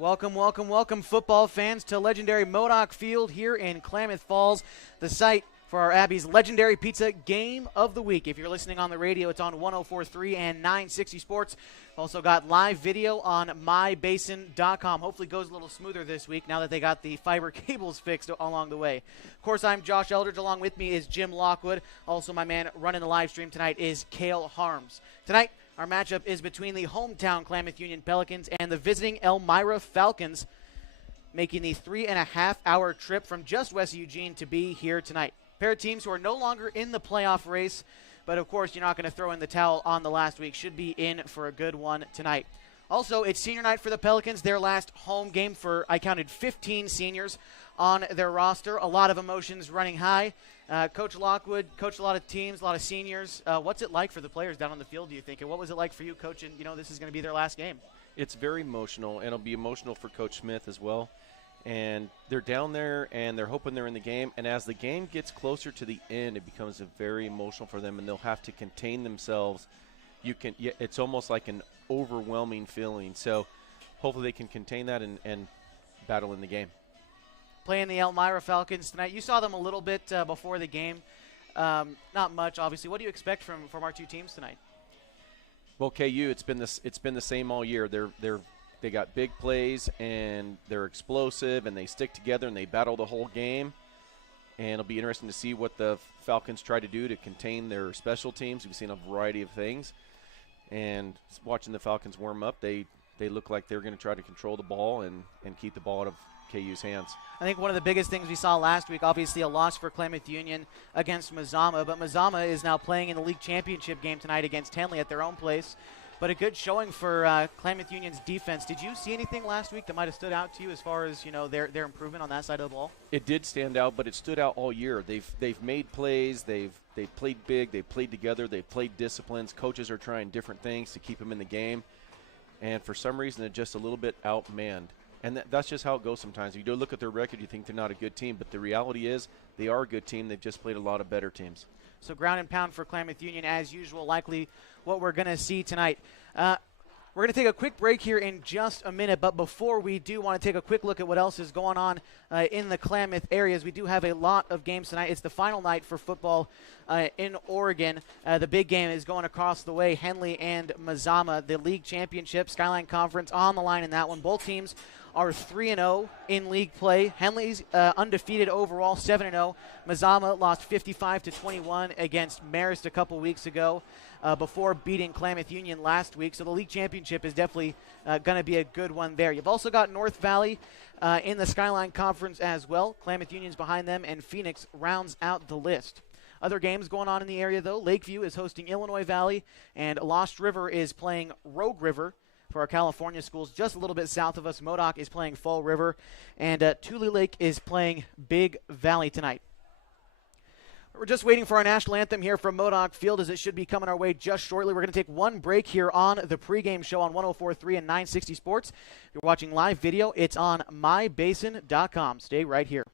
Welcome, welcome, welcome, football fans, to legendary Modoc Field here in Klamath Falls, the site for our Abby's Legendary Pizza Game of the Week. If you're listening on the radio, it's on 104.3 and 960 Sports. Also got live video on mybasin.com. Hopefully goes a little smoother this week now that they got the fiber cables fixed along the way. Of course, I'm Josh Eldridge. Along with me is Jim Lockwood. Also, my man running the live stream tonight is Cale Harms. Tonight, our matchup is between the hometown Klamath Union Pelicans and the visiting Elmira Falcons, making the 3.5-hour trip from just west of Eugene to be here tonight. Pair of teams who are no longer in the playoff race, but of course you're not going to throw in the towel on the last week. Should be in for a good one tonight. Also, it's senior night for the Pelicans, their last home game for, I counted 15 seniors on their roster. A lot of emotions running high. Coach Lockwood coached a lot of teams, a lot of seniors. What's it like for the players down on the field, do you think? And what was it like for you coaching? You know, this is going to be their last game. It's very emotional, and it'll be emotional for Coach Smith as well. And they're down there, and they're hoping they're in the game. And as the game gets closer to the end, it becomes very emotional for them, and they'll have to contain themselves. It's almost like an overwhelming feeling. So hopefully they can contain that and battle in the game. Playing the Elmira Falcons tonight. You saw them a little bit before the game. Not much, obviously. What do you expect from our two teams tonight? Well, KU, it's been the same all year. They got big plays, and they're explosive, and they stick together, and they battle the whole game. And it'll be interesting to see what the Falcons try to do to contain their special teams. We've seen a variety of things. And watching the Falcons warm up, they look like they're going to try to control the ball and keep the ball out of KU's hands. I think one of the biggest things we saw last week, obviously a loss for Klamath Union against Mazama, but Mazama is now playing in the league championship game tonight against Henley at their own place. But a good showing for Klamath Union's defense. Did you see anything last week that might have stood out to you as far as, you know, their improvement on that side of the ball? It did stand out, but it stood out all year. They've made plays. They've played big. They've played together. They've played disciplines. Coaches are trying different things to keep them in the game. And for some reason, they're just a little bit outmanned. And that's just how it goes sometimes. If you do look at their record, you think they're not a good team. But the reality is they are a good team. They've just played a lot of better teams. So ground and pound for Klamath Union as usual, likely what we're going to see tonight. We're going to take a quick break here in just a minute, but before we do, want to take a quick look at what else is going on in the Klamath areas. We do have a lot of games tonight. It's the final night for football in Oregon. The big game is going across the way, Henley and Mazama, the league championship, Skyline Conference on the line in that one. Both teams are 3-0 in league play. Henley's undefeated overall, 7-0. Mazama lost 55-21 against Marist a couple weeks ago before beating Klamath Union last week. So the league championship is definitely going to be a good one there. You've also got North Valley in the Skyline Conference as well. Klamath Union's behind them, and Phoenix rounds out the list. Other games going on in the area, though. Lakeview is hosting Illinois Valley, and Lost River is playing Rogue River for our California schools. Just a little bit south of us, Modoc is playing Fall River, and Tule Lake is playing Big Valley tonight. We're just waiting for our national anthem here from Modoc Field, as it should be coming our way just shortly. We're going to take one break here on the pregame show on 104.3 and 960 Sports. If you're watching live video, it's on mybasin.com. Stay right here.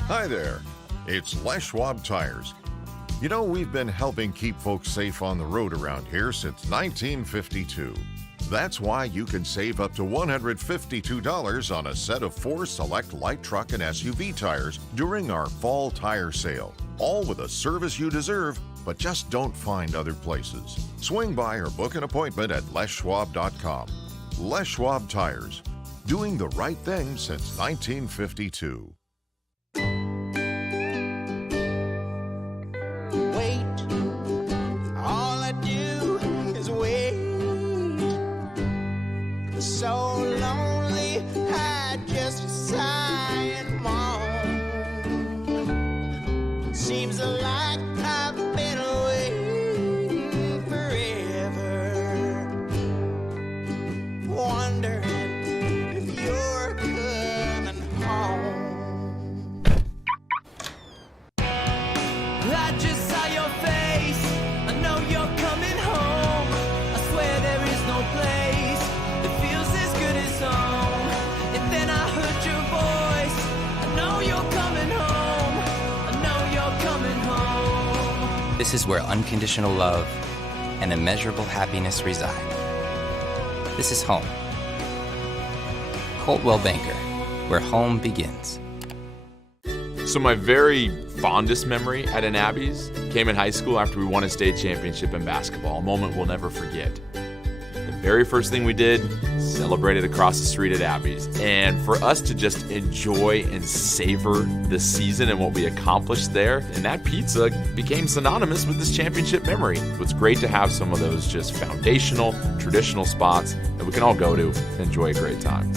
Hi there. It's Les Schwab Tires. You know, we've been helping keep folks safe on the road around here since 1952. That's why you can save up to $152 on a set of 4 select light truck and SUV tires during our fall tire sale. All with a service you deserve, but just don't find other places. Swing by or book an appointment at leschwab.com. Les Schwab Tires, doing the right thing since 1952. So lonely, I just sigh and moan. Seems like I've been waiting forever, wondering if you're coming home. I just saw your face, I know you're coming home. I swear there is no place and then I heard your voice. I know you're coming home. I know you're coming home. This is where unconditional love and immeasurable happiness reside. This is home. Coldwell Banker, where home begins. So my very fondest memory at an Abby's came in high school after we won a state championship in basketball, a moment we'll never forget. The very first thing we did, celebrated across the street at Abby's. And for us to just enjoy and savor the season and what we accomplished there, and that pizza became synonymous with this championship memory. It's great to have some of those just foundational, traditional spots that we can all go to and enjoy a great time.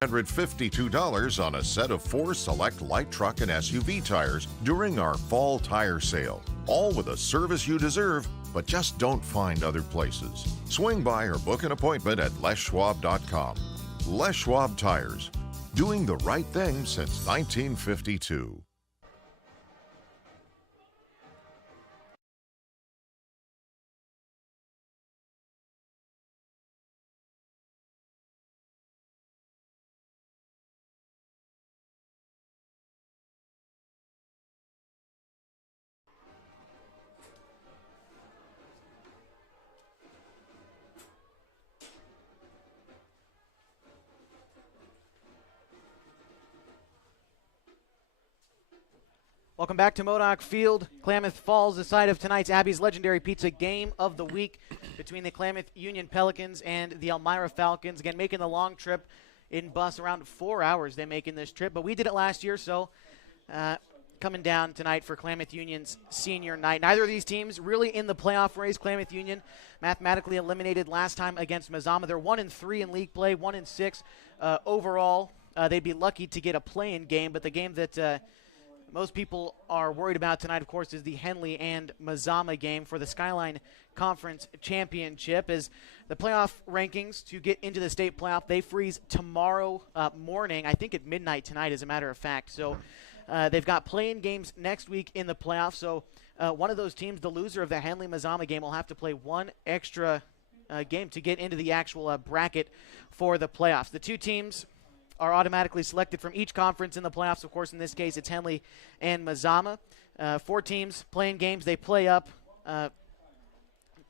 $152 on a set of 4 select light truck and SUV tires during our fall tire sale. All with a service you deserve, but just don't find other places. Swing by or book an appointment at leschwab.com. Les Schwab Tires, doing the right thing since 1952. Welcome back to Modoc Field. Klamath Falls, the site of tonight's Abby's Legendary Pizza Game of the Week between the Klamath Union Pelicans and the ELMIRA Falcons. Again, making the long trip in bus, around 4 hours they make in this trip. But we did it last year, so coming down tonight for Klamath Union's senior night. Neither of these teams really in the playoff race. Klamath Union mathematically eliminated last time against Mazama. They're 1-3 in league play, 1-6 overall. They'd be lucky to get a play-in game, but the game that most people are worried about tonight, of course, is the Henley and Mazama game for the Skyline Conference Championship. As the playoff rankings to get into the state playoff, they freeze tomorrow morning, I think at midnight tonight, as a matter of fact. So they've got play-in games next week in the playoffs. So one of those teams, the loser of the Henley-Mazama game, will have to play one extra game to get into the actual bracket for the playoffs. The two teams are automatically selected from each conference in the playoffs. Of course, in this case, it's Henley and Mazama. 4 teams playing games. They play up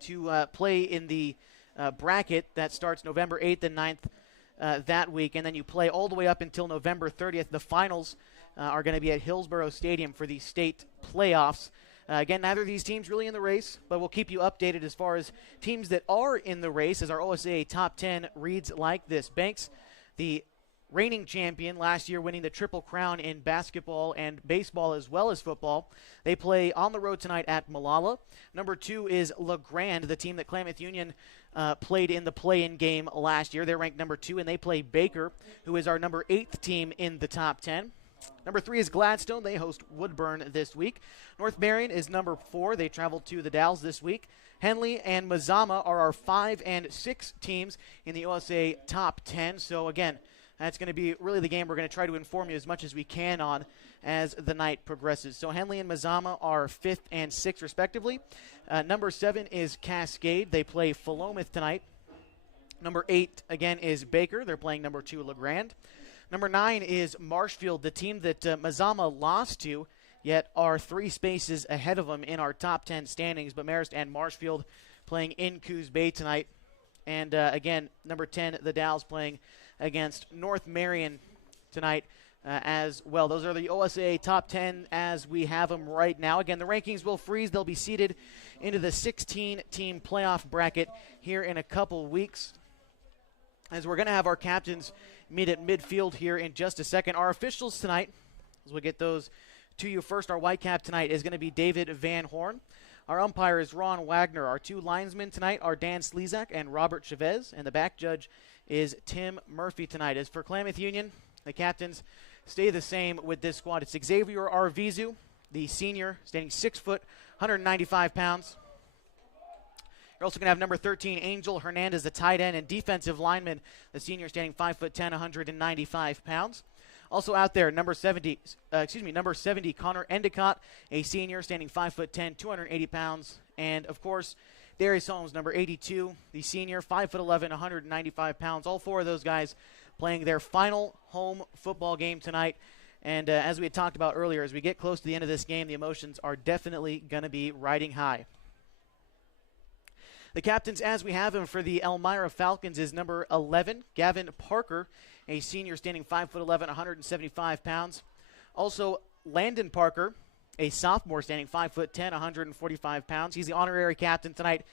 to play in the bracket that starts November 8th and 9th that week, and then you play all the way up until November 30th. The finals are going to be at Hillsborough Stadium for the state playoffs. Again, neither of these teams really in the race, but we'll keep you updated as far as teams that are in the race, as our OSA Top 10 reads like this. Banks, the reigning champion last year, winning the Triple Crown in basketball and baseball as well as football. They play on the road tonight at Malala. Number 2 is LeGrand, the team that Klamath Union played in the play-in game last year. They're ranked number 2, and they play Baker, who is our number 8th team in the top 10. Number 3 is Gladstone. They host Woodburn this week. North Marion is number 4. They travel to the Dalles this week. Henley and Mazama are our 5 and 6 teams in the OSA top 10. So, again, That's going to be really the game we're going to try to inform you as much as we can on as the night progresses. So Henley and Mazama are 5th and 6th, respectively. Number 7 is Cascade. They play Philomath tonight. Number 8, again, is Baker. They're playing number 2, LeGrand. Number 9 is Marshfield, the team that Mazama lost to, yet are 3 spaces ahead of them in our top 10 standings. But Marist and Marshfield playing in Coos Bay tonight. And, again, number 10, the Dow's playing against North Marion tonight as well. Those are the OSA top 10 as we have them right now. Again, the rankings will freeze. They'll be seeded into the 16-team playoff bracket here in a couple weeks, as we're going to have our captains meet at midfield here in just a second. Our officials tonight, as we'll get those to you first, our white cap tonight is going to be David Van Horn. Our umpire is Ron Wagner. Our 2 linesmen tonight are Dan Slezak and Robert Chavez, and the back judge is Tim Murphy tonight. As for Klamath Union, the captains stay the same with this squad. It's Xavier Arvizu, the senior, standing 6 foot, 195 pounds. You're also going to have number 13, Angel Hernandez, the tight end and defensive lineman, the senior, standing 5'10", 195 pounds. Also out there, number 70, Connor Endicott, a senior, standing 5'10", 280 pounds. And, of course, Darius Holmes, number 82, the senior, 5'11", 195 pounds. All 4 of those guys playing their final home football game tonight. And as we had talked about earlier, as we get close to the end of this game, the emotions are definitely going to be riding high. The captains, as we have him for the Elmira Falcons, is number 11, Gavin Parker, a senior, standing 5'11", 175 pounds. Also, Landon Parker, a sophomore, standing 5'10", 145 pounds. He's the honorary captain tonight.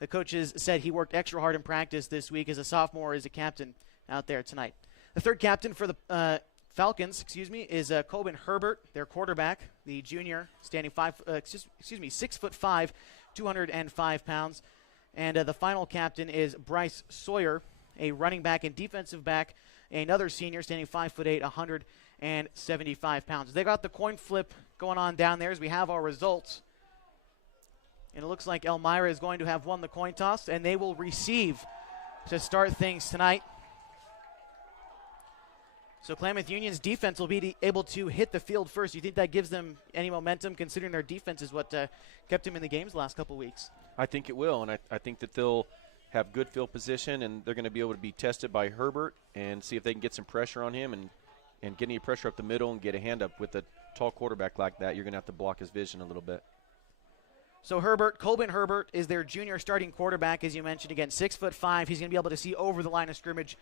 The coaches said he worked extra hard in practice this week as a sophomore, as a captain out there tonight. The third captain for the Falcons, is Coben Herbert, their quarterback, the junior, standing 6'5", 205 pounds. And the final captain is Bryce Sawyer, a running back and defensive back, another senior, standing 5'8", 175 pounds. They got the coin flip going on down there as we have our results. And it looks like Elmira is going to have won the coin toss, and they will receive to start things tonight. So Klamath Union's defense will be able to hit the field first. You think that gives them any momentum, considering their defense is what kept them in the games the last couple weeks? I think it will, and I think that they'll have good field position, and they're going to be able to be tested by Herbert and see if they can get some pressure on him and get any pressure up the middle and get a hand up. With a tall quarterback like that, you're going to have to block his vision a little bit. So Coben Herbert is their junior starting quarterback, as you mentioned. Again, 6'5". He's going to be able to see over the line of scrimmage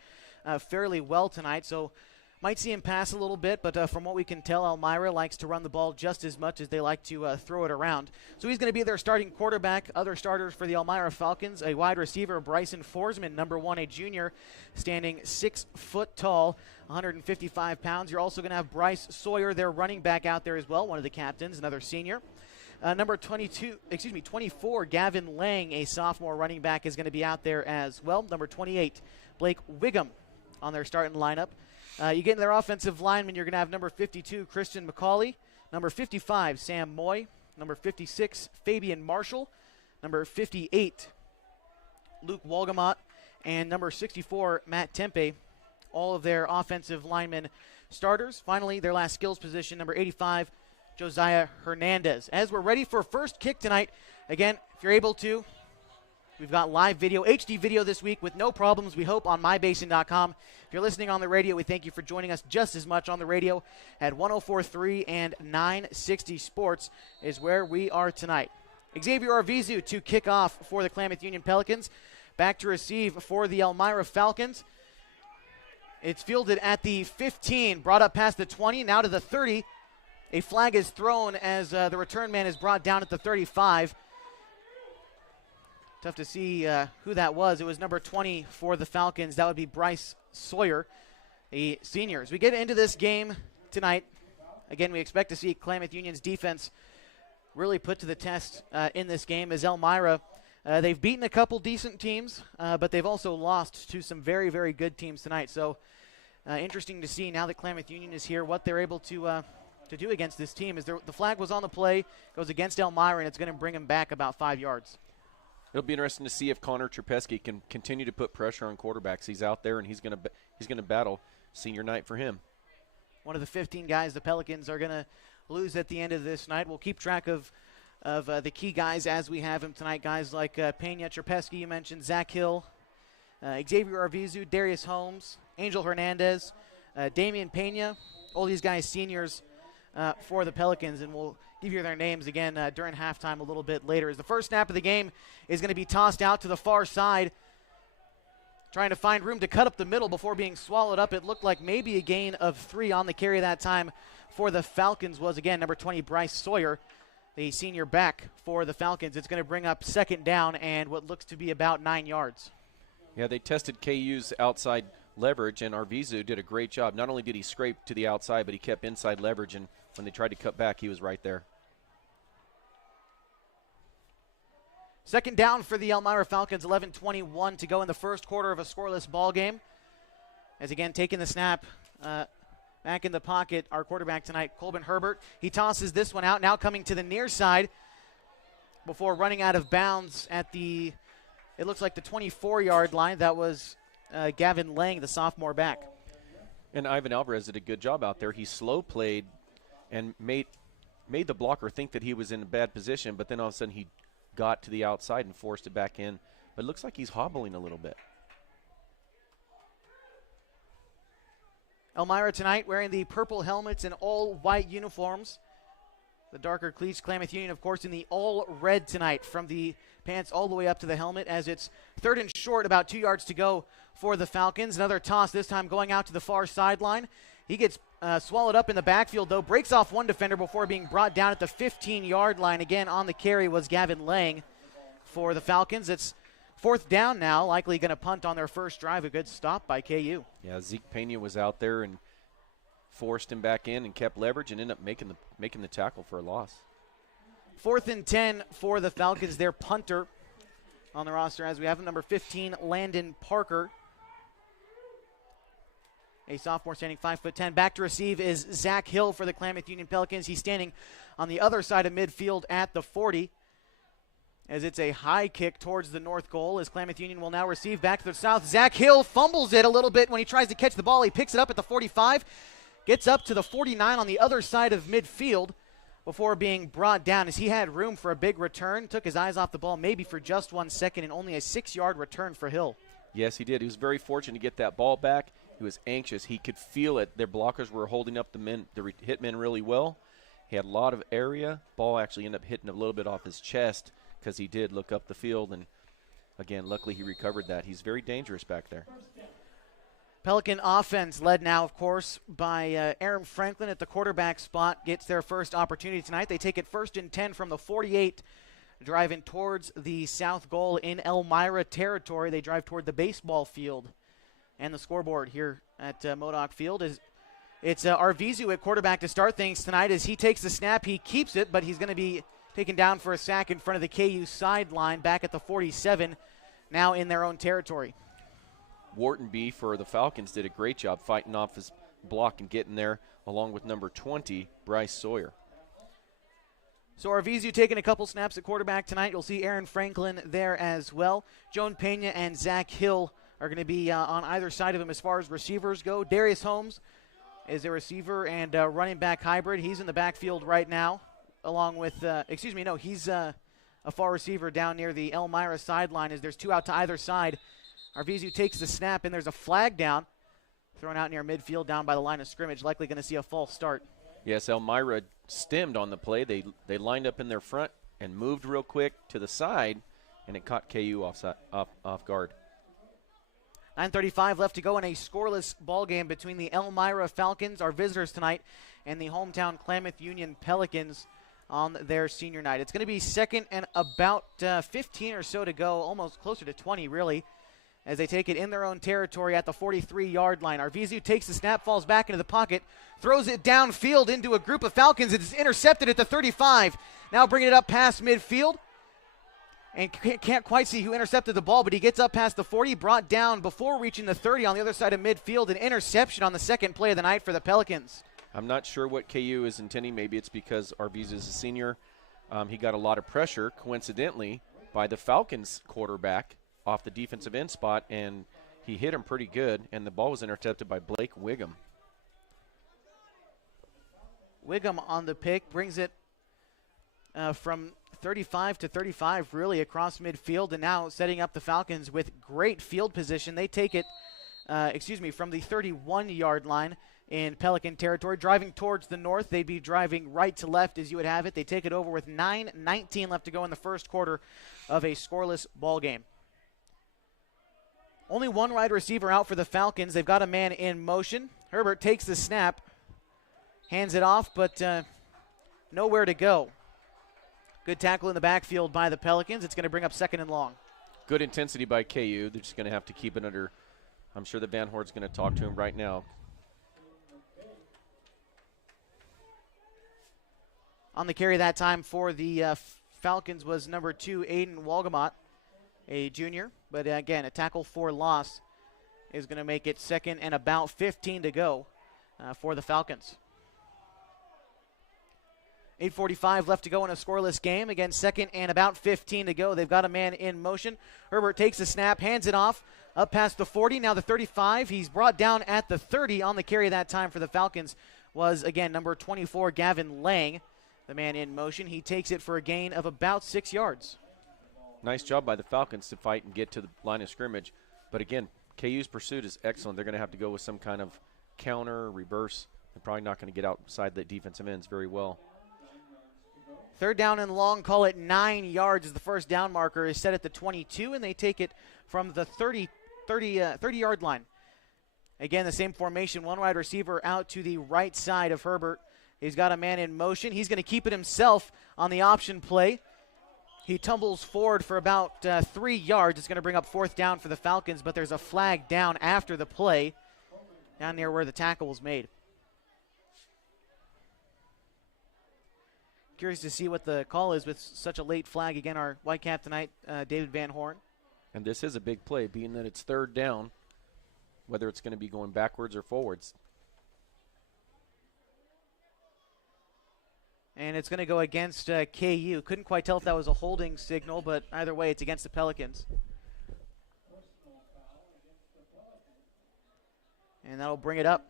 fairly well tonight. So might see him pass a little bit, but from what we can tell, Elmira likes to run the ball just as much as they like to throw it around. So he's going to be their starting quarterback. Other starters for the Elmira Falcons, a wide receiver, Bryson Forsman, number 1, a junior, standing 6 foot tall, 155 pounds. You're also going to have Bryce Sawyer, their running back, out there as well, one of the captains, another senior. Number 24, Gavin Lang, a sophomore running back, is going to be out there as well. Number 28, Blake Wiggum on their starting lineup. You get in their offensive lineman, you're going to have number 52, Christian McCauley, number 55, Sam Moy, number 56, Fabian Marshall, number 58, Luke Walgamot, and number 64, Matt Tempe, all of their offensive linemen starters. Finally, their last skills position, number 85, Josiah Hernandez. As we're ready for first kick tonight, again, if you're able to, we've got live video, HD video this week with no problems, we hope, on mybasin.com. If you're listening on the radio, we thank you for joining us just as much on the radio at 104.3 and 960 Sports is where we are tonight. Xavier Arvizu to kick off for the Klamath Union Pelicans. Back to receive for the Elmira Falcons. It's fielded at the 15, brought up past the 20, now to the 30. A flag is thrown as the return man is brought down at the 35. Tough to see who that was. It was number 20 for the Falcons. That would be Bryce Sawyer, a senior. As we get into this game tonight, again, we expect to see Klamath Union's defense really put to the test in this game. As Elmira, they've beaten a couple decent teams, but they've also lost to some very, very good teams tonight. So interesting to see now that Klamath Union is here, what they're able to do against this team. As the flag was on the play, goes against Elmira, and it's going to bring him back about 5 yards. It'll be interesting to see if Connor Trepesky can continue to put pressure on quarterbacks. He's out there, and he's going to battle. senior night for him. One of the 15 guys the Pelicans are going to lose at the end of this night. We'll keep track of the key guys as we have them tonight. Guys like Pena Cherpesky, you mentioned, Zach Hill, Xavier Arvizu, Darius Holmes, Angel Hernandez, Damian Pena. All these guys seniors for the Pelicans, and we'll give you their names again during halftime a little bit later. As the first snap of the game is going to be tossed out to the far side, trying to find room to cut up the middle before being swallowed up. It looked like maybe a gain of 3 on the carry that time for the Falcons was, again, number 20, Bryce Sawyer, the senior back for the Falcons. It's going to bring up second down and what looks to be about 9 yards. Yeah, they tested KU's outside leverage, and Arvizu did a great job. Not only did he scrape to the outside, but he kept inside leverage, and when they tried to cut back, he was right there. Second down for the Elmira Falcons, 11:21 to go in the first quarter of a scoreless ball game. As again, taking the snap back in the pocket, our quarterback tonight, Colbin Herbert. He tosses this one out, now coming to the near side before running out of bounds at the, it looks like the 24-yard line. That was Gavin Lang, the sophomore back. And Ivan Alvarez did a good job out there. He slow played and made the blocker think that he was in a bad position, but then all of a sudden he got to the outside and forced it back in. But it looks like he's hobbling a little bit. Elmira tonight wearing the purple helmets and all white uniforms. The darker cleats, Klamath Union, of course, in the all red tonight, from the pants all the way up to the helmet, as it's third and short, about 2 yards to go for the Falcons. Another toss, this time going out to the far sideline. He gets swallowed up in the backfield, though, breaks off one defender before being brought down at the 15-yard line. Again, on the carry was Gavin Lang for the Falcons. It's fourth down now, likely going to punt on their first drive. A good stop by KU. Yeah, Zeke Pena was out there and forced him back in and kept leverage and ended up making the tackle for a loss. 4th and 10 for the Falcons. Their punter on the roster as we have him, number 15, Landon Parker. A sophomore standing 5'10". Back to receive is Zach Hill for the Klamath Union Pelicans. He's standing on the other side of midfield at the 40. As it's a high kick towards the north goal, as Klamath Union will now receive back to the south. Zach Hill fumbles it a little bit when he tries to catch the ball. He picks it up at the 45, gets up to the 49 on the other side of midfield before being brought down, as he had room for a big return. Took his eyes off the ball maybe for just 1 second, and only a 6-yard return for Hill. Yes, he did. He was very fortunate to get that ball back. He was anxious. He could feel it. Their blockers were holding up the hit men really well. He had a lot of area. Ball actually ended up hitting a little bit off his chest because he did look up the field. And, again, luckily he recovered that. He's very dangerous back there. Pelican offense led now, of course, by Aaron Franklin at the quarterback spot. Gets their first opportunity tonight. They take it 1st and 10 from the 48, driving towards the south goal in Elmira territory. They drive toward the baseball field. And the scoreboard here at Modoc Field is it's Arvizu at quarterback to start things tonight. As he takes the snap, he keeps it, but he's going to be taken down for a sack in front of the KU sideline back at the 47, now in their own territory. Wharton B for the Falcons did a great job fighting off his block and getting there, along with number 20, Bryce Sawyer. So Arvizu taking a couple snaps at quarterback tonight. You'll see Aaron Franklin there as well. Joan Pena and Zach Hill are going to be on either side of him as far as receivers go. Darius Holmes is a receiver and running back hybrid. He's in the backfield right now, along with, he's a far receiver down near the Elmira sideline, as there's 2 out to either side. Arvizu takes the snap, and there's a flag down, thrown out near midfield down by the line of scrimmage, likely going to see a false start. Yes, Elmira stemmed on the play. They lined up in their front and moved real quick to the side, and it caught KU off guard. 9:35 left to go in a scoreless ball game between the Elmira Falcons, our visitors tonight, and the hometown Klamath Union Pelicans on their senior night. It's going to be second and about 15 or so to go, almost closer to 20 really, as they take it in their own territory at the 43-yard line. Arvizu takes the snap, falls back into the pocket, throws it downfield into a group of Falcons. It's intercepted at the 35. Now bringing it up past midfield. And can't quite see who intercepted the ball, but he gets up past the 40, brought down before reaching the 30 on the other side of midfield. An interception on the second play of the night for the Pelicans. I'm not sure what KU is intending. Maybe it's because Arvizu is a senior. He got a lot of pressure, coincidentally, by the Falcons quarterback off the defensive end spot, and he hit him pretty good, and the ball was intercepted by Blake Wiggum. Wiggum on the pick brings it from 35 to 35, really across midfield, and now setting up the Falcons with great field position. They take it, from the 31-yard line in Pelican territory. Driving towards the north, they'd be driving right to left as you would have it. They take it over with 9:19 left to go in the first quarter of a scoreless ball game. Only one wide receiver out for the Falcons. They've got a man in motion. Herbert takes the snap, hands it off, but nowhere to go. Good tackle in the backfield by the Pelicans. It's going to bring up 2nd and long. Good intensity by KU. They're just going to have to keep it under. I'm sure the Van Hort's going to talk to him right now. On the carry that time for the Falcons was number 2, Aiden Walgamot, a junior. But again, a tackle for loss is going to make it 2nd and about 15 to go for the Falcons. 8:45 left to go in a scoreless game. Again, 2nd and about 15 to go. They've got a man in motion. Herbert takes the snap, hands it off, up past the 40, now the 35. He's brought down at the 30. On the carry that time for the Falcons was, again, number 24, Gavin Lang, the man in motion. He takes it for a gain of about 6 yards. Nice job by the Falcons to fight and get to the line of scrimmage. But again, KU's pursuit is excellent. They're going to have to go with some kind of counter, reverse. They're probably not going to get outside the defensive ends very well. 3rd down and long, call it 9 yards as the first down marker is set at the 22, and they take it from the 30-yard line. Again, the same formation, one wide receiver out to the right side of Herbert. He's got a man in motion. He's going to keep it himself on the option play. He tumbles forward for about 3 yards. It's going to bring up 4th down for the Falcons, but there's a flag down after the play down near where the tackle was made. Curious to see what the call is with such a late flag. Again, our Whitecap tonight, David Van Horn. And this is a big play, being that it's 3rd down, whether it's going to be going backwards or forwards. And it's going to go against KU. Couldn't quite tell if that was a holding signal, but either way, it's against the Pelicans. And that'll bring it up.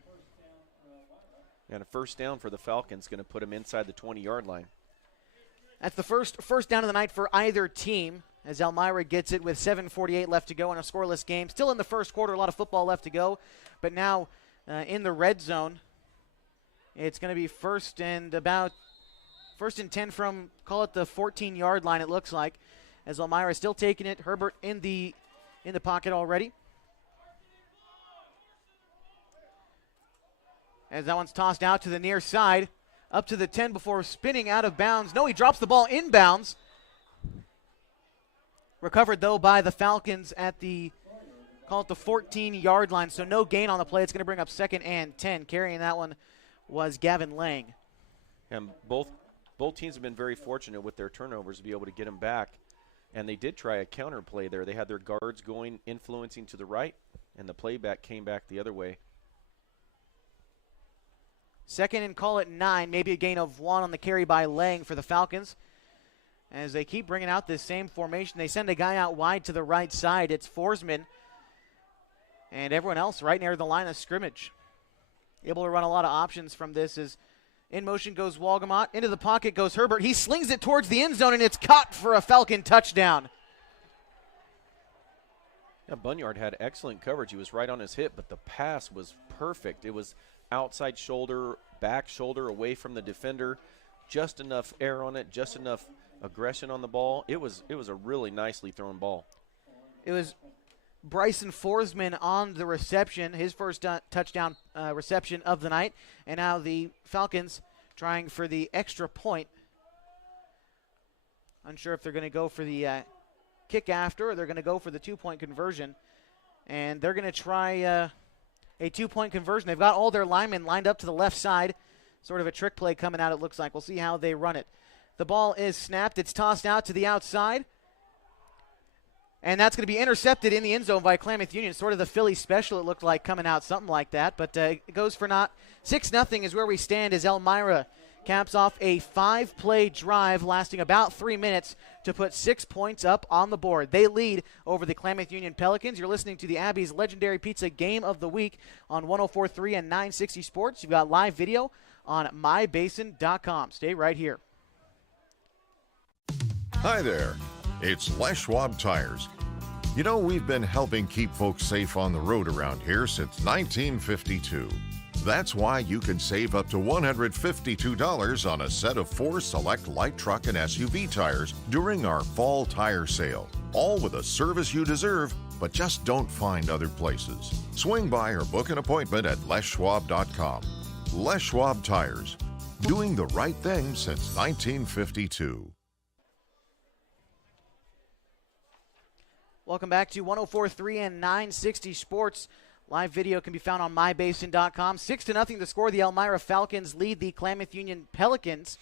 And a 1st down for the Falcons, going to put them inside the 20-yard line. That's the first down of the night for either team, as Elmira gets it with 7:48 left to go in a scoreless game. Still in the first quarter, a lot of football left to go, but now in the red zone, it's going to be 1st and 10 from, call it the 14-yard line, it looks like, as Elmira is still taking it. Herbert in the pocket already. As that one's tossed out to the near side, up to the 10 before spinning out of bounds. No, he drops the ball inbounds. Recovered, though, by the Falcons at the, call it the 14-yard line, so no gain on the play. It's going to bring up 2nd and 10. Carrying that one was Gavin Lang. And both teams have been very fortunate with their turnovers to be able to get them back. And they did try a counter play there. They had their guards going, influencing to the right, and the playback came back the other way. 2nd and call it 9, maybe a gain of 1 on the carry by Lang for the Falcons. As they keep bringing out this same formation, they send a guy out wide to the right side. It's Forsman and everyone else right near the line of scrimmage. Able to run a lot of options from this as in motion goes Walgamot. Into the pocket goes Herbert. He slings it towards the end zone, and it's caught for a Falcon touchdown. Yeah, Bunyard had excellent coverage. He was right on his hip, but the pass was perfect. It was outside shoulder, back shoulder away from the defender. Just enough air on it, just enough aggression on the ball. It was a really nicely thrown ball. It was Bryson Forsman on the reception, his first touchdown reception of the night. And now the Falcons trying for the extra point. Unsure if they're going to go for the kick after or they're going to go for the 2-point conversion. And they're going to try a 2-point conversion. They've got all their linemen lined up to the left side. Sort of a trick play coming out, it looks like. We'll see how they run it. The ball is snapped. It's tossed out to the outside. And that's going to be intercepted in the end zone by Klamath Union. Sort of the Philly special, it looked like, coming out, something like that. But it goes for not. 6-0 is where we stand as Elmira caps off a 5-play drive lasting about 3 minutes to put 6 points up on the board. They lead over the Klamath Union Pelicans. You're listening to the Abby's Legendary Pizza Game of the Week on 104.3 and 960 Sports. You've got live video on mybasin.com. Stay right here. Hi there, it's Les Schwab Tires. You know, we've been helping keep folks safe on the road around here since 1952. That's why you can save up to $152 on a set of 4 select light truck and SUV tires during our fall tire sale. All with a service you deserve, but just don't find other places. Swing by or book an appointment at leschwab.com. Les Schwab Tires, doing the right thing since 1952. Welcome back to 104.3 and 960 Sports. Live video can be found on mybasin.com. 6-0 the score. The Elmira Falcons lead the Klamath Union Pelicans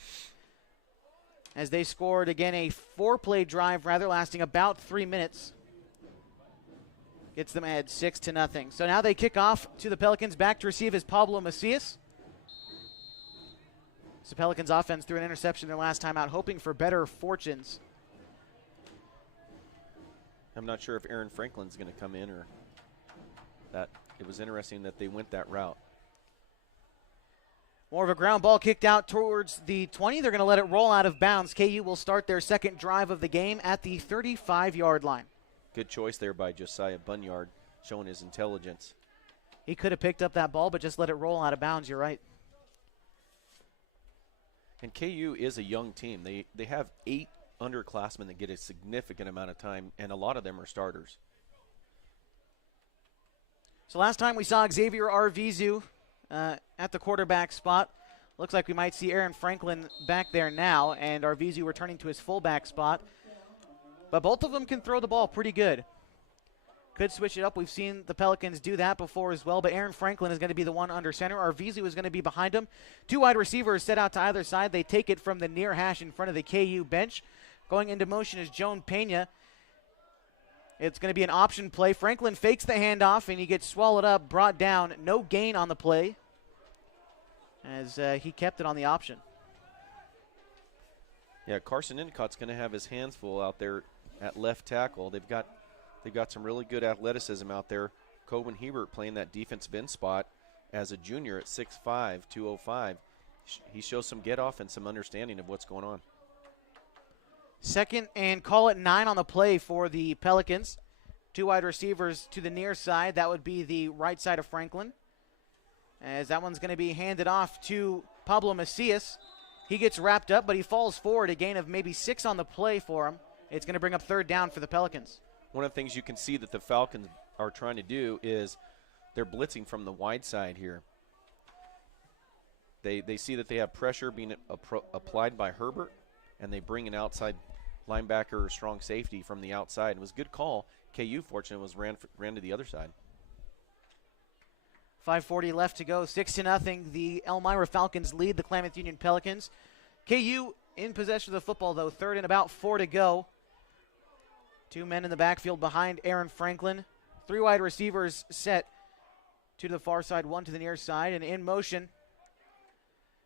as they scored, again, a 4-play drive, lasting about 3 minutes. Gets them ahead 6-0. So now they kick off to the Pelicans. Back to receive is Pablo Macias. So Pelicans offense threw an interception their last time out, hoping for better fortunes. I'm not sure if Aaron Franklin's going to come in or that. It was interesting that they went that route. More of a ground ball kicked out towards the 20. They're going to let it roll out of bounds. KU will start their second drive of the game at the 35-yard line. Good choice there by Josiah Bunyard, showing his intelligence. He could have picked up that ball, but just let it roll out of bounds. You're right. And KU is a young team. They have 8 underclassmen that get a significant amount of time, and a lot of them are starters. So last time we saw Xavier Arvizu at the quarterback spot. Looks like we might see Aaron Franklin back there now, and Arvizu returning to his fullback spot. But both of them can throw the ball pretty good. Could switch it up. We've seen the Pelicans do that before as well, but Aaron Franklin is going to be the one under center. Arvizu is going to be behind him. 2 wide receivers set out to either side. They take it from the near hash in front of the KU bench. Going into motion is Joan Pena. It's going to be an option play. Franklin fakes the handoff, and he gets swallowed up, brought down. No gain on the play as he kept it on the option. Yeah, Carson Encott's going to have his hands full out there at left tackle. They've got some really good athleticism out there. Coben Hebert playing that defensive end spot as a junior at 6'5", 205. He shows some get-off and some understanding of what's going on. Second and call it 9 on the play for the Pelicans. 2 wide receivers to the near side. That would be the right side of Franklin. As that one's going to be handed off to Pablo Macias. He gets wrapped up, but he falls forward. A gain of maybe 6 on the play for him. It's going to bring up 3rd down for the Pelicans. One of the things you can see that the Falcons are trying to do is they're blitzing from the wide side here. They see that they have pressure being applied by Herbert, and they bring an outside linebacker or strong safety from the outside. It was a good call. KU, fortunate, was ran to the other side. 5:40 left to go. 6-0. The Elmira Falcons lead the Klamath Union Pelicans. KU in possession of the football, though. 3rd and about 4 to go. 2 men in the backfield behind Aaron Franklin. 3 wide receivers set. 2 to the far side, 1 to the near side. And in motion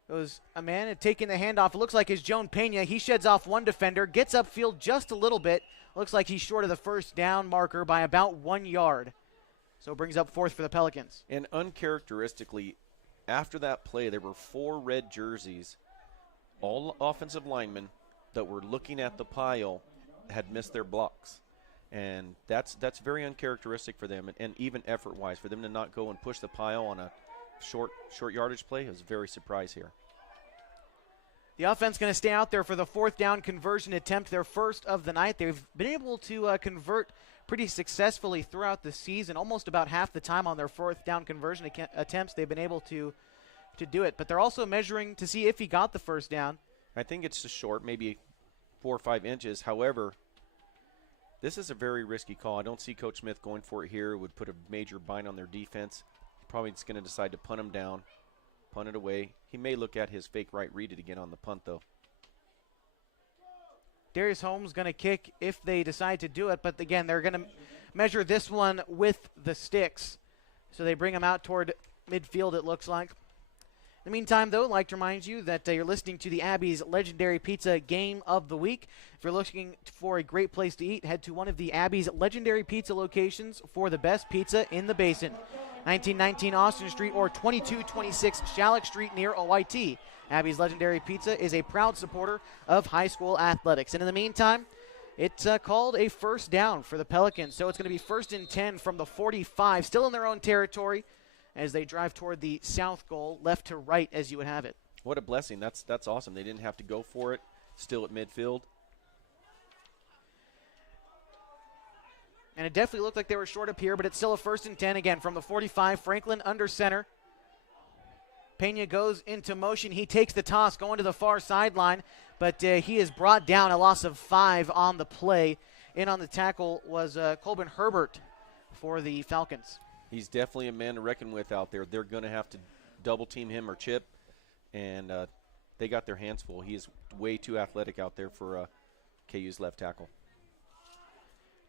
goes a man taking the handoff. It looks like it's Joan Pena. He sheds off 1 defender, gets upfield just a little bit. Looks like he's short of the 1st down marker by about 1 yard. So it brings up 4th for the Pelicans. And uncharacteristically, after that play, there were 4 red jerseys, all offensive linemen that were looking at the pile had missed their blocks. And that's very uncharacteristic for them, and even effort-wise, for them to not go and push the pile on a short yardage play. I was very surprised here. The offense going to stay out there for the 4th down conversion attempt, their first of the night. They've been able to convert pretty successfully throughout the season, almost about half the time on their 4th down conversion attempts. They've been able to do it, but they're also measuring to see if he got the 1st down. I think it's just short, maybe 4 or 5 inches. However, this is a very risky call. I don't see Coach Smith going for it here. It would put a major bind on their defense. Probably just going to decide to punt him down, punt it away. He may look at his fake right, read it again on the punt, though. Darius Holmes going to kick if they decide to do it, but again, they're going to measure this one with the sticks. So they bring him out toward midfield, it looks like. In the meantime, though, I'd like to remind you that you're listening to the Abby's Legendary Pizza Game of the Week. If you're looking for a great place to eat, head to one of the Abby's Legendary Pizza locations for the best pizza in the Basin. 1919 Austin Street or 2226 Shalleck Street near OIT. Abby's Legendary Pizza is a proud supporter of high school athletics. And in the meantime, it's called a first down for the Pelicans. So it's going to be 1st and 10 from the 45, still in their own territory as they drive toward the south goal, left to right as you would have it. What a blessing. That's awesome. They didn't have to go for it, still at midfield. And it definitely looked like they were short up here, but it's still a 1st and 10 again from the 45. Franklin under center. Pena goes into motion. He takes the toss going to the far sideline, but he is brought down, a loss of 5 on the play. In on the tackle was Colbin Herbert for the Falcons. He's definitely a man to reckon with out there. They're going to have to double team him or chip, and they got their hands full. He is way too athletic out there for KU's left tackle.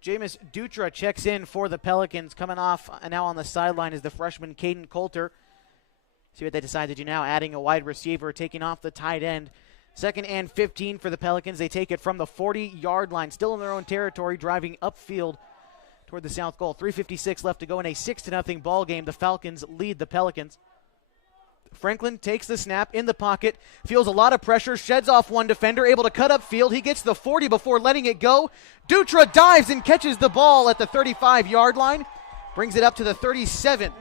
Jameis Dutra checks in for the Pelicans. Coming off now on the sideline is the freshman Caden Coulter. See what they decide to do now, adding a wide receiver, taking off the tight end. 2nd and 15 for the Pelicans. They take it from the 40-yard line, still in their own territory, driving upfield toward the south goal. 3:56 left to go in a 6-0 ball game. The Falcons lead the Pelicans. Franklin takes the snap in the pocket, feels a lot of pressure, sheds off one defender, able to cut upfield. He gets the 40 before letting it go. Dutra dives and catches the ball at the 35-yard line, brings it up to the 37.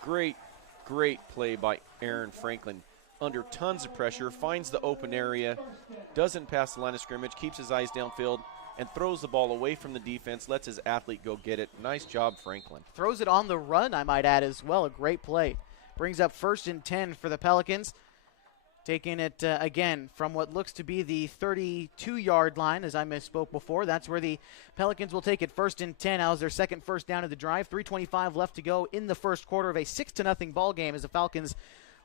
Great play by Aaron Franklin. Under tons of pressure, finds the open area, doesn't pass the line of scrimmage, keeps his eyes downfield, and throws the ball away from the defense, lets his athlete go get it. Nice job, Franklin. Throws it on the run, I might add, as well. A great play. Brings up 1st and 10 for the Pelicans. Taking it again from what looks to be the 32-yard line, as I misspoke before. That's where the Pelicans will take it 1st and 10. That was their second first down of the drive. 3:25 left to go in the first quarter of a 6-0 ball game as the Falcons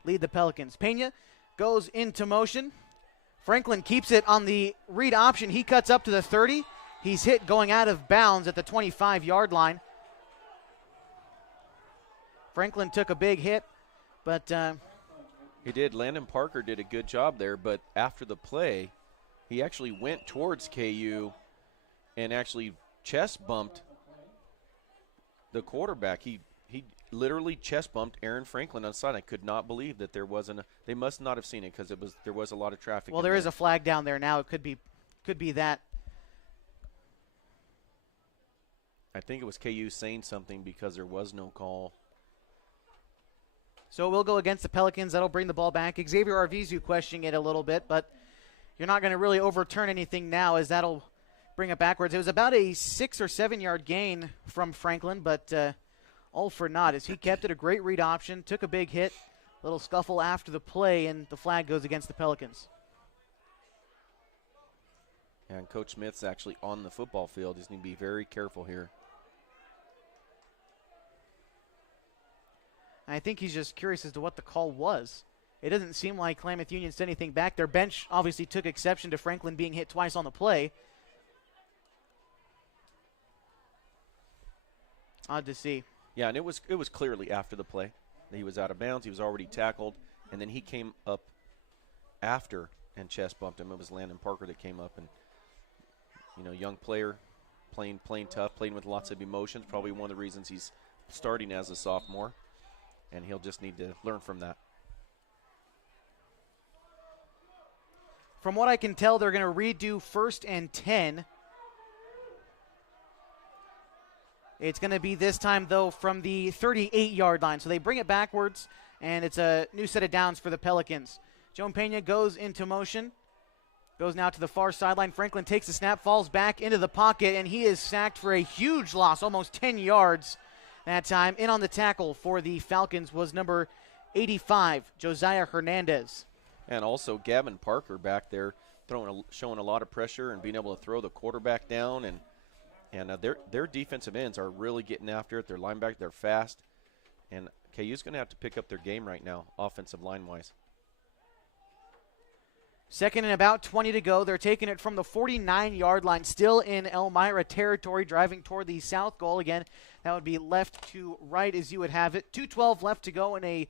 lead the Pelicans. Pena goes into motion. Franklin keeps it on the read option. He cuts up to the 30. He's hit going out of bounds at the 25-yard line. Franklin took a big hit, but he did. Landon Parker did a good job there, but after the play, he actually went towards KU and actually chest bumped the quarterback. He literally chest bumped Aaron Franklin on the side. I could not believe that there wasn't they must not have seen it because there was a lot of traffic. Well, there is a flag down there now. It could be that. I think it was KU saying something because there was no call. So we'll go against the Pelicans. That'll bring the ball back. Xavier Arvizu questioning it a little bit, but you're not going to really overturn anything now as that'll bring it backwards. It was about a 6 or 7 yard gain from Franklin, but all for naught as he kept it. A great read option, took a big hit, little scuffle after the play, and the flag goes against the Pelicans. And Coach Smith's actually on the football field. Just need to be very careful here. I think he's just curious as to what the call was. It doesn't seem like Klamath Union said anything back. Their bench obviously took exception to Franklin being hit twice on the play. Odd to see. Yeah, and it was clearly after the play. He was out of bounds. He was already tackled, and then he came up after and chest bumped him. It was Landon Parker that came up, and young player, playing tough, playing with lots of emotions. Probably one of the reasons he's starting as a sophomore, and he'll just need to learn from that. From what I can tell, they're going to redo 1st and 10. It's going to be this time, though, from the 38-yard line. So they bring it backwards, and it's a new set of downs for the Pelicans. Joan Pena goes into motion, goes now to the far sideline. Franklin takes the snap, falls back into the pocket, and he is sacked for a huge loss, almost 10 yards that time. In on the tackle for the Falcons was number 85, Josiah Hernandez. And also Gavin Parker back there showing a lot of pressure and being able to throw the quarterback down. And their defensive ends are really getting after it. Their linebackers, they're fast. And KU's going to have to pick up their game right now, offensive line-wise. 2nd and about 20 to go. They're taking it from the 49-yard line, still in Elmira territory, driving toward the south goal. Again, that would be left to right as you would have it. 2:12 left to go in a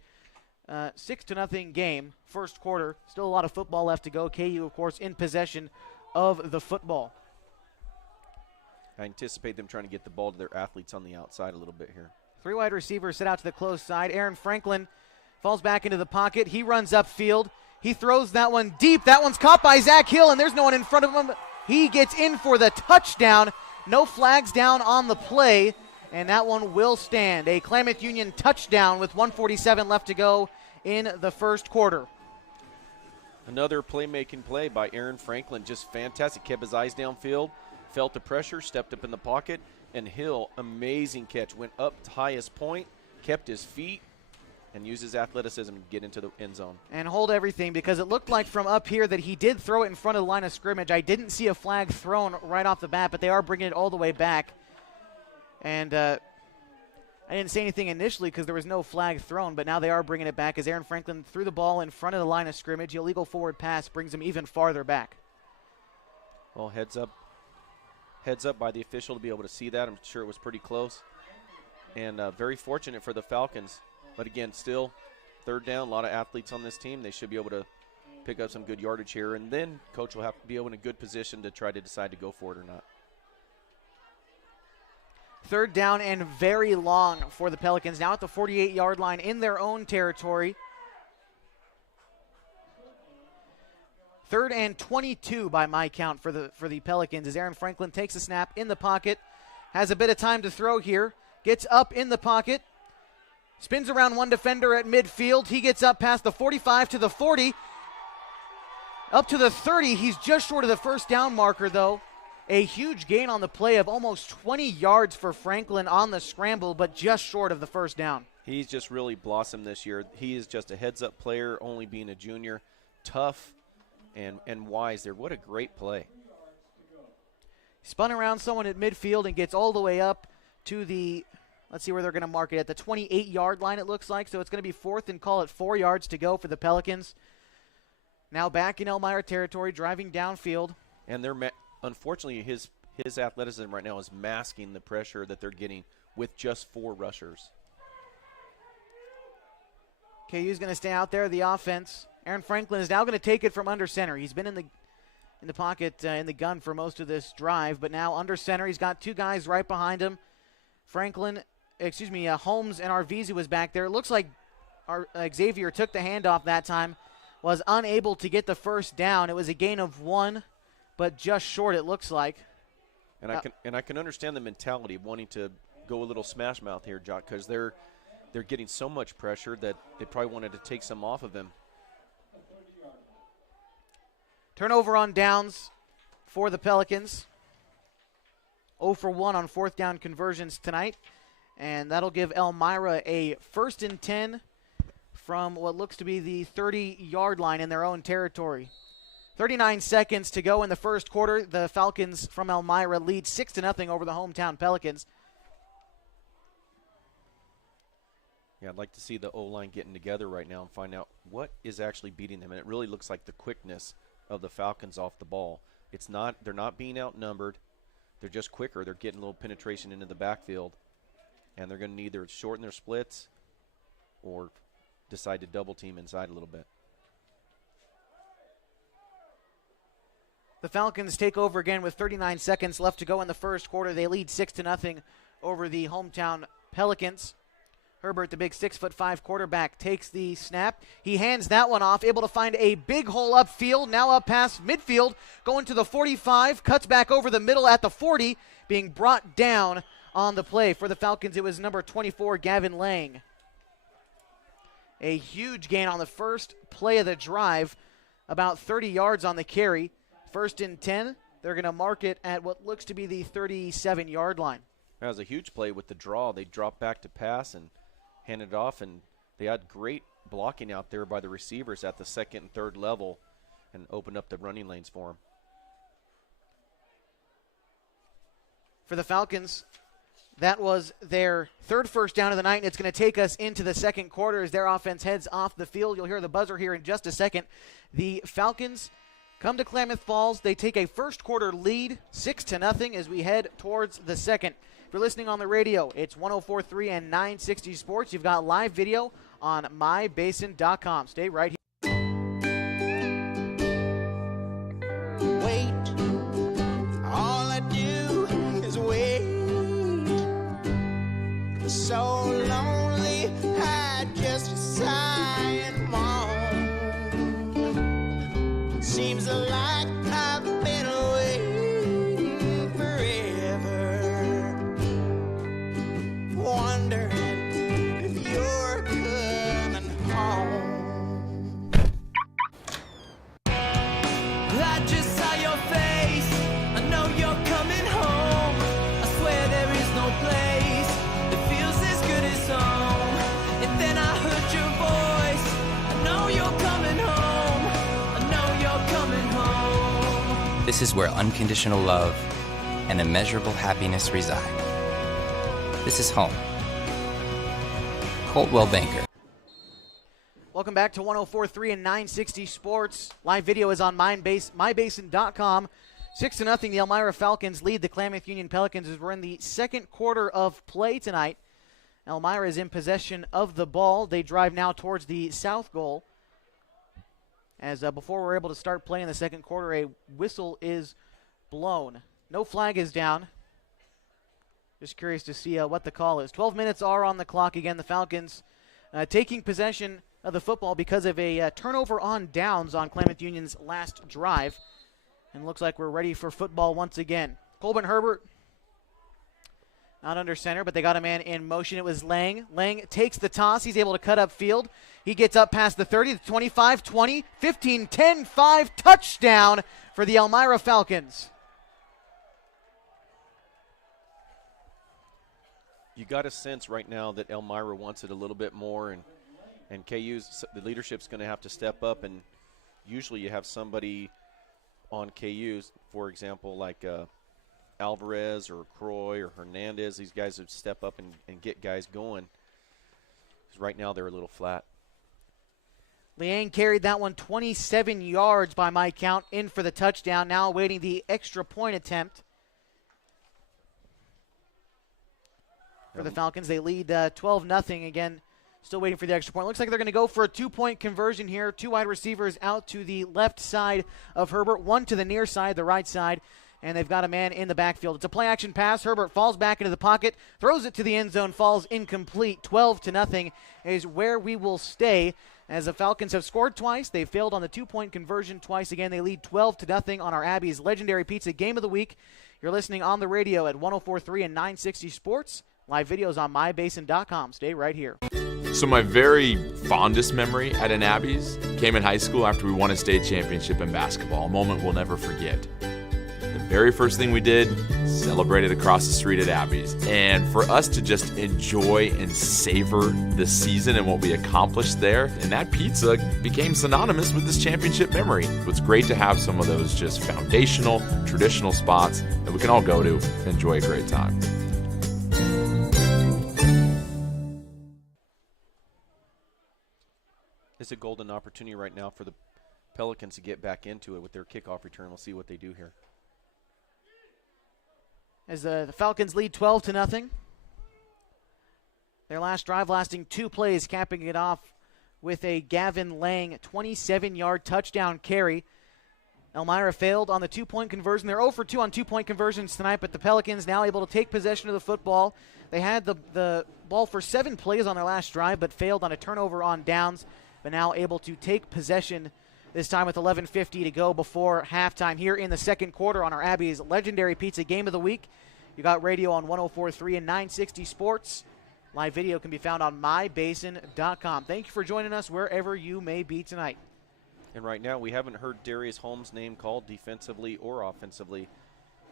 6-0 game, first quarter. Still a lot of football left to go. KU, of course, in possession of the football. I anticipate them trying to get the ball to their athletes on the outside a little bit here. 3 wide receivers set out to the close side. Aaron Franklin falls back into the pocket. He runs upfield. He throws that one deep. That one's caught by Zach Hill, and there's no one in front of him. He gets in for the touchdown. No flags down on the play, and that one will stand. A Klamath Union touchdown with 1:47 left to go in the first quarter. Another playmaking play by Aaron Franklin. Just fantastic. Kept his eyes downfield, felt the pressure, stepped up in the pocket, and Hill, amazing catch. Went up to highest point, kept his feet, and used his athleticism to get into the end zone. And hold everything, because it looked like from up here that he did throw it in front of the line of scrimmage. I didn't see a flag thrown right off the bat, but they are bringing it all the way back. And I didn't say anything initially because there was no flag thrown, but now they are bringing it back as Aaron Franklin threw the ball in front of the line of scrimmage. Illegal forward pass brings him even farther back. Well, heads up by the official to be able to see that. I'm sure it was pretty close. And very fortunate for the Falcons. But again, still third down, a lot of athletes on this team. They should be able to pick up some good yardage here. And then coach will have to be able in a good position to try to decide to go for it or not. Third down and very long for the Pelicans. Now at the 48-yard line in their own territory. 3rd and 22 by my count for the Pelicans as Aaron Franklin takes a snap in the pocket. Has a bit of time to throw here. Gets up in the pocket. Spins around one defender at midfield. He gets up past the 45 to the 40. Up to the 30. He's just short of the first down marker, though. A huge gain on the play of almost 20 yards for Franklin on the scramble, but just short of the first down. He's just really blossomed this year. He is just a heads-up player, only being a junior. Tough and wise there. What a great play. Spun around someone at midfield and gets all the way up to the, let's see where they're going to mark it, at the 28-yard line it looks like. So it's going to be 4th and call it 4 yards to go for the Pelicans. Now back in Elmira territory, driving downfield. And they're unfortunately, his athleticism right now is masking the pressure that they're getting with just 4 rushers. KU's going to stay out there, the offense. Aaron Franklin is now going to take it from under center. He's been in the pocket, in the gun for most of this drive, but now under center. He's got 2 guys right behind him. Holmes and Arvizu was back there. It looks like Xavier took the handoff that time, was unable to get the first down. It was a gain of 1, but just short it looks like. And I can understand the mentality of wanting to go a little smash mouth here, Jock, because they're getting so much pressure that they probably wanted to take some off of him. Turnover on downs for the Pelicans. 0 for 1 on 4th down conversions tonight. And that'll give Elmira a 1st and 10 from what looks to be the 30-yard line in their own territory. 39 seconds to go in the first quarter. The Falcons from Elmira lead 6-0 over the hometown Pelicans. Yeah, I'd like to see the O-line getting together right now and find out what is actually beating them. And it really looks like the quickness of the Falcons off the ball. They're not being outnumbered. They're just quicker. They're getting a little penetration into the backfield. And they're going to either shorten their splits or decide to double team inside a little bit. The Falcons take over again with 39 seconds left to go in the first quarter. They lead 6-0 over the hometown Pelicans. Herbert, the big 6'5" quarterback, takes the snap. He hands that one off, able to find a big hole upfield, now up past midfield, going to the 45, cuts back over the middle at the 40, being brought down on the play. For the Falcons, it was number 24, Gavin Lang. A huge gain on the first play of the drive, about 30 yards on the carry. 1st and 10, they're going to mark it at what looks to be the 37-yard line. That was a huge play with the draw. They dropped back to pass and handed it off, and they had great blocking out there by the receivers at the 2nd and 3rd level and opened up the running lanes for them. For the Falcons, that was their 3rd first down of the night, and it's going to take us into the second quarter as their offense heads off the field. You'll hear the buzzer here in just a second. The Falcons come to Klamath Falls. They take a first quarter lead, 6-0, as we head towards the second. If you're listening on the radio, it's 104.3 and 960 Sports. You've got live video on mybasin.com. Stay right here. Wait, all I do is wait. So lonely, I just sigh and moan. Seems like I've been waiting forever, wondering if you're coming home. I just saw your face, I know you're coming home. I swear there is no place that feels as good as home. And then I heard your voice, I know you're coming home. I know you're coming home. This is where unconditional love and immeasurable happiness reside. This is home. Coldwell Banker. Welcome back to 104.3 and 960 Sports. Live video is on mybasin.com. 6-0, the Elmira Falcons lead the Klamath Union Pelicans as we're in the second quarter of play tonight. Elmira is in possession of the ball. They drive now towards the south goal. As before we're able to start playing the second quarter, a whistle is blown. No flag is down. Just curious to see what the call is. 12 minutes are on the clock. Again, the Falcons taking possession of the football because of a turnover on downs on Klamath Union's last drive. And looks like we're ready for football once again. Colburn Herbert not under center, but they got a man in motion. It was Lang. Lang takes the toss. He's able to cut up field. He gets up past the 30, the 25, 20, 15, 10, 5. Touchdown for the Elmira Falcons. You got a sense right now that Elmira wants it a little bit more, and KU's, the leadership's going to have to step up, and usually you have somebody on KU's, for example, like Alvarez or Croy or Hernandez. These guys would step up and get guys going. 'Cause right now they're a little flat. Liang carried that one 27 yards by my count, in for the touchdown. Now awaiting the extra point attempt for the Falcons. They lead 12-0 again. Still waiting for the extra point. Looks like they're going to go for a two-point conversion here. Two wide receivers out to the left side of Herbert, one to the near side, the right side, and they've got a man in the backfield. It's a play-action pass. Herbert falls back into the pocket, throws it to the end zone, falls incomplete. 12-0 is where we will stay as the Falcons have scored twice. They've failed on the two-point conversion twice. Again, they lead 12-0 on our Abby's Legendary Pizza Game of the Week. You're listening on the radio at 104.3 and 960 Sports. Live videos on mybasin.com. Stay right here. So my very fondest memory at an Abby's came in high school after we won a state championship in basketball, a moment we'll never forget. The very first thing we did, celebrated across the street at Abby's. And for us to just enjoy and savor the season and what we accomplished there, and that pizza became synonymous with this championship memory. It's great to have some of those just foundational, traditional spots that we can all go to and enjoy a great time. It's a golden opportunity right now for the Pelicans to get back into it with their kickoff return. We'll see what they do here. As the Falcons lead 12-0. Their last drive lasting 2 plays, capping it off with a Gavin Lang 27-yard touchdown carry. Elmira failed on the two-point conversion. They're 0 for 2 on two-point conversions tonight, but the Pelicans now able to take possession of the football. They had the ball for 7 plays on their last drive, but failed on a turnover on downs, but now able to take possession this time with 11:50 to go before halftime here in the second quarter on our Abby's Legendary Pizza Game of the Week. You got radio on 104.3 and 960 Sports. Live video can be found on mybasin.com. Thank you for joining us wherever you may be tonight. And right now we haven't heard Darius Holmes' name called defensively or offensively,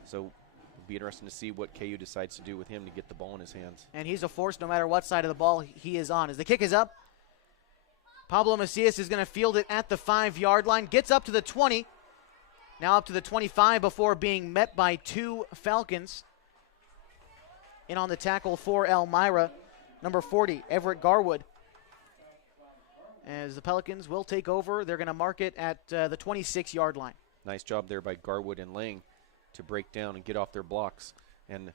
so it'll be interesting to see what KU decides to do with him to get the ball in his hands. And he's a force no matter what side of the ball he is on. As the kick is up, Pablo Macias is going to field it at the 5-yard line. Gets up to the 20. Now up to the 25 before being met by 2 Falcons. In on the tackle for Elmira, number 40, Everett Garwood. As the Pelicans will take over, they're going to mark it at the 26-yard line. Nice job there by Garwood and Lang to break down and get off their blocks. And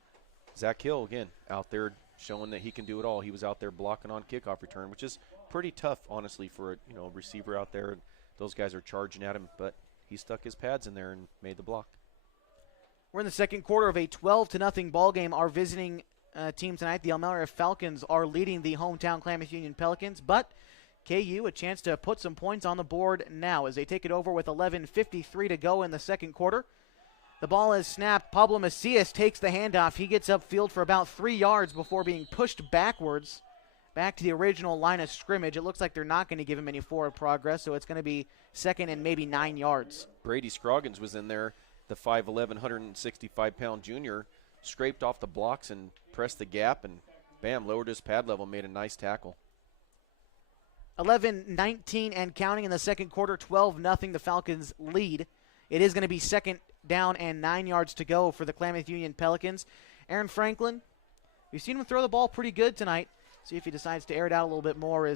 Zach Hill, again, out there showing that he can do it all. He was out there blocking on kickoff return, which is pretty tough, honestly, for a receiver out there. Those guys are charging at him, but he stuck his pads in there and made the block. We're in the second quarter of a 12-0 ball game. Our visiting team tonight, the ELMIRA Falcons, are leading the hometown Klamath Union Pelicans, but KU a chance to put some points on the board now as they take it over with 11:53 to go in the second quarter. The ball is snapped. Pablo Macias takes the handoff. He gets upfield for about 3 yards before being pushed backwards back to the original line of scrimmage. It looks like they're not going to give him any forward progress, so it's going to be second and maybe 9 yards. Brady Scroggins was in there, the 5'11", 165-pound junior, scraped off the blocks and pressed the gap and, bam, lowered his pad level, made a nice tackle. 11-19 and counting in the second quarter, 12-0 the Falcons lead. It is going to be second down and 9 yards to go for the Klamath Union Pelicans. Aaron Franklin, we've seen him throw the ball pretty good tonight. See if he decides to air it out a little bit more.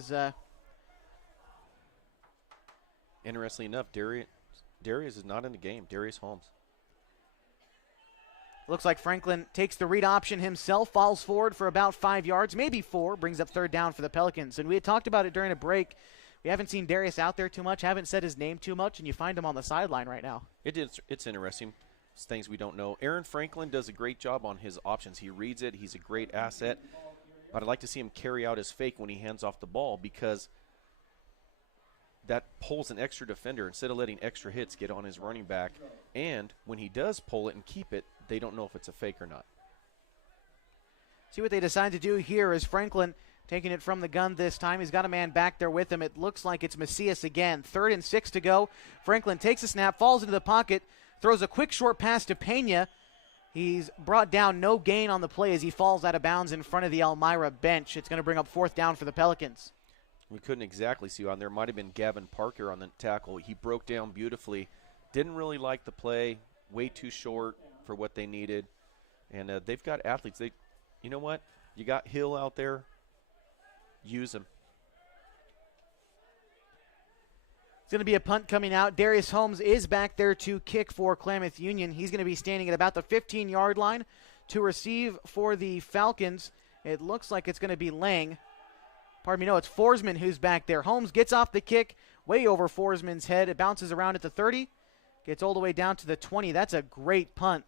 Interestingly enough, Darius is not in the game. Darius Holmes. Looks like Franklin takes the read option himself, falls forward for about 5 yards, maybe 4, brings up third down for the Pelicans. And we had talked about it during a break. We haven't seen Darius out there too much, haven't said his name too much, and you find him on the sideline right now. It's interesting. It's things we don't know. Aaron Franklin does a great job on his options. He reads it. He's a great asset. But I'd like to see him carry out his fake when he hands off the ball, because that pulls an extra defender instead of letting extra hits get on his running back. And when he does pull it and keep it, they don't know if it's a fake or not. See what they decide to do here is Franklin taking it from the gun this time. He's got a man back there with him. It looks like it's Macias again. 3rd and 6 to go. Franklin takes a snap, falls into the pocket, throws a quick short pass to Pena. He's brought down, no gain on the play as he falls out of bounds in front of the ELMIRA bench. It's going to bring up 4th down for the Pelicans. We couldn't exactly see on there. Might have been Gavin Parker on the tackle. He broke down beautifully. Didn't really like the play. Way too short for what they needed. And they've got athletes. You know what? You got Hill out there. Use him. It's going to be a punt coming out. Darius Holmes is back there to kick for Klamath Union. He's going to be standing at about the 15-yard line to receive for the Falcons. It looks like it's going to be Lang. Pardon me, no, it's Forsman who's back there. Holmes gets off the kick way over Forsman's head. It bounces around at the 30, gets all the way down to the 20. That's a great punt.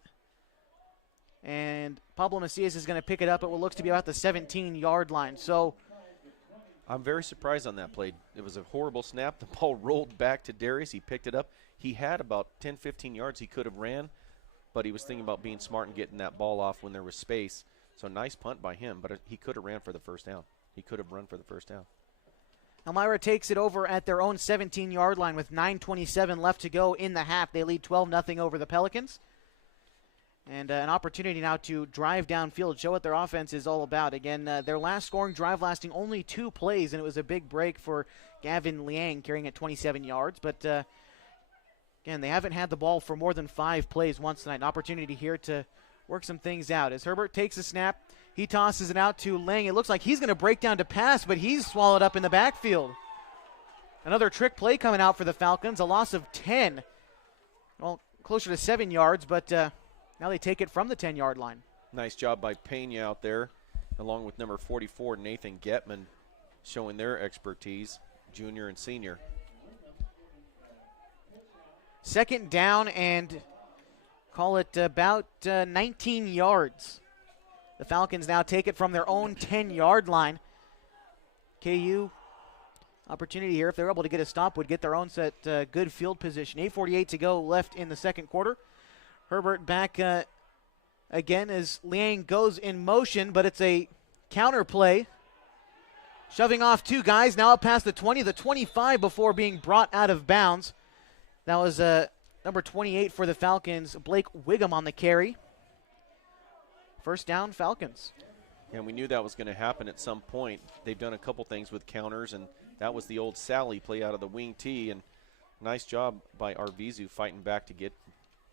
And Pablo Macias is going to pick it up at what looks to be about the 17-yard line. So I'm very surprised on that play. It was a horrible snap. The ball rolled back to Darius. He picked it up. He had about 10, 15 yards he could have ran, but he was thinking about being smart and getting that ball off when there was space. So nice punt by him, but he could have ran for the first down. He could have run for the first down. ELMIRA takes it over at their own 17-yard line with 9:27 left to go in the half. They lead 12-0 over the Pelicans. And an opportunity now to drive downfield, show what their offense is all about. Again, their last scoring drive lasting only 2 plays, and it was a big break for Gavin Liang carrying it 27 yards. But, again, they haven't had the ball for more than 5 plays once tonight. An opportunity here to work some things out. As Herbert takes a snap, he tosses it out to Lang. It looks like he's going to break down to pass, but he's swallowed up in the backfield. Another trick play coming out for the Falcons, a loss of 10. Well, closer to 7 yards, but now they take it from the 10-yard line. Nice job by Pena out there, along with number 44, Nathan Getman, showing their expertise, junior and senior. Second down and call it about 19 yards. The Falcons now take it from their own 10-yard line. KU, opportunity here, if they're able to get a stop, would get their own set good field position. 8:48 to go left in the second quarter. Herbert back again as Liang goes in motion, but it's a counter play. Shoving off 2 guys, now up past the 20, the 25 before being brought out of bounds. That was number 28 for the Falcons, Blake Wiggum on the carry. First down, Falcons. And we knew that was going to happen at some point. They've done a couple things with counters, and that was the old Sally play out of the wing tee. And nice job by Arvizu fighting back to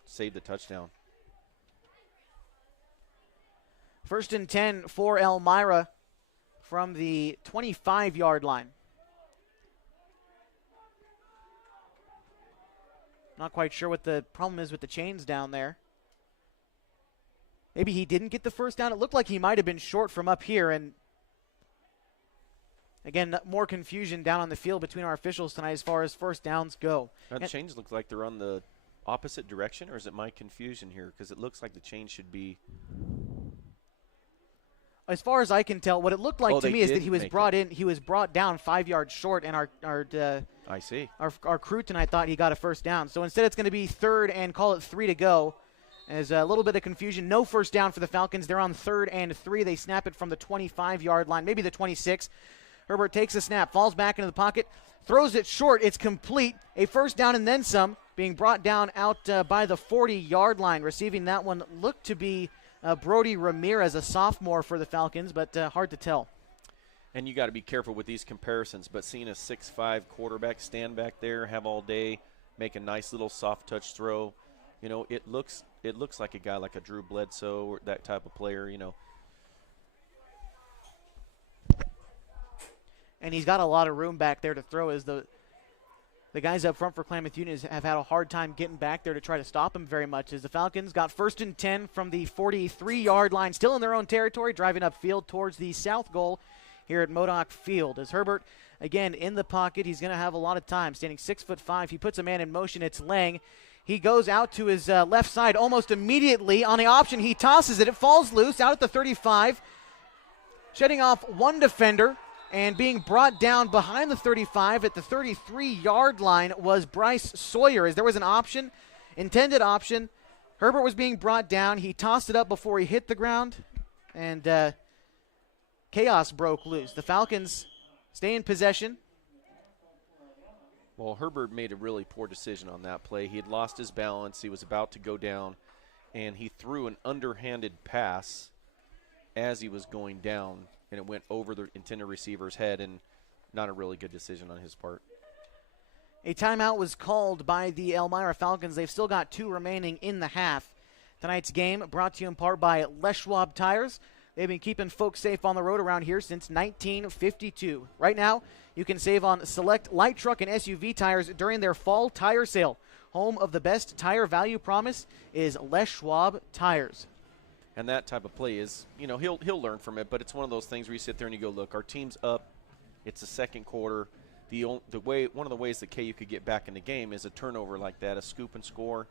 save the touchdown. First and 10 for ELMIRA from the 25-yard line. Not quite sure what the problem is with the chains down there. Maybe he didn't get the first down. It looked like he might have been short from up here. And again, more confusion down on the field between our officials tonight as far as first downs go. The chains look like they're on the opposite direction, or is it my confusion here? Because it looks like the chain should be. As far as I can tell, what it looked like to me is that he was he was brought down 5 yards short, and I see. Our crew tonight thought he got a first down. So instead it's going to be third and call it 3 to go. There's a little bit of confusion. No first down for the Falcons. They're on 3rd and 3. They snap it from the 25-yard line, maybe the 26. Herbert takes a snap, falls back into the pocket, throws it short. It's complete. A first down and then some, being brought down out by the 40-yard line. Receiving that one looked to be Brody Ramirez, a sophomore for the Falcons, but hard to tell. And you got to be careful with these comparisons, but seeing a 6'5" quarterback stand back there, have all day, make a nice little soft touch throw, you know, it looks like a guy like a Drew Bledsoe or that type of player, you know. And he's got a lot of room back there to throw, as the guys up front for Klamath Union have had a hard time getting back there to try to stop him very much, as the Falcons got 1st and 10 from the 43-yard line, still in their own territory, driving upfield towards the south goal here at Modoc Field. As Herbert, again, in the pocket, he's going to have a lot of time. Standing 6'5", he puts a man in motion. It's Lang. He goes out to his left side almost immediately. On the option, he tosses it. It falls loose out at the 35, shedding off one defender. And being brought down behind the 35 at the 33-yard line was Bryce Sawyer. As there was an option, intended option. Herbert was being brought down. He tossed it up before he hit the ground, and chaos broke loose. The Falcons stay in possession. Well, Herbert made a really poor decision on that play. He had lost his balance. He was about to go down, and he threw an underhanded pass as he was going down, and it went over the intended receiver's head, and not a really good decision on his part. A timeout was called by the Elmira Falcons. They've still got 2 remaining in the half. Tonight's game brought to you in part by Les Schwab Tires. They've been keeping folks safe on the road around here since 1952. Right now, you can save on select light truck and SUV tires during their fall tire sale. Home of the best tire value promise is Les Schwab Tires. And that type of play is, you know, he'll learn from it, but it's one of those things where you sit there and you go, look, our team's up. It's the second quarter. One of the ways that KU could get back in the game is a turnover like that, a scoop and score.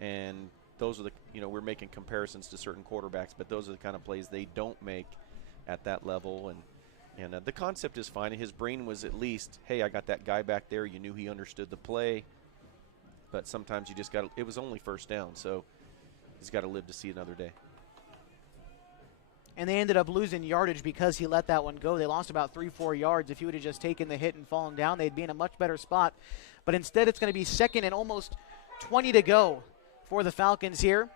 And those are the, you know, we're making comparisons to certain quarterbacks, but those are the kind of plays they don't make at that level. And the concept is fine. His brain was at least, hey, I got that guy back there. You knew he understood the play. But sometimes you just got to, it was only first down, so he's got to live to see another day. And they ended up losing yardage because he let that one go. They lost about 3-4 yards. If he would have just taken the hit and fallen down, they'd be in a much better spot. But instead, it's going to be 2nd and almost 20 to go for the Falcons here.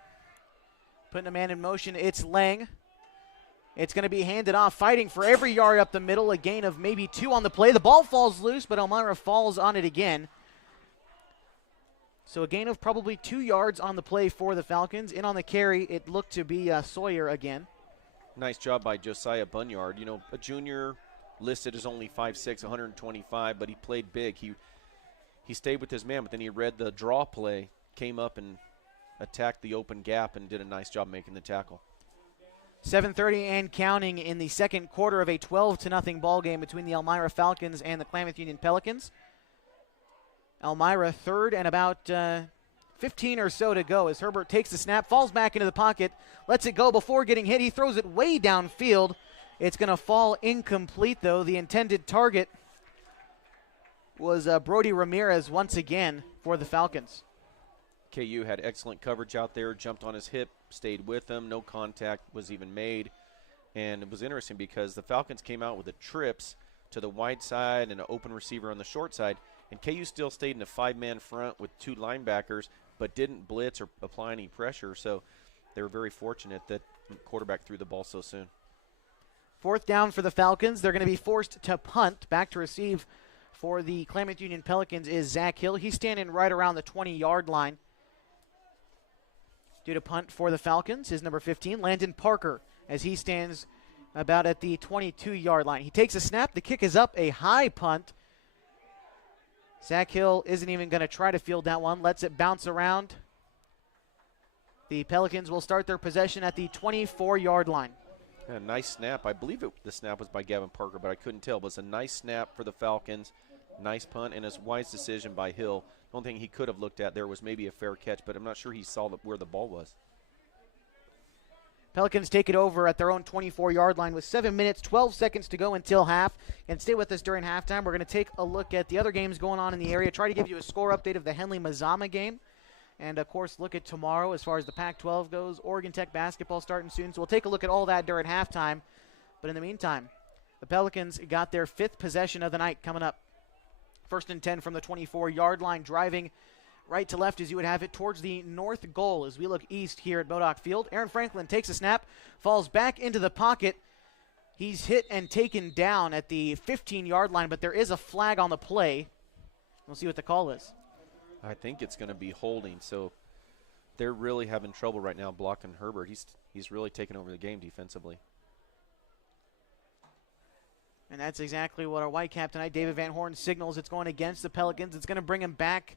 Putting a man in motion, it's Lang. It's going to be handed off, fighting for every yard up the middle, a gain of maybe 2 on the play. The ball falls loose, but Elmira falls on it again. So a gain of probably 2 yards on the play for the Falcons. In on the carry, it looked to be Sawyer again. Nice job by Josiah Bunyard. You know, a junior listed as only 5'6", 125, but he played big. He stayed with his man, but then he read the draw play, came up and attacked the open gap and did a nice job making the tackle. 7:30 and counting in the second quarter of a 12-0 ball game between the Elmira Falcons and the Klamath Union Pelicans. Elmira 3rd and about 15 or so to go as Herbert takes the snap, falls back into the pocket, lets it go before getting hit. He throws it way downfield. It's going to fall incomplete, though. The intended target was Brody Ramirez once again for the Falcons. KU had excellent coverage out there, jumped on his hip, stayed with him. No contact was even made. And it was interesting because the Falcons came out with the trips to the wide side and an open receiver on the short side. And KU still stayed in a 5-man front with 2 linebackers, but didn't blitz or apply any pressure. So they were very fortunate that the quarterback threw the ball so soon. 4th down for the Falcons. They're going to be forced to punt. Back to receive for the Klamath Union Pelicans is Zach Hill. He's standing right around the 20-yard line. Due to punt for the Falcons is number 15, Landon Parker, as he stands about at the 22-yard line. He takes a snap. The kick is up, a high punt. Zach Hill isn't even going to try to field that one. Lets it bounce around. The Pelicans will start their possession at the 24-yard line. A nice snap. I believe the snap was by Gavin Parker, but I couldn't tell. But it's a nice snap for the Falcons. Nice punt, and a wise decision by Hill. The only thing he could have looked at there was maybe a fair catch, but I'm not sure he saw where the ball was. Pelicans take it over at their own 24-yard line with 7 minutes, 12 seconds to go until half. And stay with us during halftime. We're going to take a look at the other games going on in the area, try to give you a score update of the Henley-Mazama game. And, of course, look at tomorrow as far as the Pac-12 goes. Oregon Tech basketball starting soon. So we'll take a look at all that during halftime. But in the meantime, the Pelicans got their 5th possession of the night coming up. 1st and 10 from the 24-yard line, driving right to left as you would have it towards the north goal as we look east here at Modoc Field. Aaron Franklin takes a snap, falls back into the pocket. He's hit and taken down at the 15-yard line, but there is a flag on the play. We'll see what the call is. I think it's going to be holding, so they're really having trouble right now blocking Herbert. He's really taken over the game defensively. And that's exactly what our Whitecap tonight, David Van Horn, signals. It's going against the Pelicans. It's going to bring him back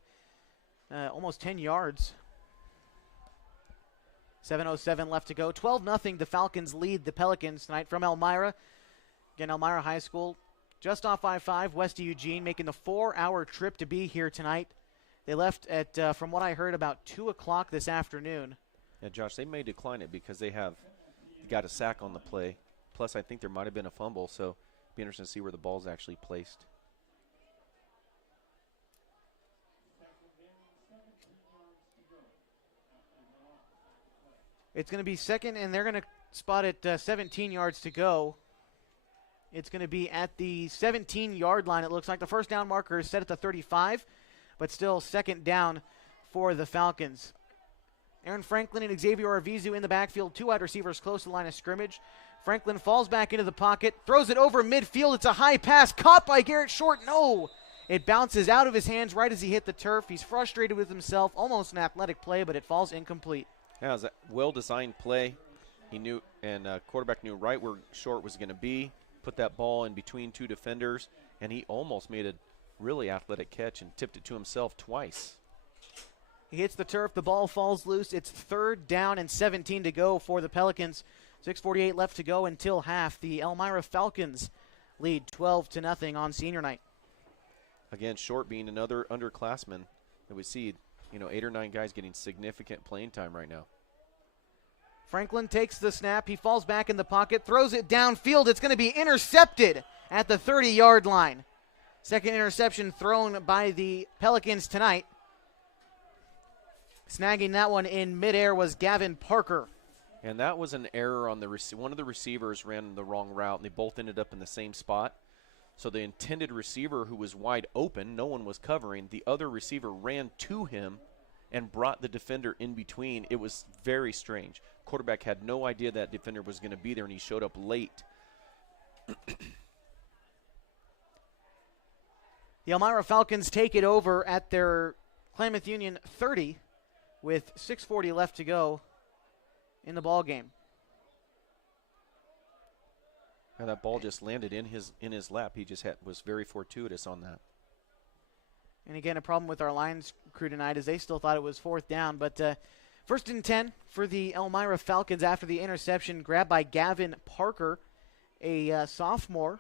almost 10 yards. 7:07 left to go. 12-0, the Falcons lead the Pelicans tonight from Elmira. Again, Elmira High School, just off I-5, west of Eugene, making the 4-hour trip to be here tonight. They left at, from what I heard, about 2 o'clock this afternoon. Yeah, Josh, they may decline it because they got a sack on the play. Plus, I think there might have been a fumble, so it'll be interesting to see where the ball's actually placed. It's going to be second, and they're going to spot it 17 yards to go. It's going to be at the 17-yard line. It looks like the first down marker is set at the 35, but still second down for the Falcons. Aaron Franklin and Xavier Arvizu in the backfield, 2 wide receivers close to the line of scrimmage. Franklin falls back into the pocket, throws it over midfield. It's a high pass caught by Garrett Short. No! It bounces out of his hands right as he hit the turf. He's frustrated with himself. Almost an athletic play, but it falls incomplete. Yeah, it was a well-designed play. He knew, and quarterback knew right where Short was going to be, put that ball in between 2 defenders, and he almost made a really athletic catch and tipped it to himself twice. He hits the turf. The ball falls loose. It's 3rd down and 17 to go for the Pelicans. 6:48 left to go until half. The Elmira Falcons lead 12-0 on senior night. Again, Short being another underclassman that we see, 8 or 9 guys getting significant playing time right now. Franklin takes the snap. He falls back in the pocket, throws it downfield. It's going to be intercepted at the 30-yard line. Second interception thrown by the Pelicans tonight. Snagging that one in midair was Gavin Parker. And that was an error on one of the receivers ran the wrong route, and they both ended up in the same spot. So the intended receiver, who was wide open, no one was covering, the other receiver ran to him and brought the defender in between. It was very strange. Quarterback had no idea that defender was going to be there, and he showed up late. The Elmira Falcons take it over at their Klamath Union 30 with 6:40 left to go in the ball game. And that ball just landed in his lap. He just was very fortuitous on that. And again, a problem with our Lions crew tonight is they still thought it was 4th down. But 1st and 10 for the Elmira Falcons after the interception grabbed by Gavin Parker, a sophomore.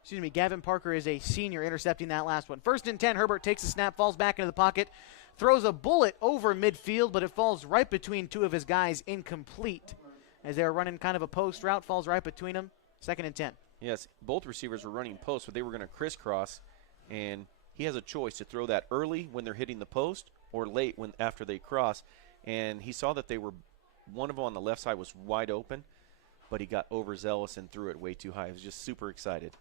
Excuse me, Gavin Parker is a senior intercepting that last one. 1st and 10, Herbert takes the snap, falls back into the pocket, throws a bullet over midfield, but it falls right between 2 of his guys, incomplete. As they were running kind of a post route, falls right between them. 2nd and 10. Yes, both receivers were running post, but they were going to crisscross, and he has a choice to throw that early when they're hitting the post or late after they cross. And he saw that one of them on the left side was wide open, but he got overzealous and threw it way too high. He was just super excited.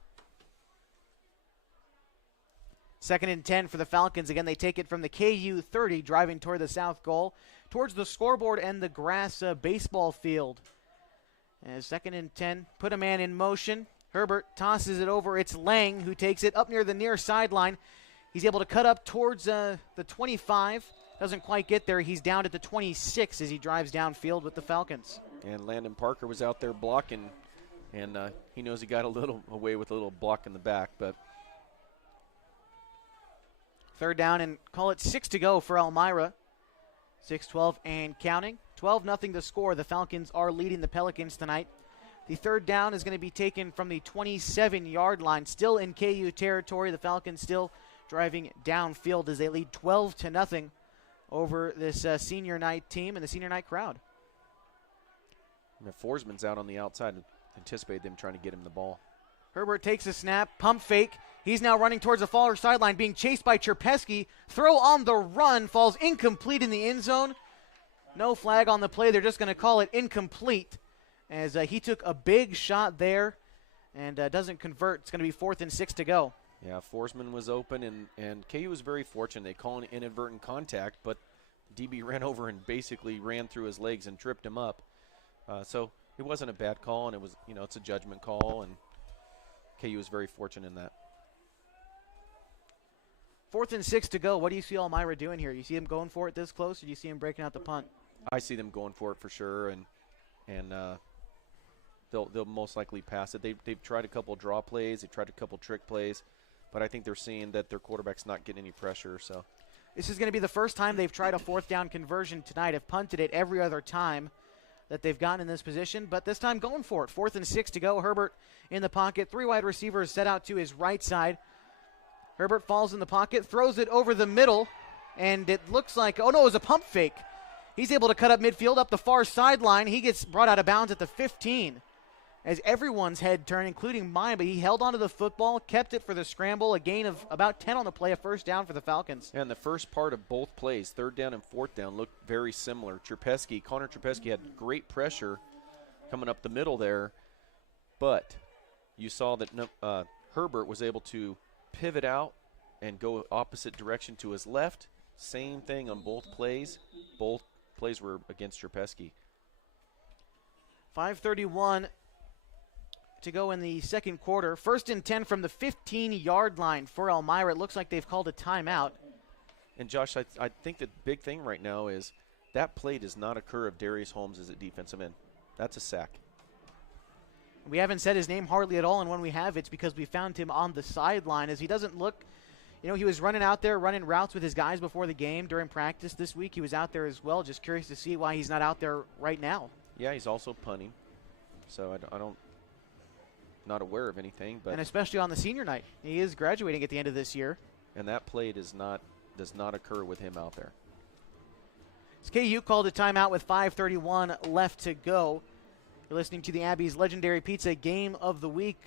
2nd and 10 for the Falcons. Again, they take it from the KU 30, driving toward the south goal, towards the scoreboard and the grass baseball field. As 2nd and 10, put a man in motion. Herbert tosses it over. It's Lang who takes it up near the near sideline. He's able to cut up towards the 25. Doesn't quite get there. He's down at the 26 as he drives downfield with the Falcons. And Landon Parker was out there blocking And he knows he got a little away with a little block in the back, but third down and call it 6 to go for Elmira. 6-12 and counting. 12-0 the score. The Falcons are leading the Pelicans tonight. The third down is going to be taken from the 27-yard line. Still in KU territory. The Falcons still driving downfield as they lead 12-0 over this senior night team and the senior night crowd. Forsman's out on the outside. Anticipate them trying to get him the ball. Herbert takes a snap, pump fake. He's now running towards the far sideline, being chased by Cherpesky. Throw on the run, falls incomplete in the end zone. No flag on the play. They're just going to call it incomplete as he took a big shot there and doesn't convert. It's going to be 4th and 6 to go. Yeah, Forsman was open, and KU was very fortunate. They call an inadvertent contact, but DB ran over and basically ran through his legs and tripped him up. So it wasn't a bad call, and it was, it's a judgment call, and KU was very fortunate in that. 4th and 6 to go. What do you see Elmira doing here? Do you see him going for it this close, or do you see him breaking out the punt? I see them going for it for sure, and they'll most likely pass it. They've tried a couple of draw plays, they've tried a couple trick plays, but I think they're seeing that their quarterback's not getting any pressure. So this is going to be the first time they've tried a 4th down conversion tonight. Have punted it every other time that they've gotten in this position, but this time going for it. 4th and 6 to go. Herbert in the pocket. 3 wide receivers set out to his right side. Herbert falls in the pocket, throws it over the middle, and it looks like, oh no, it was a pump fake. He's able to cut up midfield, up the far sideline. He gets brought out of bounds at the 15 as everyone's head turned, including mine, but he held onto the football, kept it for the scramble, a gain of about 10 on the play, a first down for the Falcons. And the first part of both plays, 3rd down and 4th down, looked very similar. Connor Cherpesky had great pressure coming up the middle there, but you saw that Herbert was able to pivot out and go opposite direction to his left. Same thing on both plays. Both plays were against Cherpesky. 5:31 to go in the second quarter. 1st and 10 from the 15-yard line for Elmira. It looks like they've called a timeout. And Josh, I think the big thing right now is that play does not occur if Darius Holmes is at defensive end. That's a sack. We haven't said his name hardly at all, and when we have, it's because we found him on the sideline as he doesn't look, he was running out there, running routes with his guys before the game during practice this week. He was out there as well. Just curious to see why he's not out there right now. Yeah, he's also punting, so I don't, not aware of anything. But and especially on the senior night. He is graduating at the end of this year. And that play does not occur with him out there. KU called a timeout with 5:31 left to go. You're listening to the Abby's Legendary Pizza Game of the Week,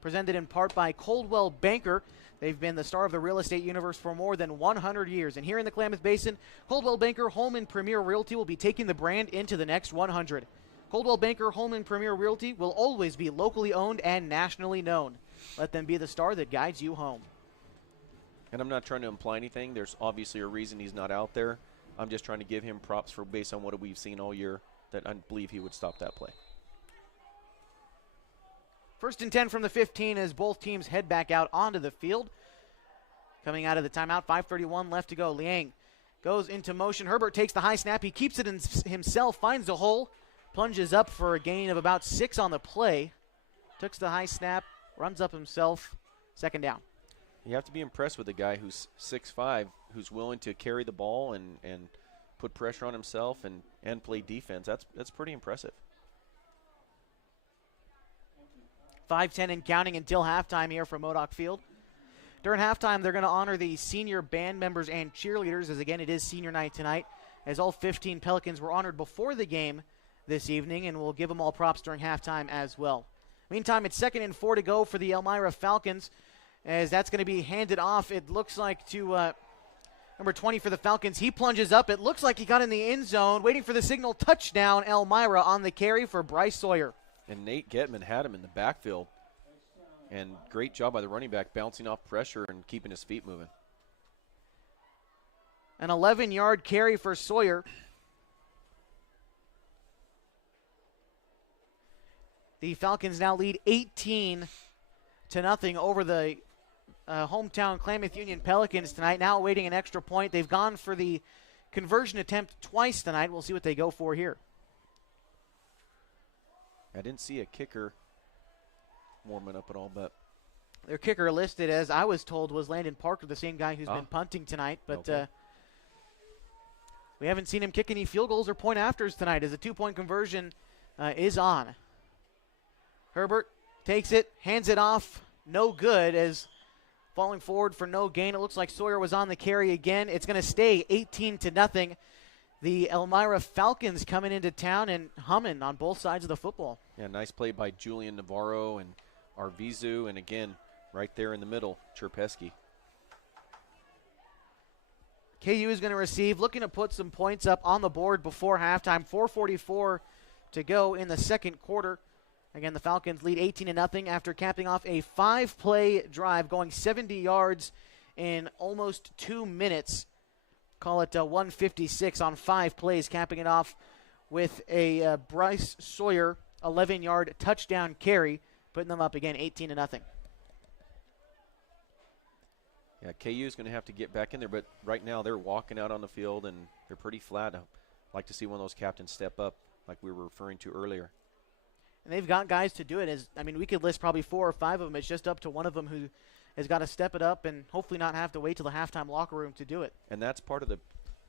presented in part by Coldwell Banker. They've been the star of the real estate universe for more than 100 years. And here in the Klamath Basin, Coldwell Banker Home and Premier Realty will be taking the brand into the next 100. Coldwell Banker Home and Premier Realty will always be locally owned and nationally known. Let them be the star that guides you home. And I'm not trying to imply anything. There's obviously a reason he's not out there. I'm just trying to give him props for based on what we've seen all year that I believe he would stop that play. 1st and 10 from the 15 as both teams head back out onto the field. Coming out of the timeout, 5:31 left to go. Liang goes into motion. Herbert takes the high snap. He keeps it in himself, finds a hole, plunges up for a gain of about 6 on the play. Took the high snap, runs up himself, 2nd down. You have to be impressed with a guy who's 6'5", who's willing to carry the ball and put pressure on himself and play defense. That's pretty impressive. 5:10 and counting until halftime here from Modoc Field. During halftime, they're going to honor the senior band members and cheerleaders, as again, it is senior night tonight, as all 15 Pelicans were honored before the game this evening, and we'll give them all props during halftime as well. Meantime, it's 2nd and 4 to go for the Elmira Falcons, as that's going to be handed off, it looks like, to number 20 for the Falcons. He plunges up. It looks like he got in the end zone, waiting for the signal. Touchdown, Elmira on the carry for Bryce Sawyer. And Nate Getman had him in the backfield. And great job by the running back bouncing off pressure and keeping his feet moving. An 11-yard carry for Sawyer. The Falcons now lead 18-0 over the hometown Klamath Union Pelicans tonight. Now awaiting an extra point. They've gone for the conversion attempt twice tonight. We'll see what they go for here. I didn't see a kicker warming up at all, but Their kicker listed, as I was told, was Landon Parker, the same guy who's been punting tonight. But okay. We haven't seen him kick any field goals or point afters tonight as a 2-point conversion is on. Herbert takes it, hands it off, no good, as falling forward for no gain. It looks like Sawyer was on the carry again. It's going to stay 18-0. The Elmira Falcons coming into town and humming on both sides of the football. Yeah, nice play by Julian Navarro and Arvizu, and again, right there in the middle, Cherpesky. KU is going to receive, looking to put some points up on the board before halftime. 4:44 to go in the second quarter. Again, the Falcons lead 18-0 after capping off a 5-play drive, going 70 yards in almost 2 minutes. Call it 156 on 5 plays, capping it off with a Bryce Sawyer 11-yard touchdown carry, putting them up again 18-0. Yeah, KU is going to have to get back in there, but right now they're walking out on the field and they're pretty flat. I'd like to see one of those captains step up like we were referring to earlier. And they've got guys to do it. We could list probably 4 or 5 of them. It's just up to one of them who has got to step it up and hopefully not have to wait till the halftime locker room to do it. And that's part of the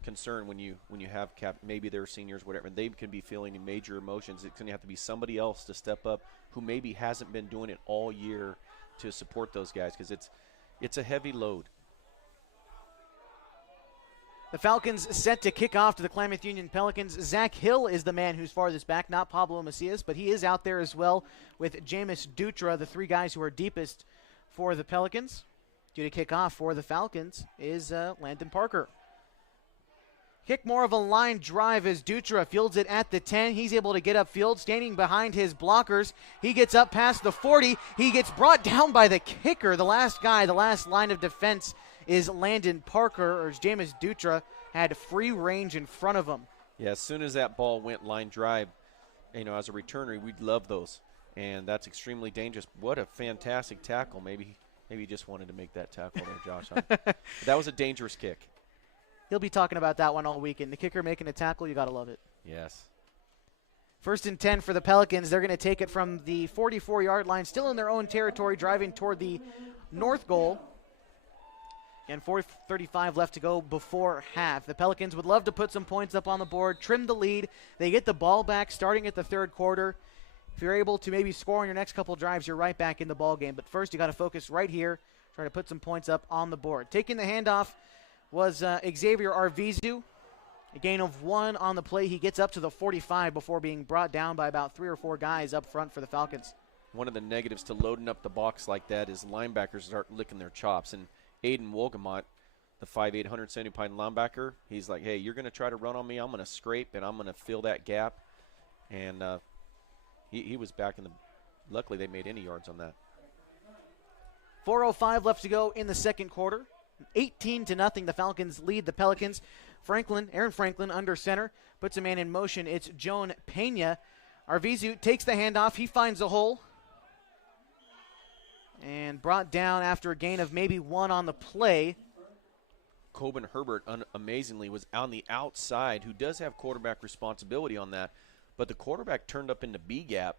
concern when you have maybe they're seniors, whatever, and they can be feeling major emotions. It's going to have to be somebody else to step up who maybe hasn't been doing it all year to support those guys, because it's a heavy load. The Falcons set to kick off to the Klamath Union Pelicans. Zach Hill is the man who's farthest back, not Pablo Macias, but he is out there as well with Jameis Dutra, the 3 guys who are deepest for the Pelicans. Due to kick off for the Falcons is Landon Parker. Kick more of a line drive as Dutra fields it at the 10. He's able to get upfield, standing behind his blockers. He gets up past the 40. He gets brought down by the kicker. The last guy, the last line of defense is Landon Parker, or Jameis Dutra had free range in front of him. Yeah, as soon as that ball went line drive, as a returner, we'd love those. And that's extremely dangerous. What a fantastic tackle. Maybe he just wanted to make that tackle there, Josh. That was a dangerous kick. He'll be talking about that one all weekend. The kicker making a tackle, you got to love it. Yes. 1st and 10 for the Pelicans. They're going to take it from the 44-yard line, still in their own territory, driving toward the north goal. And 4:35 left to go before half. The Pelicans would love to put some points up on the board, trim the lead. They get the ball back starting at the third quarter. If you're able to maybe score on your next couple drives, you're right back in the ball game. But first, you got to focus right here, try to put some points up on the board. Taking the handoff was Xavier Arvizu. A gain of 1 on the play. He gets up to the 45 before being brought down by about 3 or 4 guys up front for the Falcons. One of the negatives to loading up the box like that is linebackers start licking their chops. And Aiden Wolgamont, the 5'8", 170-pound linebacker, he's like, hey, you're going to try to run on me, I'm going to scrape, and I'm going to fill that gap. And he was back in the – luckily they made any yards on that. 4:05 left to go in the second quarter. 18-0, the Falcons lead the Pelicans. Aaron Franklin under center, puts a man in motion. It's Joan Pena. Arvizu takes the handoff. He finds a hole. And brought down after a gain of maybe 1 on the play. Coben Herbert, amazingly, was on the outside, who does have quarterback responsibility on that. But the quarterback turned up into B gap,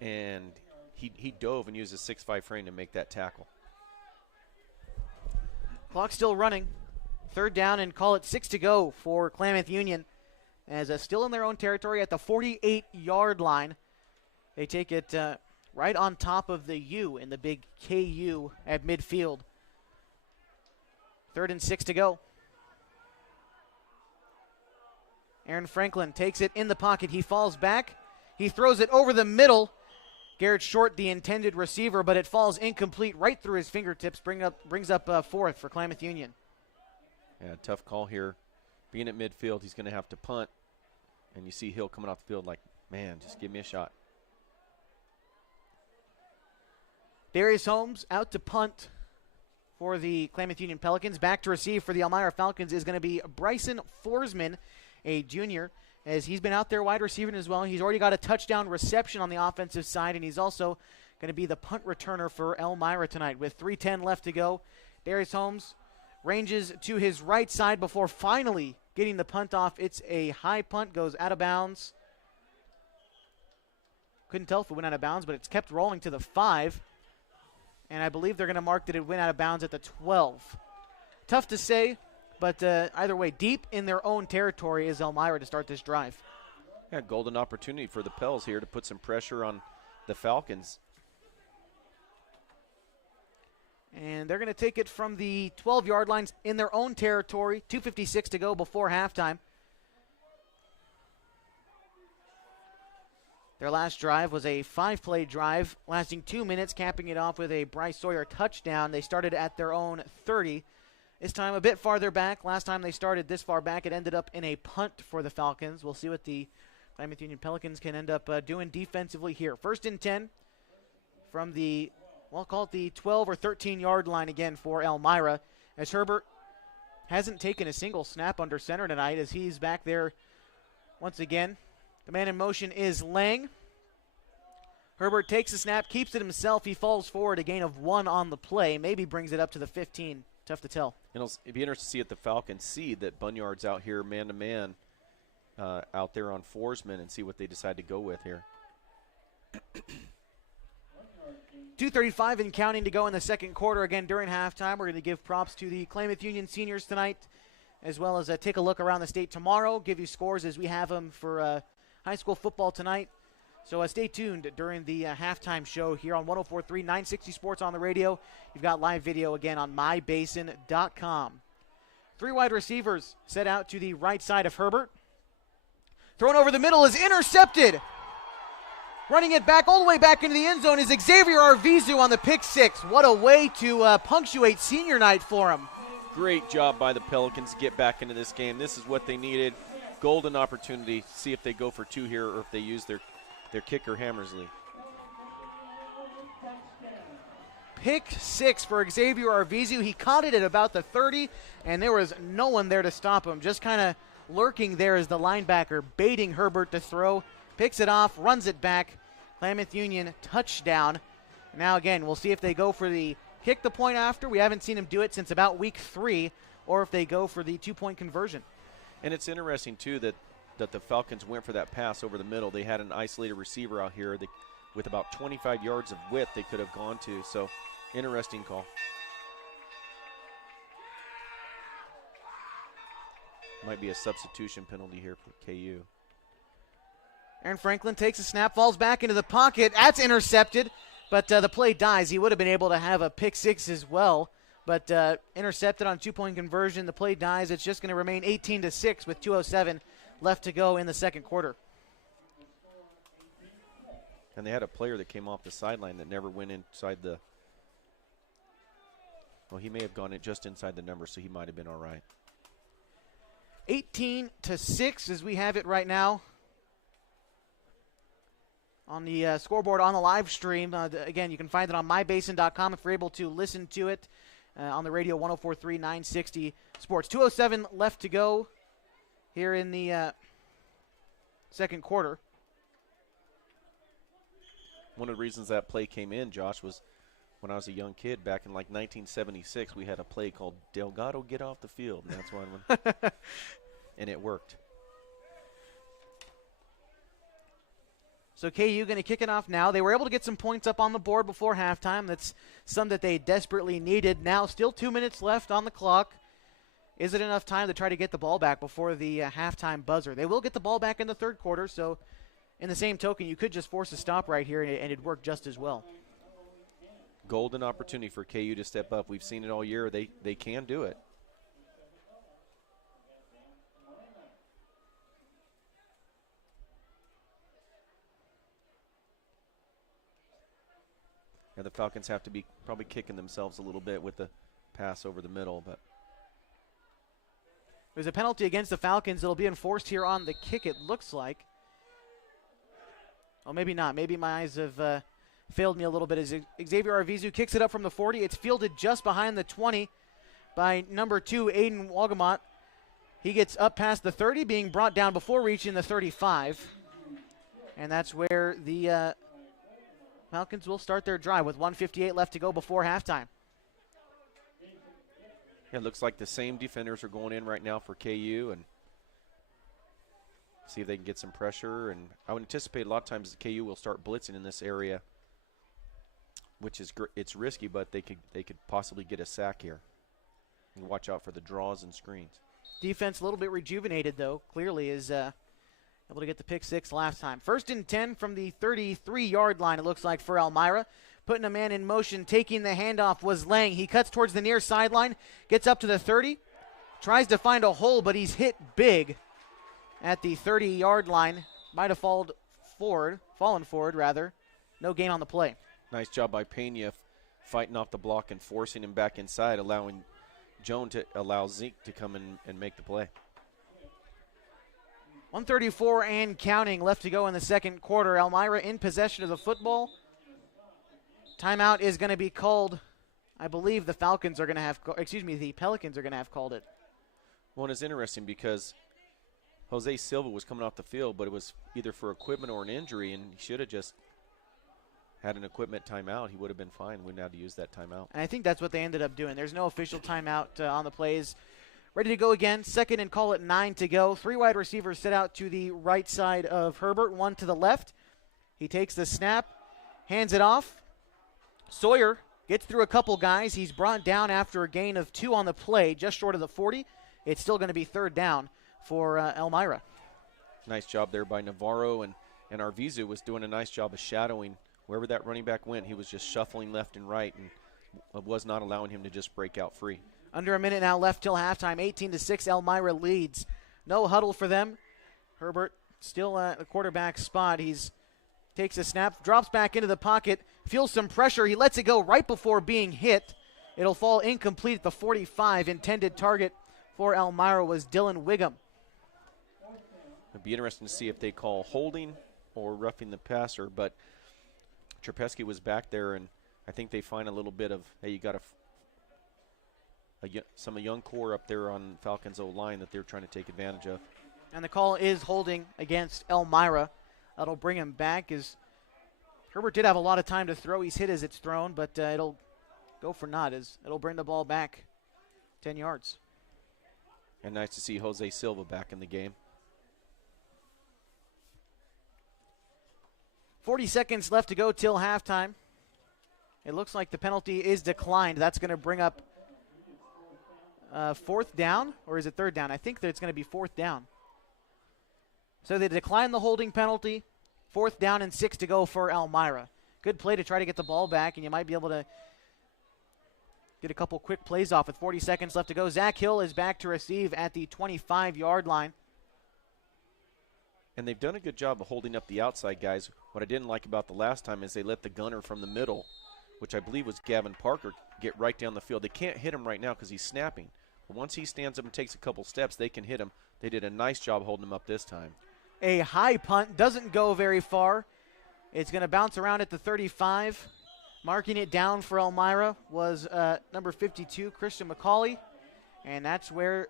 and he dove and used a 6'5" frame to make that tackle. Clock still running. 3rd down and call it 6 to go for Klamath Union. As still in their own territory at the 48-yard line. They take it right on top of the U in the big KU at midfield. 3rd and 6 to go. Aaron Franklin takes it in the pocket. He falls back. He throws it over the middle. Garrett Short, the intended receiver, but it falls incomplete right through his fingertips. Brings up 4th for Klamath Union. Yeah, tough call here. Being at midfield, he's going to have to punt. And you see Hill coming off the field like, man, just give me a shot. Darius Holmes out to punt for the Klamath Union Pelicans. Back to receive for the Elmira Falcons is going to be Bryson Forsman, a junior, as he's been out there wide receiving as well. He's already got a touchdown reception on the offensive side, and he's also going to be the punt returner for Elmira tonight. With 3:10 left to go, Darius Holmes ranges to his right side before finally getting the punt off. It's a high punt, goes out of bounds. Couldn't tell if it went out of bounds, but it's kept rolling to the 5. And I believe they're going to mark that it went out of bounds at the 12. Tough to say, but either way, deep in their own territory is Elmira to start this drive. Yeah, golden opportunity for the Pels here to put some pressure on the Falcons. And they're going to take it from the 12-yard lines in their own territory. 2:56 to go before halftime. Their last drive was a 5-play drive lasting 2 minutes, capping it off with a Bryce Sawyer touchdown. They started at their own 30. This time a bit farther back. Last time they started this far back, it ended up in a punt for the Falcons. We'll see what the Klamath Union Pelicans can end up doing defensively here. 1st and 10 from the, we'll call it the 12 or 13-yard line again for Elmira, as Herbert hasn't taken a single snap under center tonight as he's back there once again. The man in motion is Lang. Herbert takes the snap, keeps it himself. He falls forward, a gain of 1 on the play. Maybe brings it up to the 15. Tough to tell. It'd be interesting to see if the Falcons see that Bunyard's out here man-to-man out there on Forsman and see what they decide to go with here. 2:35 and counting to go in the second quarter. Again, during halftime, we're going to give props to the Klamath Union seniors tonight, as well as take a look around the state tomorrow, give you scores as we have them for high school football tonight. So stay tuned during the halftime show here on 104.3 960 Sports on the radio. You've got live video again on mybasin.com. 3 wide receivers set out to the right side of Herbert. Thrown over the middle is intercepted. Running it back all the way back into the end zone is Xavier Arvizu on the pick 6. What a way to punctuate senior night for him. Great job by the Pelicans to get back into this game. This is what they needed. Golden opportunity. See if they go for 2 here or if they use their kicker, Hammersley. Pick 6 for Xavier Arvizu. He caught it at about the 30, and there was no one there to stop him. Just kind of lurking there as the linebacker, baiting Herbert to throw. Picks it off, runs it back. Klamath Union touchdown. Now again, we'll see if they go for the kick the point after. We haven't seen him do it since about week 3, or if they go for the 2-point conversion. And it's interesting, too, that the Falcons went for that pass over the middle. They had an isolated receiver out here with about 25 yards of width they could have gone to. So, interesting call. Might be a substitution penalty here for KU. Aaron Franklin takes a snap, falls back into the pocket. That's intercepted, but the play dies. He would have been able to have a pick 6 as well, but intercepted on 2-point conversion. The play dies. It's just going to remain 18-6 with 2:07 left to go in the second quarter. And they had a player that came off the sideline that never went inside the – well, he may have gone just inside the number, so he might have been all right. 18-6 as we have it right now on the scoreboard on the live stream. Again, you can find it on mybasin.com if you're able to listen to it on the radio 104.3 960 Sports. 2:07 left to go here in the second quarter. One of the reasons that play came in, Josh, was when I was a young kid back in like 1976, we had a play called Delgado Get Off the Field. And that's one, and it worked. So KU going to kick it off now. They were able to get some points up on the board before halftime. That's some that they desperately needed. Now still 2 minutes left on the clock. Is it enough time to try to get the ball back before the halftime buzzer? They will get the ball back in the third quarter, so in the same token, you could just force a stop right here, and it'd work just as well. Golden opportunity for KU to step up. We've seen it all year. They can do it. And the Falcons have to be probably kicking themselves a little bit with the pass over the middle, but there's a penalty against the Falcons. It'll be enforced here on the kick, it looks like. Oh, maybe not. Maybe my eyes have failed me a little bit. As Xavier Arvizu kicks it up from the 40. It's fielded just behind the 20 by number 2, Aiden Wagamont. He gets up past the 30, being brought down before reaching the 35. And that's where the Falcons will start their drive with 1:58 left to go before halftime. It looks like the same defenders are going in right now for KU, and see if they can get some pressure. And I would anticipate a lot of times the KU will start blitzing in this area, which is it's risky, but they could possibly get a sack here. And watch out for the draws and screens. Defense a little bit rejuvenated, though. Clearly is able to get the pick 6 last time. 1st and 10 from the 33-yard line, it looks like, for Elmira. Putting a man in motion, taking the handoff was Lang. He cuts towards the near sideline, gets up to the 30, tries to find a hole, but he's hit big at the 30-yard line. Might have fallen forward. No gain on the play. Nice job by Pena fighting off the block and forcing him back inside, allowing Joan to allow Zeke to come in and make the play. 1:34 and counting left to go in the second quarter. Elmira in possession of the football. Timeout is going to be called. I believe the Pelicans are going to have called it. Well, it's interesting because Jose Silva was coming off the field, but it was either for equipment or an injury, and he should have just had an equipment timeout. He would have been fine. Wouldn't have to use that timeout. And I think that's what they ended up doing. There's no official timeout on the plays. Ready to go again. 2nd and call it 9 to go. 3 wide receivers set out to the right side of Herbert, 1 to the left. He takes the snap, hands it off. Sawyer gets through a couple guys. He's brought down after a gain of 2 on the play, just short of the 40. It's still going to be 3rd down for Elmira. Nice job there by Navarro, and Arvizu was doing a nice job of shadowing. Wherever that running back went, he was just shuffling left and right and was not allowing him to just break out free. Under a minute now left till halftime. 18-6, Elmira leads. No huddle for them. Herbert still at the quarterback spot. He's takes a snap, drops back into the pocket, feels some pressure. He lets it go right before being hit. It'll fall incomplete at the 45. Intended target for Elmira was Dylan Wiggum. It'd be interesting to see if they call holding or roughing the passer, but Trepesky was back there, and I think they find a little bit of, hey, you got some young core up there on Falcons' O-line that they're trying to take advantage of. And the call is holding against Elmira. That'll bring him back as Herbert did have a lot of time to throw. He's hit as it's thrown, but it'll go for naught as it'll bring the ball back 10 yards. And nice to see Jose Silva back in the game. 40 seconds left to go till halftime. It looks like the penalty is declined. That's going to bring up 4th down, or is it 3rd down? I think that it's going to be 4th down. So they decline the holding penalty. 4th down and 6 to go for Elmira. Good play to try to get the ball back, and you might be able to get a couple quick plays off with 40 seconds left to go. Zach Hill is back to receive at the 25-yard line. And they've done a good job of holding up the outside guys. What I didn't like about the last time is they let the gunner from the middle, which I believe was Gavin Parker, get right down the field. They can't hit him right now because he's snapping. But once he stands up and takes a couple steps, they can hit him. They did a nice job holding him up this time. A high punt doesn't go very far. It's going to bounce around at the 35. Marking it down for Elmira was number 52, Christian McCauley. And that's where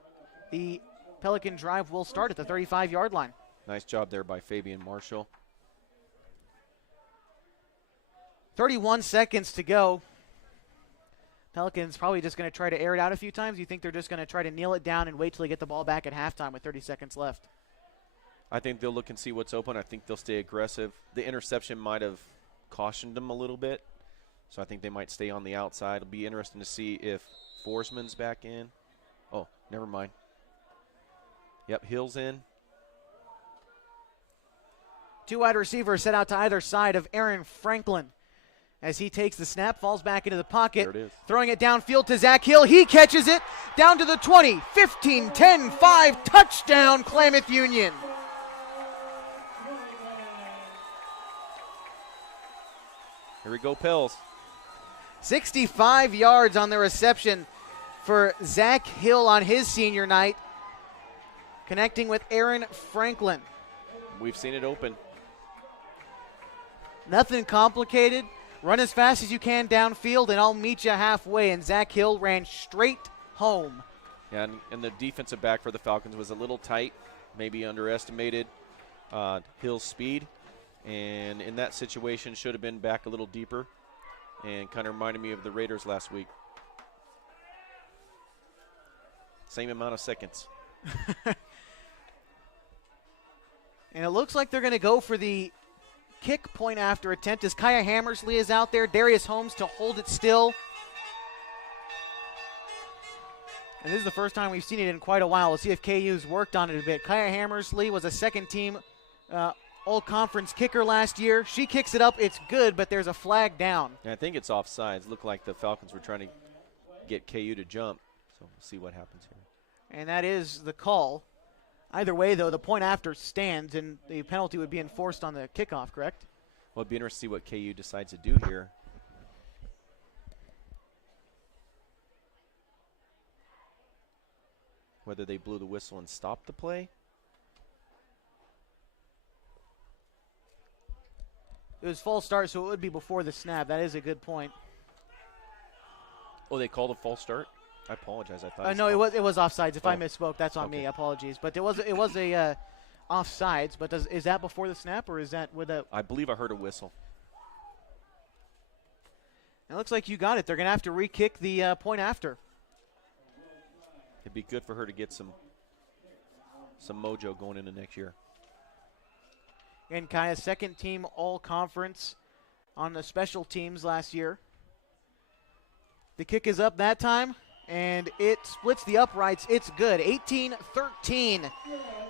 the Pelican drive will start, at the 35-yard line. Nice job there by Fabian Marshall. 31 seconds to go. Pelicans probably just going to try to air it out a few times. You think they're just going to try to kneel it down and wait till they get the ball back at halftime with 30 seconds left? I think they'll look and see what's open. I think they'll stay aggressive. The interception might have cautioned them a little bit, so I think they might stay on the outside. It'll be interesting to see if Forsman's back in. Oh, never mind. Yep, Hill's in. 2 wide receivers set out to either side of Aaron Franklin. As he takes the snap, falls back into the pocket, there it is. Throwing it downfield to Zach Hill. He catches it down to the 20, 15, 10, 5, touchdown, Klamath Union. Here we go, Pels. 65 yards on the reception for Zach Hill on his senior night, connecting with Aaron Franklin. We've seen it open. Nothing complicated. Run as fast as you can downfield, and I'll meet you halfway. And Zach Hill ran straight home. Yeah, and the defensive back for the Falcons was a little tight, maybe underestimated Hill's speed. And in that situation, should have been back a little deeper, and kind of reminded me of the Raiders last week. Same amount of seconds. And it looks like they're going to go for the kick point after attempt as Kaya Hammersley is out there. Darius Holmes to hold it still. And this is the first time we've seen it in quite a while. We'll see if KU's worked on it a bit. Kaya Hammersley was a second-team all-conference kicker last year. She kicks it up. It's good, but there's a flag down. And I think it's offsides. Looked like the Falcons were trying to get KU to jump. So we'll see what happens here. And that is the call. Either way, though, the point after stands, and the penalty would be enforced on the kickoff, correct? Well, it'd be interesting to see what KU decides to do here. Whether they blew the whistle and stopped the play. It was false start, so it would be before the snap. That is a good point. Oh, they called a false start? I apologize. I thought No, it was offsides. If I Oh. misspoke, that's on me. Okay. Apologies. But it was a offsides. But is that before the snap, or is that with a? I believe I heard a whistle. It looks like you got it. They're going to have to re-kick the point after. It'd be good for her to get some mojo going into next year. And Kaya's second team all-conference on the special teams last year. The kick is up that time, and it splits the uprights. It's good. 18-13.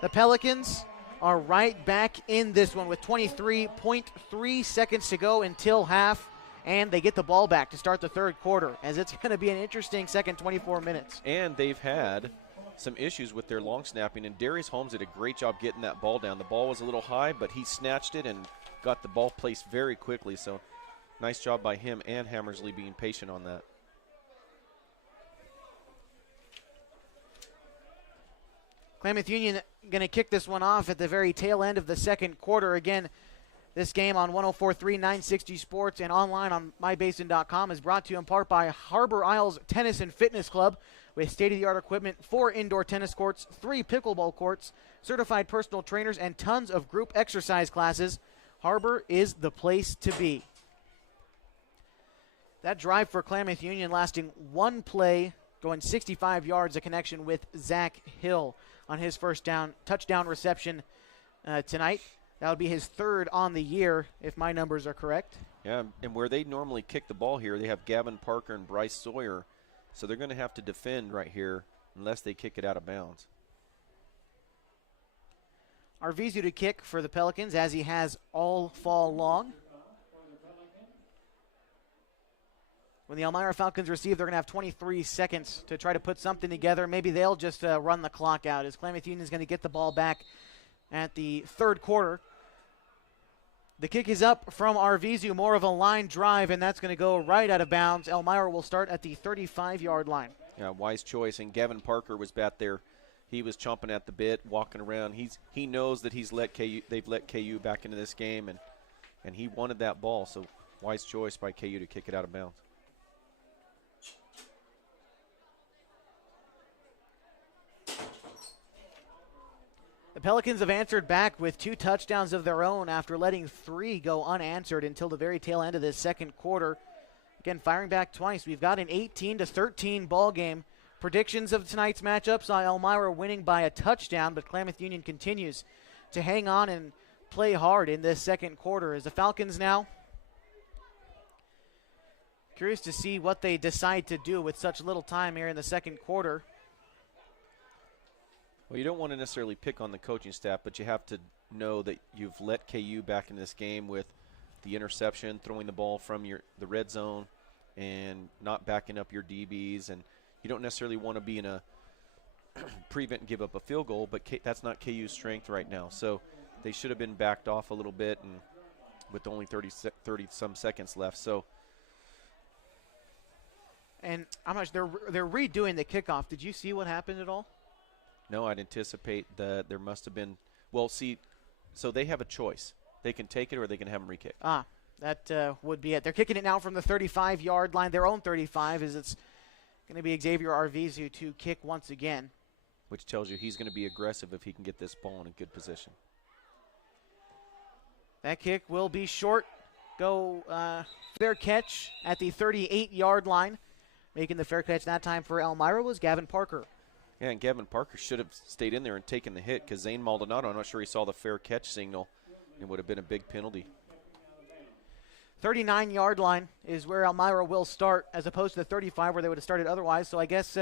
The Pelicans are right back in this one with 23.3 seconds to go until half, and they get the ball back to start the third quarter, as it's going to be an interesting second 24 minutes. And they've had some issues with their long snapping, and Darius Holmes did a great job getting that ball down. The ball was a little high, but he snatched it and got the ball placed very quickly. So nice job by him and Hammersley being patient on that. Klamath Union going to kick this one off at the very tail end of the second quarter. Again, this game on 104.3 960 Sports and online on mybasin.com is brought to you in part by Harbor Isles Tennis and Fitness Club with state-of-the-art equipment, 4 indoor tennis courts, 3 pickleball courts, certified personal trainers, and tons of group exercise classes. Harbor is the place to be. That drive for Klamath Union lasting one play, going 65 yards, a connection with Zach Hill on his first touchdown reception tonight. That would be his third on the year, if my numbers are correct. Yeah, and where they normally kick the ball here, they have Gavin Parker and Bryce Sawyer. So they're going to have to defend right here unless they kick it out of bounds. Arvizu to kick for the Pelicans, as he has all fall long. When the Elmira Falcons receive, they're going to have 23 seconds to try to put something together. Maybe they'll just run the clock out, as Klamath Union is going to get the ball back at the third quarter. The kick is up from Arvizu, more of a line drive, and that's going to go right out of bounds. Elmira will start at the 35-yard line. Yeah, wise choice. And Gavin Parker was back there. He was chomping at the bit, walking around. He knows that they've let KU back into this game, and he wanted that ball. So wise choice by KU to kick it out of bounds. The Pelicans have answered back with 2 touchdowns of their own after letting 3 go unanswered until the very tail end of this second quarter. Again, firing back twice. We've got an 18-13 ball game. Predictions of tonight's matchup saw Elmira winning by a touchdown, but Klamath Union continues to hang on and play hard in this second quarter. As the Falcons now, curious to see what they decide to do with such little time here in the second quarter. Well, you don't want to necessarily pick on the coaching staff, but you have to know that you've let KU back in this game with the interception, throwing the ball from the red zone, and not backing up your DBs. And you don't necessarily want to be in a prevent and give up a field goal, but that's not KU's strength right now. So they should have been backed off a little bit, and with only 30-some seconds left. So. And I'm not sure, they're redoing the kickoff. Did you see what happened at all? No, I'd anticipate that there must have been. Well, see, so they have a choice. They can take it or they can have them re-kick. That would be it. They're kicking it now from the 35-yard line, their own 35, as it's going to be Xavier Arvizu to kick once again. Which tells you he's going to be aggressive if he can get this ball in a good position. That kick will be short. Fair catch at the 38-yard line. Making the fair catch that time for Elmira was Gavin Parker. Yeah, and Gavin Parker should have stayed in there and taken the hit because Zane Maldonado, I'm not sure he saw the fair catch signal. It would have been a big penalty. 39-yard line is where Elmira will start, as opposed to the 35 where they would have started otherwise. So I guess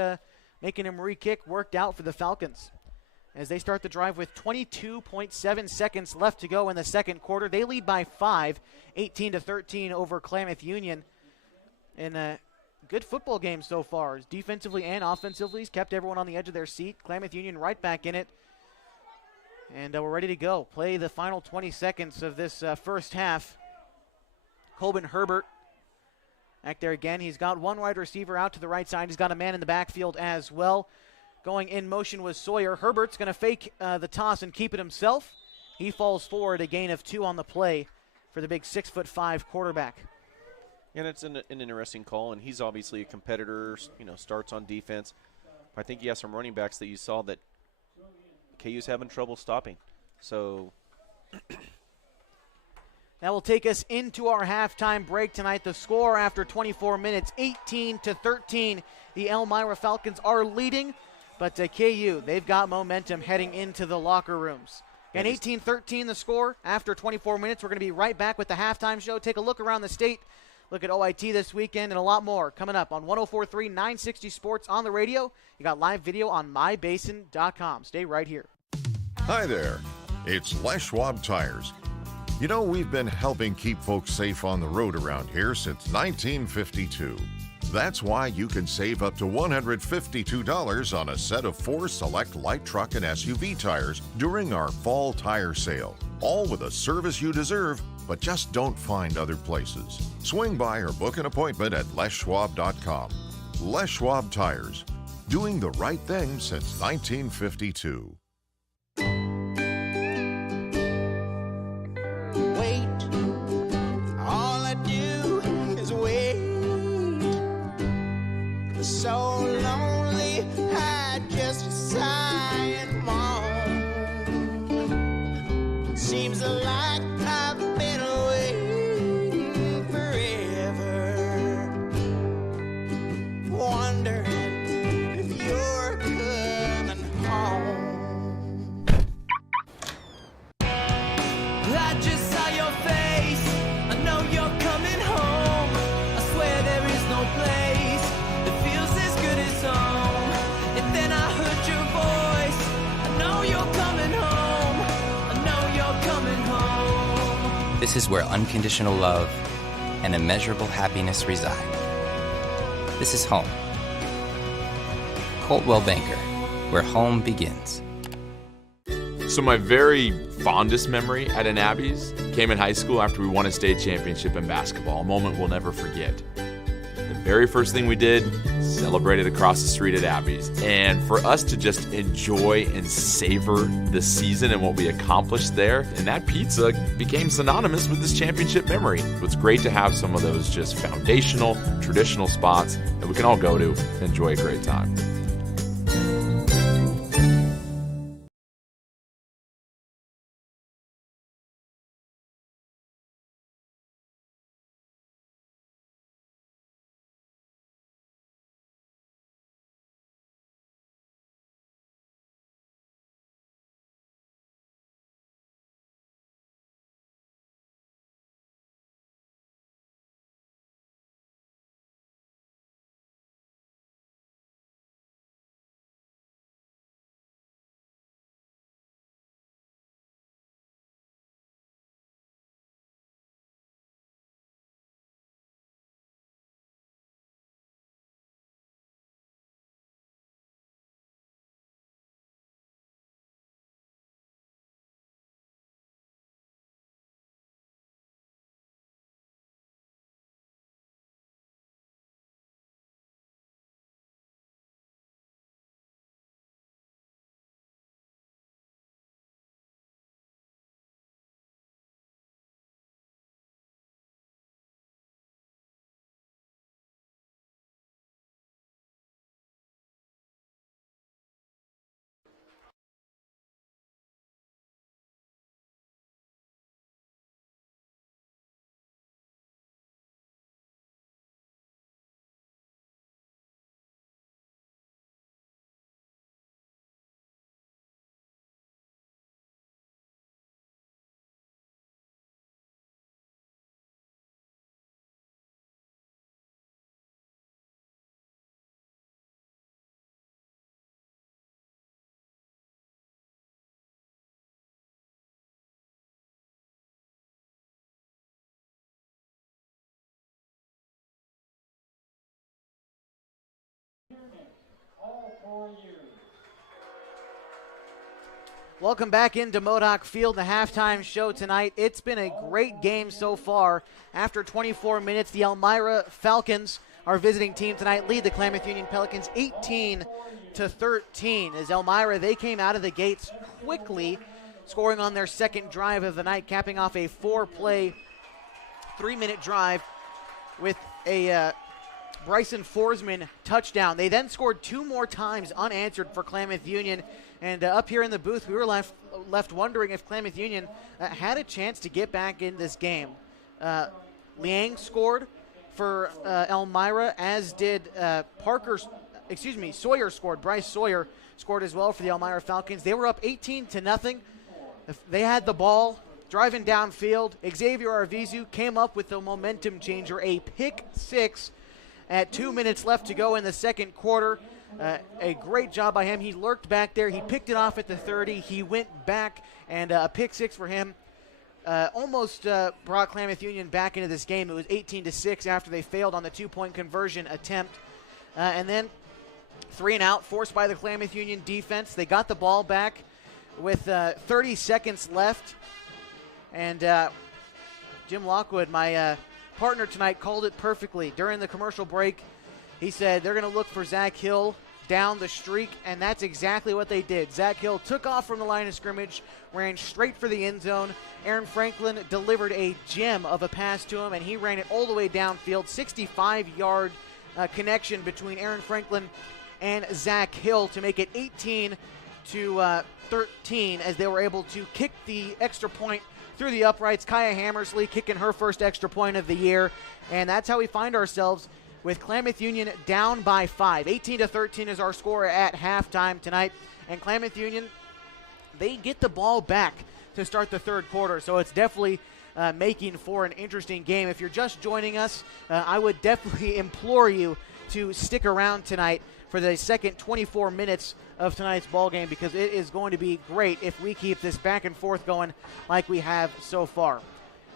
making him re-kick worked out for the Falcons. As they start the drive with 22.7 seconds left to go in the second quarter. They lead by 5, 18-13 over Klamath Union. In a good football game so far. Defensively and offensively, he's kept everyone on the edge of their seat. Klamath Union right back in it. And we're ready to go. Play the final 20 seconds of this first half. Colbin Herbert back there again. He's got one wide receiver out to the right side. He's got a man in the backfield as well. Going in motion was Sawyer. Herbert's going to fake the toss and keep it himself. He falls forward, a gain of 2 on the play for the big 6'5" quarterback. And it's an interesting call, and he's obviously a competitor, starts on defense. I think he has some running backs that you saw that KU's having trouble stopping. So that will take us into our halftime break tonight. The score after 24 minutes, 18-13. The Elmira Falcons are leading, but KU, they've got momentum heading into the locker rooms. And 18-13 the score after 24 minutes. We're going to be right back with the halftime show. Take a look around the state. Look at OIT this weekend and a lot more coming up on 104.3 960 Sports on the radio. You got live video on mybasin.com. Stay right here. Hi there. It's Les Schwab Tires. You know, we've been helping keep folks safe on the road around here since 1952. That's why you can save up to $152 on a set of 4 select light truck and SUV tires during our fall tire sale. All with a service you deserve, but just don't find other places. Swing by or book an appointment at leschwab.com. Les Schwab Tires, doing the right thing since 1952. Wait, all I do is wait. So lonely, I just sigh and moan. Seems like I've been waiting forever, wondering if you're coming home. I just saw your face, I know you're coming home. I swear there is no place that feels as good as home. And then I heard your voice, I know you're coming home. I know you're coming home. This is where unconditional love and immeasurable happiness reside. This is home. Coltwell Banker, where home begins. So my very fondest memory at an Abby's came in high school after we won a state championship in basketball, a moment we'll never forget. The very first thing we did, celebrated across the street at Abby's. And for us to just enjoy and savor the season and what we accomplished there, and that pizza became synonymous with this championship memory. It's great to have some of those just foundational, traditional spots that we can all go to and enjoy a great time. Welcome back into Modoc Field, the halftime show tonight. It's been a great game so far. After 24 minutes, the Elmira Falcons, our visiting team tonight, lead the Klamath Union Pelicans 18-13. As Elmira, they came out of the gates quickly, scoring on their second drive of the night, capping off a 4-play, 3-minute drive with a Bryson Forsman touchdown. They then scored 2 more times unanswered for Klamath Union. And up here in the booth, we were left wondering if Klamath Union had a chance to get back in this game. Liang scored for Elmira, as did Sawyer scored. Bryce Sawyer scored as well for the Elmira Falcons. They were up 18-0. They had the ball driving downfield. Xavier Arvizu came up with the momentum changer, a pick 6 at 2 minutes left to go in the second quarter. A great job by him. He lurked back there. He picked it off at the 30. He went back, and a pick 6 for him almost brought Klamath Union back into this game. It was 18-6 after they failed on the 2-point conversion attempt. And then 3 and out forced by the Klamath Union defense. They got the ball back with 30 seconds left. And Jim Lockwood, my partner tonight, called it perfectly. During the commercial break, he said they're going to look for Zach Hill down the streak, and that's exactly what they did. Zach Hill took off from the line of scrimmage, ran straight for the end zone. Aaron Franklin delivered a gem of a pass to him, and he ran it all the way downfield. 65-yard connection between Aaron Franklin and Zach Hill to make it 18-13 as they were able to kick the extra point through the uprights. Kaya Hammersley kicking her first extra point of the year, and that's how we find ourselves with Klamath Union down by 5. 18-13 is our score at halftime tonight. And Klamath Union, they get the ball back to start the third quarter. So it's definitely making for an interesting game. If you're just joining us, I would definitely implore you to stick around tonight for the second 24 minutes of tonight's ball game, because it is going to be great if we keep this back and forth going like we have so far.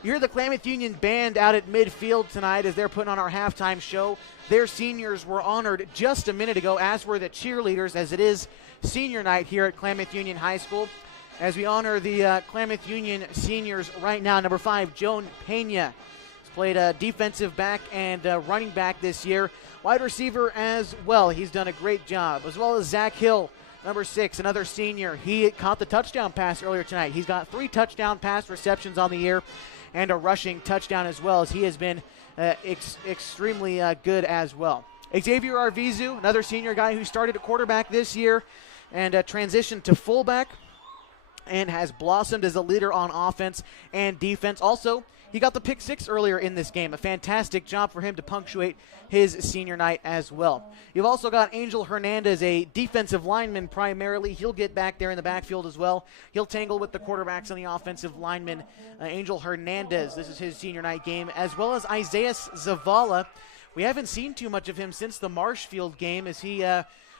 You hear the Klamath Union band out at midfield tonight as they're putting on our halftime show. Their seniors were honored just a minute ago, as were the cheerleaders, as it is senior night here at Klamath Union High School. As we honor the Klamath Union seniors right now, number 5, Joan Pena, has played defensive back and running back this year. Wide receiver as well. He's done a great job, as well as Zach Hill, number 6, another senior. He caught the touchdown pass earlier tonight. He's got 3 touchdown pass receptions on the year, and a rushing touchdown as well, as he has been extremely good as well. Xavier Arvizu, another senior guy who started at quarterback this year and transitioned to fullback and has blossomed as a leader on offense and defense. Also, he got the pick 6 earlier in this game. A fantastic job for him to punctuate his senior night as well. You've also got Angel Hernandez, a defensive lineman primarily. He'll get back there in the backfield as well. He'll tangle with the quarterbacks and the offensive linemen. Angel Hernandez, this is his senior night game, as well as Isaiah Zavala. We haven't seen too much of him since the Marshfield game, as he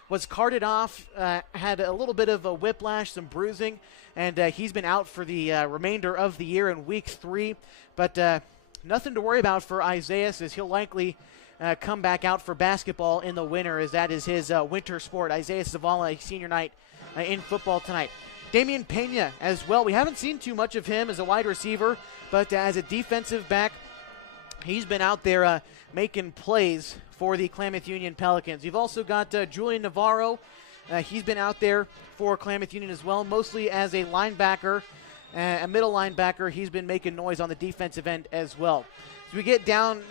was carted off, had a little bit of a whiplash, some bruising, and he's been out for the remainder of the year in week 3. But nothing to worry about for Isaiah, as he'll likely come back out for basketball in the winter, as that is his winter sport. Isaiah Zavala, senior night in football tonight. Damian Pena as well. We haven't seen too much of him as a wide receiver, but as a defensive back, he's been out there making plays for the Klamath Union Pelicans. You've also got Julian Navarro. He's been out there for Klamath Union as well, mostly as a linebacker, a middle linebacker. He's been making noise on the defensive end as well. As we get down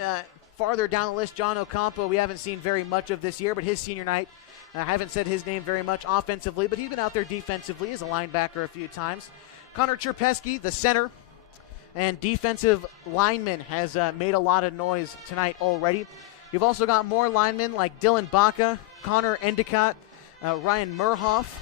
farther down the list, John Ocampo, we haven't seen very much of this year, but his senior night, I haven't said his name very much offensively, but he's been out there defensively as a linebacker a few times. Connor Cherpesky, the center and defensive lineman, has made a lot of noise tonight already. You've also got more linemen like Dylan Baca, Connor Endicott, Ryan Murhoff,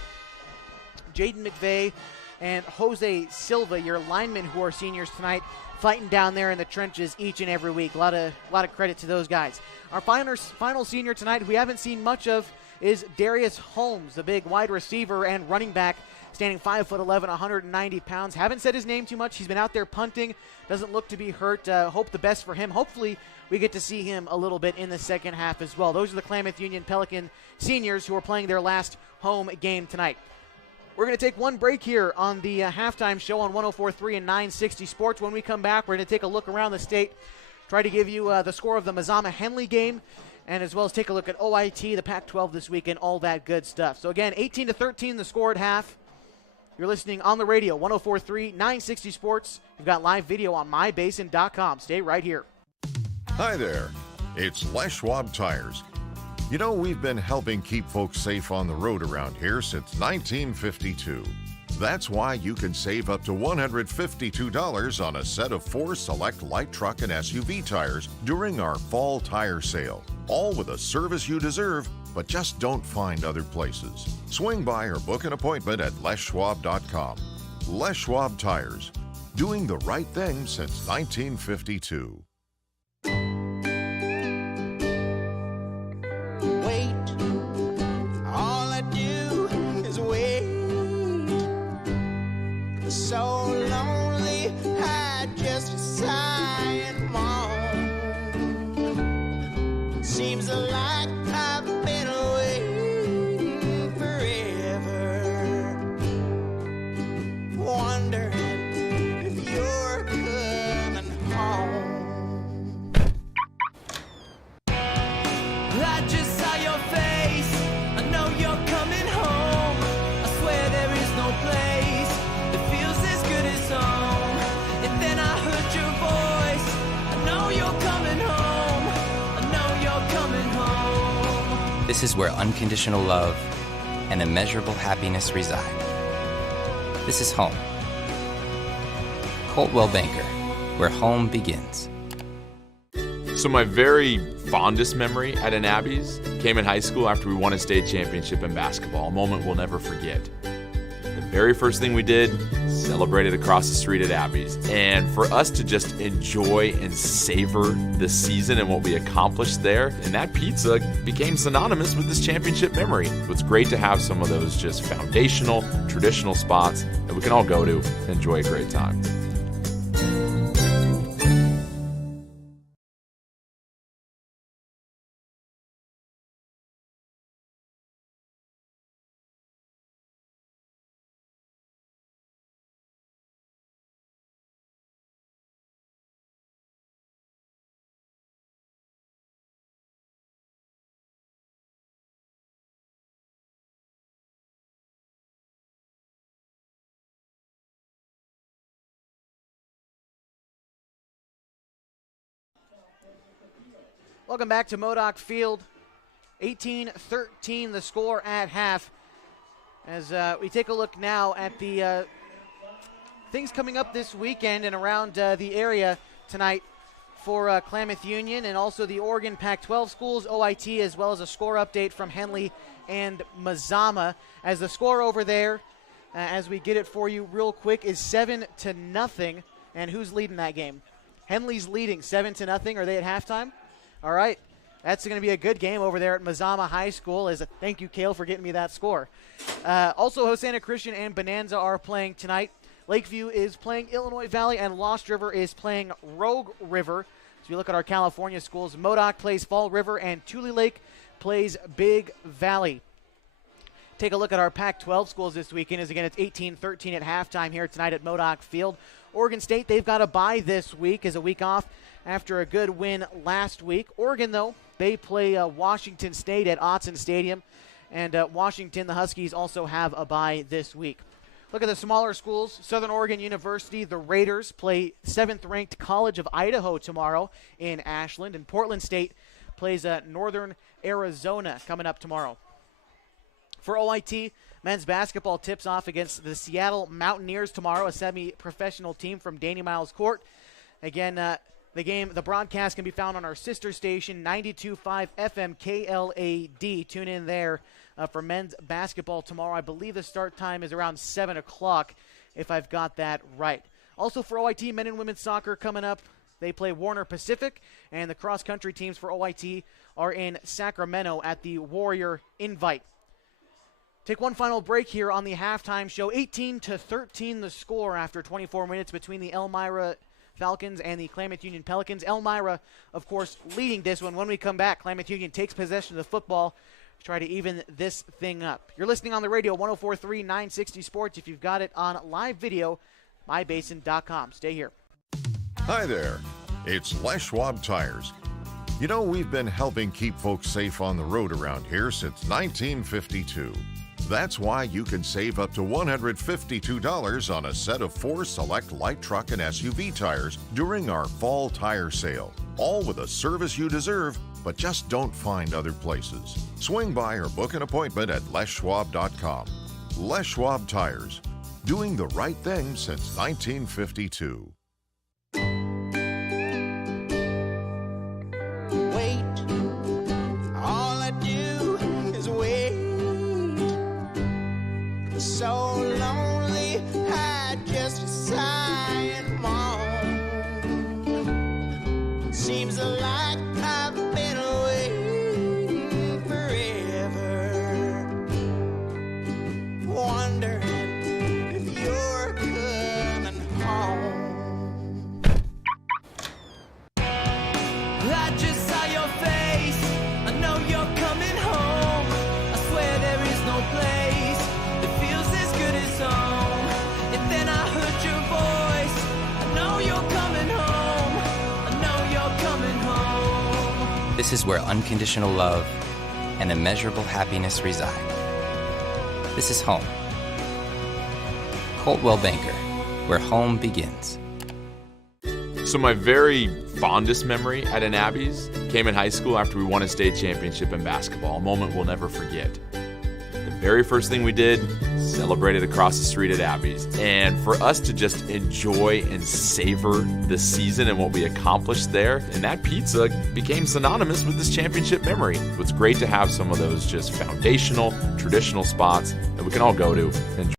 Jaden McVeigh, and Jose Silva, your linemen who are seniors tonight, fighting down there in the trenches each and every week. A lot of credit to those guys. Our final senior tonight, who we haven't seen much of, is Darius Holmes, the big wide receiver and running back standing 5'11", 190 pounds. Haven't said his name too much. He's been out there punting. Doesn't look to be hurt. Hope the best for him. Hopefully we get to see him a little bit in the second half as well. Those are the Klamath Union Pelican seniors who are playing their last home game tonight. We're going to take one break here on the halftime show on 104.3 and 960 Sports. When we come back, we're going to take a look around the state, try to give you the score of the Mazama-Henley game, and as well as take a look at OIT, the Pac-12 this week, and all that good stuff. So again, 18-13 the score at half. You're listening on the radio, 104.3, 960 Sports. You've got live video on mybasin.com. Stay right here. Hi there, it's Les Schwab Tires. You know, we've been helping keep folks safe on the road around here since 1952. That's why you can save up to $152 on a set of 4 select light truck and SUV tires during our fall tire sale. All with a service you deserve, but just don't find other places. Swing by or book an appointment at leschwab.com. Les Schwab Tires, doing the right thing since 1952. So lonely, I just sigh and moan. Seems like I've been waiting forever, wondering if you're coming home. I just saw your face, I know you're coming home. I swear there is no place that feels as good as home. And then I heard your voice, I know you're coming home. I know you're coming home. This is where unconditional love and immeasurable happiness reside. This is home. Coltwell Banker, where home begins. So my very fondest memory at an Abby's came in high school after we won a state championship in basketball, a moment we'll never forget. The very first thing we did, celebrated across the street at Abby's. And for us to just enjoy and savor the season and what we accomplished there, and that pizza became synonymous with this championship memory. It's great to have some of those just foundational, traditional spots that we can all go to and enjoy a great time. Welcome back to Modoc Field. 18-13 the score at half. As we take a look now at the things coming up this weekend and around the area tonight for Klamath Union and also the Oregon Pac-12 schools, OIT, as well as a score update from Henley and Mazama. As the score over there, as we get it for you real quick, is 7-0. And who's leading that game? Henley's leading 7-0. Are they at halftime? All right. That's going to be a good game over there at Mazama High School. Thank you, Kale, for getting me that score. Also, Hosanna Christian and Bonanza are playing tonight. Lakeview is playing Illinois Valley, and Lost River is playing Rogue River. As we look at our California schools, Modoc plays Fall River, and Tule Lake plays Big Valley. Take a look at our Pac-12 schools this weekend. Again, it's 18-13 at halftime here tonight at Modoc Field. Oregon State, they've got a bye this week as a week off after a good win last week. Oregon, though, they play Washington State at Autzen Stadium. And Washington, the Huskies, also have a bye this week. Look at the smaller schools. Southern Oregon University, the Raiders, play 7th-ranked College of Idaho tomorrow in Ashland. And Portland State plays Northern Arizona coming up tomorrow. For OIT, men's basketball tips off against the Seattle Mountaineers tomorrow, a semi-professional team from Danny Miles Court. Again, the broadcast can be found on our sister station, 92.5 FM KLAD. Tune in there for men's basketball tomorrow. I believe the start time is around 7 o'clock, if I've got that right. Also for OIT, men and women's soccer coming up. They play Warner Pacific, and the cross-country teams for OIT are in Sacramento at the Warrior Invite. Take one final break here on the halftime show. 18-13 the score after 24 minutes between the ELMIRA Falcons and the Klamath Union Pelicans. ELMIRA, of course, leading this one. When we come back, Klamath Union takes possession of the football to try to even this thing up. You're listening on the radio, 104.3 960 Sports. If you've got it on live video, mybasin.com. Stay here. Hi there. It's Les Schwab Tires. You know, we've been helping keep folks safe on the road around here since 1952. That's why you can save up to $152 on a set of 4 select light truck and SUV tires during our fall tire sale. All with a service you deserve, but just don't find other places. Swing by or book an appointment at leschwab.com. Les Schwab Tires, doing the right thing since 1952. Wait, all I do is wait. So lonely, I just sigh and moan. Seems like I've been waiting forever, wondering if you're coming home. I just saw your face. I know you're coming home. I swear there is no place that feels as good as home. And then I heard your voice. I know you're coming home. I know you're coming home. This is where unconditional love and immeasurable happiness reside. This is home. Coltwell Banker, where home begins. So my very fondest memory at an Abby's came in high school after we won a state championship in basketball, a moment we'll never forget. The very first thing we did, celebrated across the street at Abby's. And for us to just enjoy and savor the season and what we accomplished there, and that pizza became synonymous with this championship memory. It's great to have some of those just foundational, traditional spots that we can all go to and enjoy.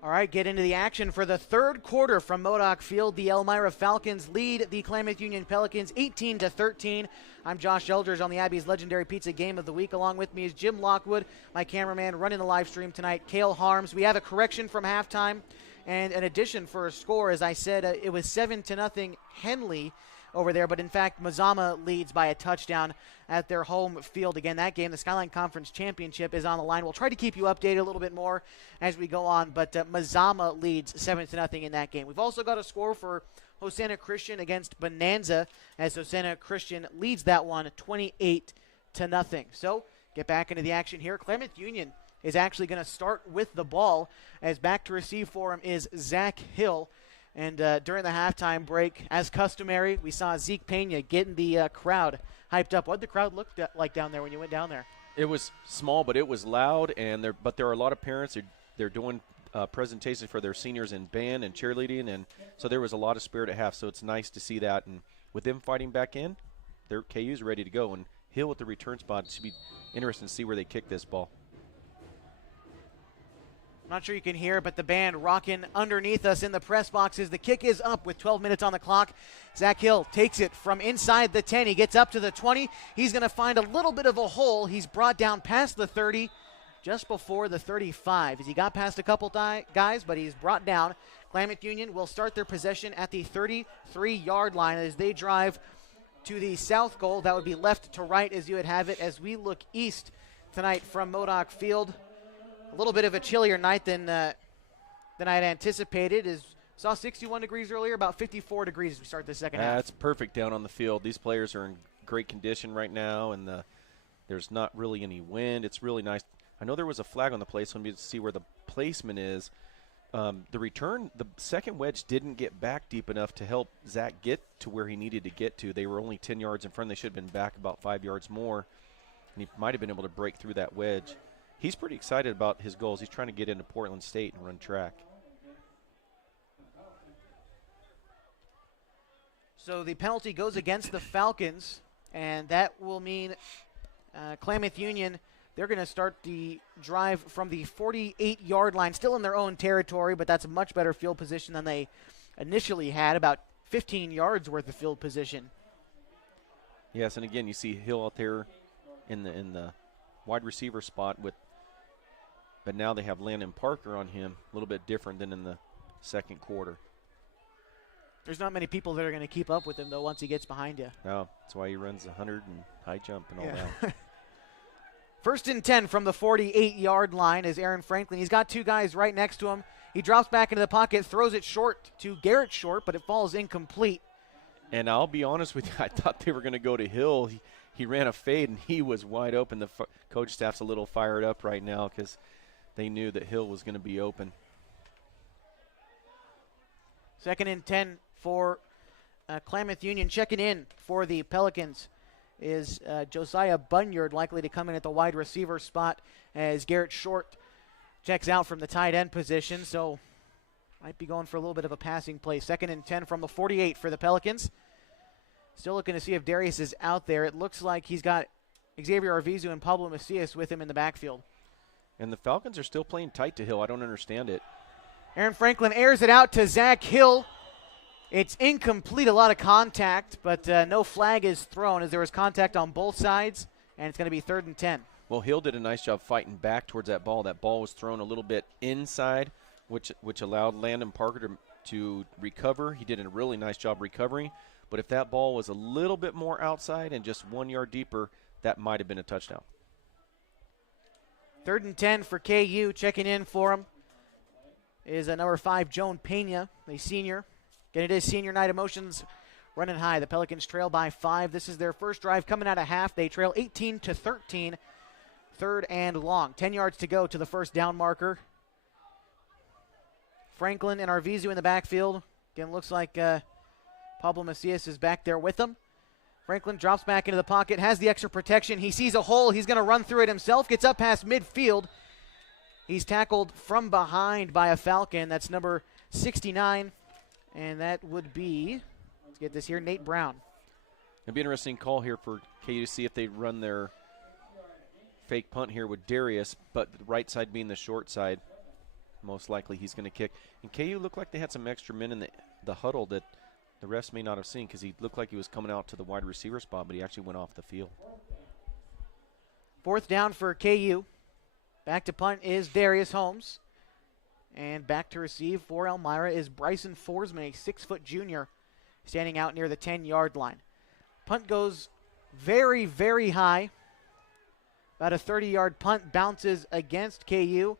All right, get into the action for the third quarter from Modoc Field. The ELMIRA Falcons lead the Klamath Union Pelicans 18-13. I'm Josh Eldridge on the Abbey's Legendary Pizza Game of the Week. Along with me is Jim Lockwood, my cameraman running the live stream tonight, Cale Harms. We have a correction from halftime and an addition for a score. As I said, it was 7-0 Henley over there, but in fact, Mazama leads by a touchdown at their home field. Again, that game, the Skyline Conference Championship, is on the line. We'll try to keep you updated a little bit more as we go on, but Mazama leads 7-0 in that game. We've also got a score for Hosanna Christian against Bonanza, as Hosanna Christian leads that one 28-0. So get back into the action here. Klamath Union is actually going to start with the ball, as back to receive for him is Zach Hill. And during the halftime break, as customary, we saw Zeke Pena getting the crowd hyped up. What did the crowd look like down there when you went down there? It was small, but it was loud, and there are a lot of parents. They're doing presentations for their seniors in band and cheerleading, and so there was a lot of spirit at half. So it's nice to see that, and with them fighting back in, their KU's ready to go. And Hill with the return spot, it should be interesting to see where they kick this ball. I'm not sure you can hear, but the band rocking underneath us in the press boxes. The kick is up with 12 minutes on the clock. Zach Hill takes it from inside the 10. He gets up to the 20. He's going to find a little bit of a hole. He's brought down past the 30, just before the 35. As he got past a couple guys, but he's brought down. Klamath Union will start their possession at the 33-yard line as they drive to the south goal. That would be left to right as you would have it as we look east tonight from Modoc Field. A little bit of a chillier night than I had anticipated. Saw 61 degrees earlier, about 54 degrees as we start the second half. That's perfect down on the field. These players are in great condition right now, and there's not really any wind. It's really nice. I know there was a flag on the place. Let me see where the placement is. The second wedge didn't get back deep enough to help Zach get to where he needed to get to. They were only 10 yards in front. They should have been back about 5 yards more, and he might have been able to break through that wedge. He's pretty excited about his goals. He's trying to get into Portland State and run track. So the penalty goes against the Falcons, and that will mean Klamath Union, they're going to start the drive from the 48-yard line, still in their own territory, but that's a much better field position than they initially had, about 15 yards worth of field position. Yes, and again, you see Hill out there in the wide receiver spot but now they have Landon Parker on him, a little bit different than in the second quarter. There's not many people that are going to keep up with him, though, once he gets behind you. No, that's why he runs 100 and high jump and all that. First and 10 from the 48-yard line is Aaron Franklin. He's got two guys right next to him. He drops back into the pocket, throws it short to Garrett Short, but it falls incomplete. And I'll be honest with you, I thought they were going to go to Hill. He ran a fade, and he was wide open. The coach staff's a little fired up right now because they knew that Hill was going to be open. Second and 10 for Klamath Union. Checking in for the Pelicans is Josiah Bunyard, likely to come in at the wide receiver spot as Garrett Short checks out from the tight end position. So might be going for a little bit of a passing play. Second and 10 from the 48 for the Pelicans. Still looking to see if Darius is out there. It looks like he's got Xavier Arvizu and Pablo Macias with him in the backfield. And the Falcons are still playing tight to Hill. I don't understand it. Aaron Franklin airs it out to Zach Hill. It's incomplete, a lot of contact, but no flag is thrown as there was contact on both sides, and it's going to be third and 10. Well, Hill did a nice job fighting back towards that ball. That ball was thrown a little bit inside, which allowed Landon Parker to recover. He did a really nice job recovering. But if that ball was a little bit more outside and just 1 yard deeper, that might have been a touchdown. Third and 10 for KU. Checking in for him is number 5, Joan Pena, the senior. Again, it is senior night. Emotions running high. The Pelicans trail by 5. This is their first drive coming out of half. They trail 18-13. Third and long. 10 yards to go to the first down marker. Franklin and Arvizu in the backfield. Again, looks like Pablo Macias is back there with them. Franklin drops back into the pocket, has the extra protection. He sees a hole. He's going to run through it himself. Gets up past midfield. He's tackled from behind by a Falcon. That's number 69. And that would be, let's get this here, Nate Brown. It'd be an interesting call here for KU to see if they run their fake punt here with Darius, but the right side being the short side. Most likely he's going to kick. And KU looked like they had some extra men in the huddle that the refs may not have seen because he looked like he was coming out to the wide receiver spot, but he actually went off the field. Fourth down for KU. Back to punt is Darius Holmes. And back to receive for Elmira is Bryson Forsman, a 6-foot junior, standing out near the 10-yard line. Punt goes very, very high. About a 30-yard punt bounces against KU,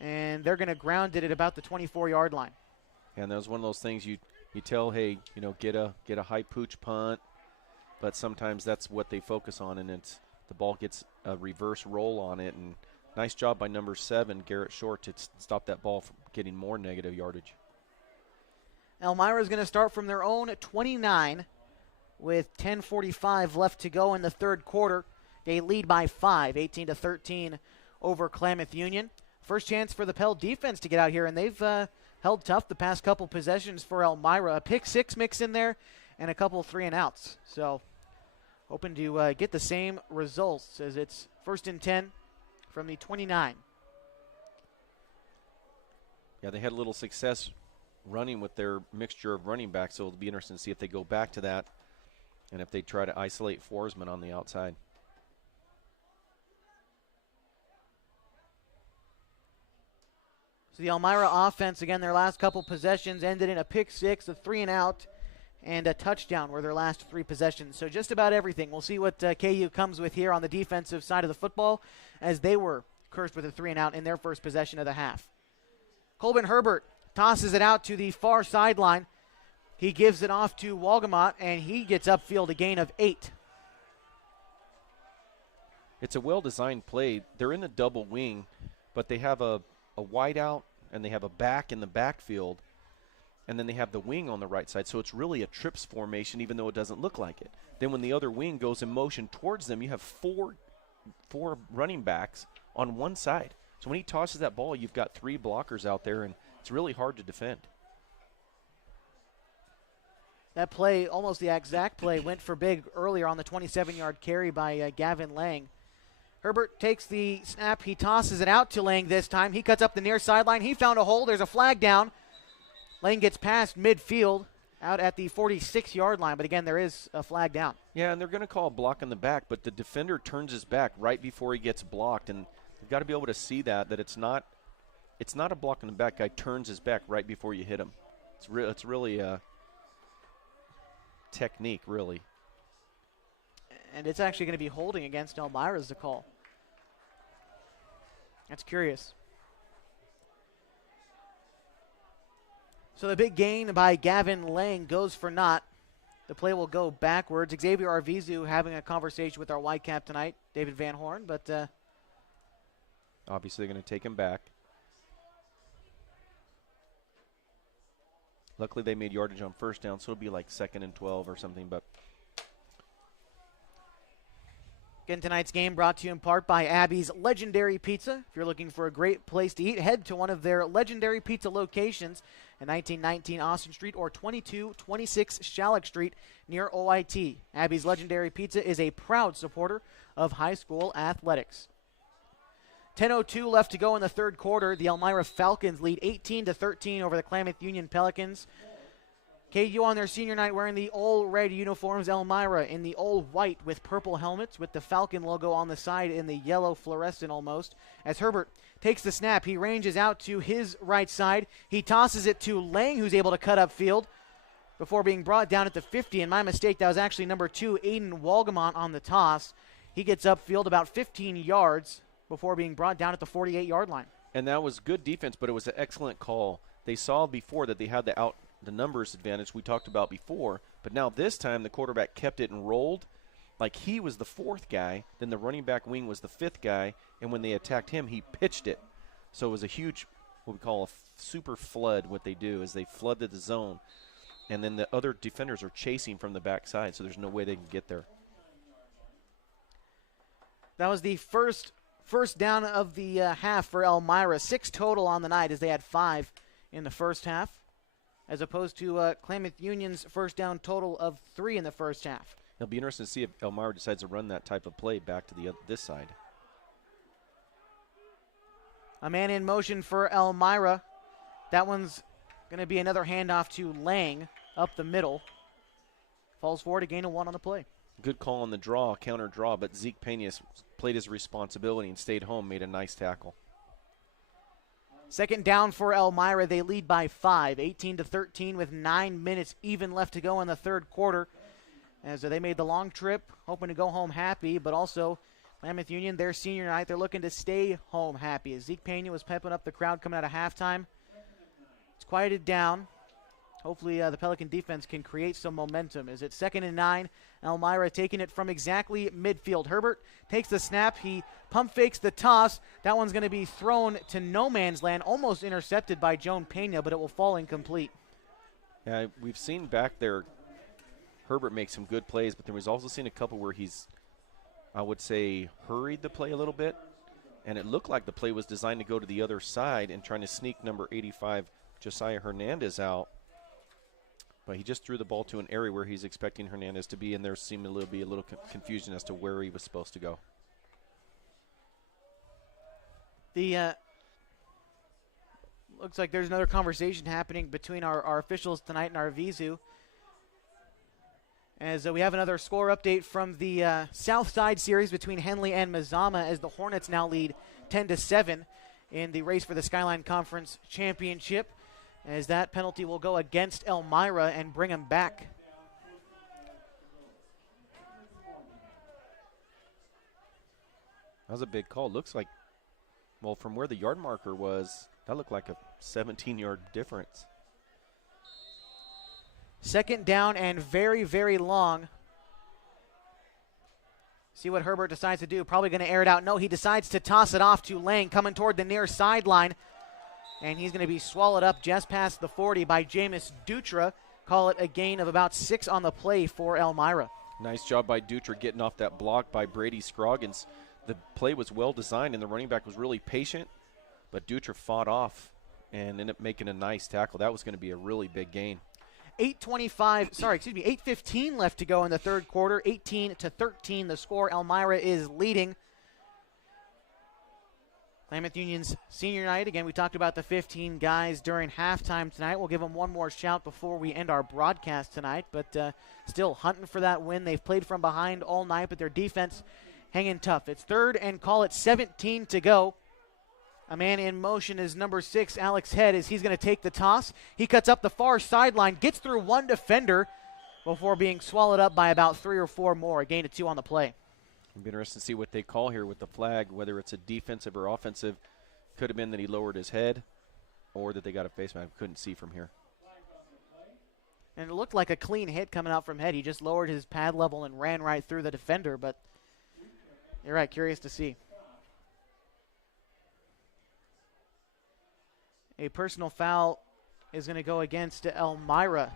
and they're going to ground it at about the 24-yard line. And that was one of those things you tell, hey, get a high pooch punt, but sometimes that's what they focus on, and it's the ball gets a reverse roll on it, and nice job by number 7, Garrett Short, to stop that ball from getting more negative yardage. Elmira is going to start from their own 29 with 10:45 left to go in the third quarter. They lead by 5, 18-13 over Klamath Union. First chance for the Pell defense to get out here, and they've held tough the past couple possessions for Elmira. A pick 6 mix in there and a couple 3-and-outs. So hoping to get the same results as it's first and 10 from the 29. Yeah, they had a little success running with their mixture of running backs, so it'll be interesting to see if they go back to that and if they try to isolate Forsman on the outside. So the Elmira offense, again, their last couple possessions ended in a pick 6, a 3-and-out, and a touchdown were their last 3 possessions. So just about everything. We'll see what KU comes with here on the defensive side of the football, as they were cursed with a 3-and-out in their first possession of the half. Colbin Herbert tosses it out to the far sideline. He gives it off to Walgamot, and he gets upfield a gain of 8. It's a well-designed play. They're in the double wing, but they have a wide out, and they have a back in the backfield, and then they have the wing on the right side. So it's really a trips formation, even though it doesn't look like it. Then when the other wing goes in motion towards them, you have four running backs on one side. So when he tosses that ball, you've got 3 blockers out there, and it's really hard to defend. That play, almost the exact play, went for big earlier on the 27-yard carry by Gavin Lang. Herbert takes the snap. He tosses it out to Lang this time. He cuts up the near sideline. He found a hole. There's a flag down. Lang gets past midfield out at the 46-yard line. But, again, there is a flag down. Yeah, and they're going to call a block in the back, but the defender turns his back right before he gets blocked. And you've got to be able to see that it's not a block in the back. Guy turns his back right before you hit him. It's really a technique, really. And it's actually going to be holding against Elmira is the call. That's curious. So the big gain by Gavin Lang goes for naught. The play will go backwards. Xavier Arvizu having a conversation with our Whitecap tonight, David Van Horn, but obviously they're going to take him back. Luckily they made yardage on first down, so it'll be like 2nd and 12 or something, but again, tonight's game brought to you in part by Abby's Legendary Pizza. If you're looking for a great place to eat, head to one of their Legendary Pizza locations at 1919 Austin Street or 2226 Shalleck Street near OIT. Abby's Legendary Pizza is a proud supporter of high school athletics. 10:02 left to go in the third quarter. The Elmira Falcons lead 18-13 over the Klamath Union Pelicans. KU on their senior night wearing the all-red uniforms. Elmira in the all-white with purple helmets with the Falcon logo on the side in the yellow fluorescent almost. As Herbert takes the snap, he ranges out to his right side. He tosses it to Lang, who's able to cut upfield before being brought down at the 50. And my mistake, that was actually number 2, Aiden Walgamont on the toss. He gets upfield about 15 yards before being brought down at the 48-yard line. And that was good defense, but it was an excellent call. They saw before that they had the numbers advantage we talked about before, but now this time the quarterback kept it and rolled like he was the 4th guy, then the running back wing was the 5th guy, and when they attacked him, he pitched it. So it was a huge, what we call a super flood. What they do is they flooded the zone, and then the other defenders are chasing from the backside, so there's no way they can get there. That was the first down of the half for Elmira. 6 total on the night as they had 5 in the first half, as opposed to Klamath Union's first down total of 3 in the first half. It'll be interesting to see if Elmira decides to run that type of play back to this side. A man in motion for Elmira. That one's going to be another handoff to Lang up the middle. Falls forward, a gain of 1 on the play. Good call on the draw, counter draw, but Zeke Pena played his responsibility and stayed home, made a nice tackle. Second down for Elmira. They lead by 5, 18-13 with 9 minutes even left to go in the third quarter. As they made the long trip, hoping to go home happy, but also Klamath Union, their senior night, they're looking to stay home happy. As Zeke Pena was pepping up the crowd coming out of halftime. It's quieted down. Hopefully the Pelican defense can create some momentum. As it's 2nd and 9, Elmira taking it from exactly midfield. Herbert takes the snap. He pump fakes the toss. That one's going to be thrown to no man's land, almost intercepted by Joan Pena, but it will fall incomplete. Yeah, we've seen back there Herbert make some good plays, but then we've also seen a couple where he's, I would say, hurried the play a little bit, and it looked like the play was designed to go to the other side and trying to sneak number 85, Josiah Hernandez, out. But he just threw the ball to an area where he's expecting Hernandez to be, and there seemed to be a little confusion as to where he was supposed to go. The looks like there's another conversation happening between our officials tonight and our Vizu. As we have another score update from the South Side series between Henley and Mazama, as the Hornets now lead 10-7 in the race for the Skyline Conference Championship, as that penalty will go against Elmira and bring them back That was a big call. Looks like, well, from where the yard marker was, that looked like a 17-yard difference. Second down and very, very long. See what Herbert decides to do. Probably going to air it out. No, he decides to toss it off to Lang, coming toward the near sideline. And he's going to be swallowed up just past the 40 by Jameis Dutra. Call it a gain of about 6 on the play for Elmira. Nice job by Dutra getting off that block by Brady Scroggins. The play was well designed, and the running back was really patient. But Dutra fought off and ended up making a nice tackle. That was going to be a really big gain. 8:15 left to go in the third quarter. 18-13 the score. Elmira is leading. Klamath Union's senior night. Again, we talked about the 15 guys during halftime tonight. We'll give them one more shout before we end our broadcast tonight. But still hunting for that win. They've played from behind all night, but their defense hanging tough. It's third and call it 17 to go. A man in motion is number 6, Alex Head, as he's going to take the toss. He cuts up the far sideline, gets through one defender before being swallowed up by about 3 or 4 more. A gain of 2 on the play. It'll be interesting to see what they call here with the flag, whether it's a defensive or offensive. Could have been that he lowered his head or that they got a face mask. Couldn't see from here. And it looked like a clean hit coming out from Head. He just lowered his pad level and ran right through the defender, but you're right, curious to see. A personal foul is going to go against Elmira.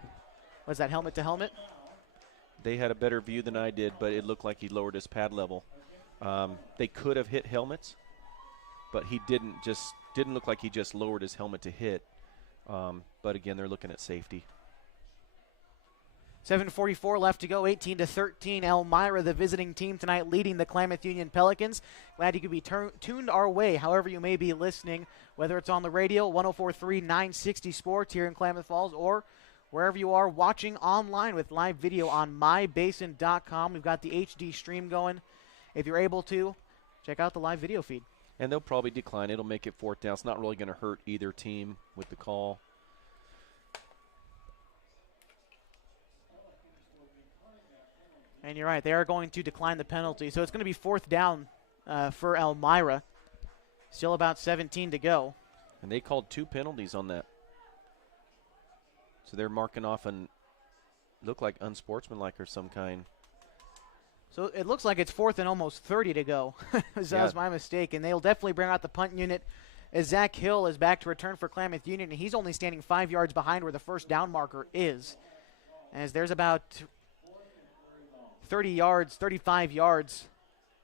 Was that helmet to helmet? They had a better view than I did, but it looked like he lowered his pad level. They could have hit helmets, but he didn't look like he just lowered his helmet to hit. But again, they're looking at safety. 7:44 left to go, 18-13. Elmira, the visiting team tonight, leading the Klamath Union Pelicans. Glad you could be tuned our way, however you may be listening, whether it's on the radio, 104.3 960 Sports here in Klamath Falls, or wherever you are watching online with live video on mybasin.com. We've got the HD stream going. If you're able to, check out the live video feed. And they'll probably decline. It'll make it 4th down. It's not really going to hurt either team with the call. And you're right, they are going to decline the penalty. So it's going to be 4th down for Elmira. Still about 17 to go. And they called 2 penalties on that. So they're marking off and look like unsportsmanlike or some kind. So it looks like it's 4th and almost 30 to go. That was my mistake. And they'll definitely bring out the punt unit as Zach Hill is back to return for Klamath Union. And he's only standing 5 yards behind where the first down marker is. As there's about 30 yards, 35 yards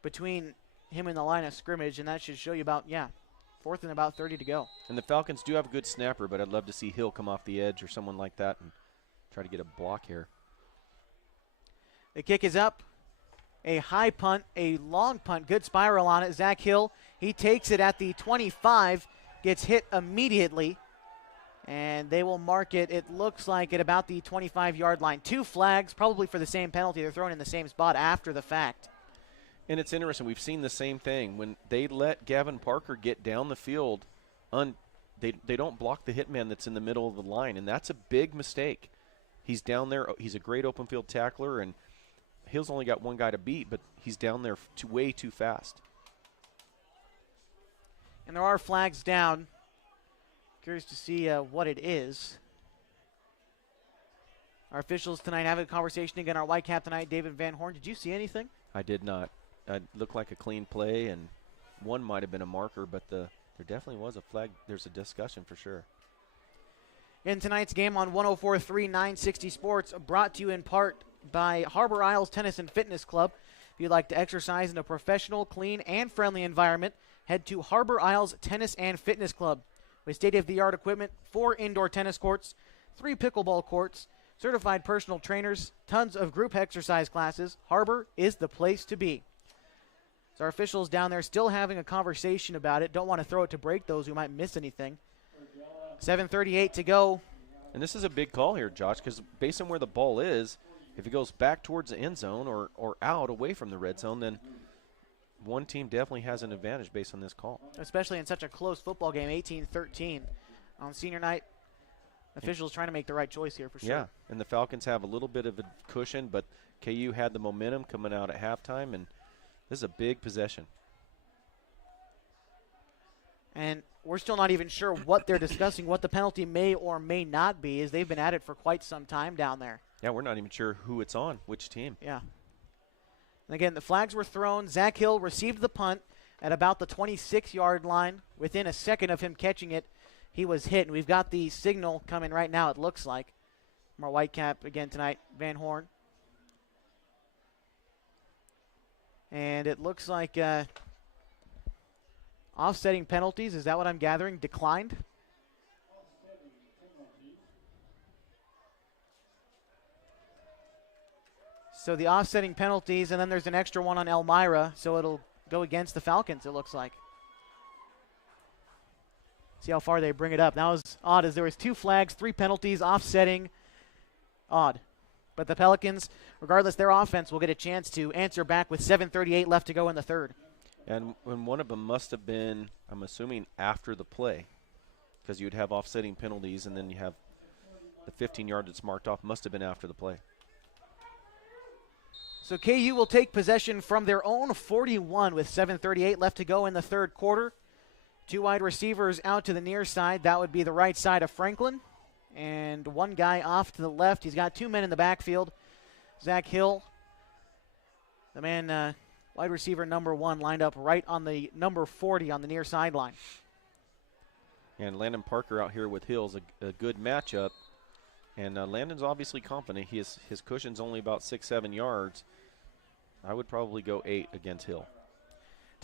between him and the line of scrimmage, and that should show you about, 4th and about 30 to go. And the Falcons do have a good snapper, but I'd love to see Hill come off the edge or someone like that and try to get a block here. The kick is up. A high punt, a long punt, good spiral on it. Zach Hill, he takes it at the 25, gets hit immediately, and they will mark it, it looks like, at about the 25-yard line. 2 flags, probably for the same penalty. They're thrown in the same spot after the fact. And it's interesting. We've seen the same thing. When they let Gavin Parker get down the field, they don't block the hitman that's in the middle of the line, and that's a big mistake. He's down there. He's a great open field tackler, and Hill's only got one guy to beat, but he's down there way too fast. And there are flags down. Curious to see what it is. Our officials tonight having a conversation again. Our white cap tonight, David Van Horn. Did you see anything? I did not. It looked like a clean play, and one might have been a marker, but there definitely was a flag. There's a discussion for sure. In tonight's game on 104.3 960 Sports, brought to you in part by Harbor Isles Tennis and Fitness Club. If you'd like to exercise in a professional, clean, and friendly environment, head to Harbor Isles Tennis and Fitness Club. With state-of-the-art equipment, 4 indoor tennis courts, 3 pickleball courts, certified personal trainers, tons of group exercise classes, Harbor is the place to be. So our officials down there still having a conversation about it. Don't want to throw it to break those who might miss anything. 7:38 to go. And this is a big call here, Josh, because based on where the ball is, if it goes back towards the end zone or out away from the red zone, then one team definitely has an advantage based on this call. Especially in such a close football game, 18-13. On senior night, officials trying to make the right choice here for sure. Yeah, and the Falcons have a little bit of a cushion, but KU had the momentum coming out at halftime, and this is a big possession. And we're still not even sure what they're discussing, what the penalty may or may not be, as they've been at it for quite some time down there. Yeah, we're not even sure who it's on, which team. Yeah. And again, the flags were thrown. Zach Hill received the punt at about the 26-yard line. Within a second of him catching it, he was hit. And we've got the signal coming right now, it looks like, from our Whitecap again tonight, Van Horn. And it looks like offsetting penalties, is that what I'm gathering, declined? So the offsetting penalties, and then there's an extra one on Elmira, so it'll go against the Falcons, it looks like. See how far they bring it up. That was odd, as there was 2 flags, 3 penalties, offsetting. Odd. But the Pelicans, regardless, their offense will get a chance to answer back with 7:38 left to go in the third. And when one of them must have been, I'm assuming, after the play, because you would have offsetting penalties, and then you have the 15 yard that's marked off must have been after the play. So KU will take possession from their own 41 with 7:38 left to go in the third quarter. 2 wide receivers out to the near side. That would be the right side of Franklin. And 1 guy off to the left. He's got 2 men in the backfield. Zach Hill, the man, wide receiver number 1, lined up right on the number 40 on the near sideline. And Landon Parker out here with Hill is a good matchup. And Landon's obviously confident. His cushion's only about 6-7 yards. I would probably go 8 against Hill.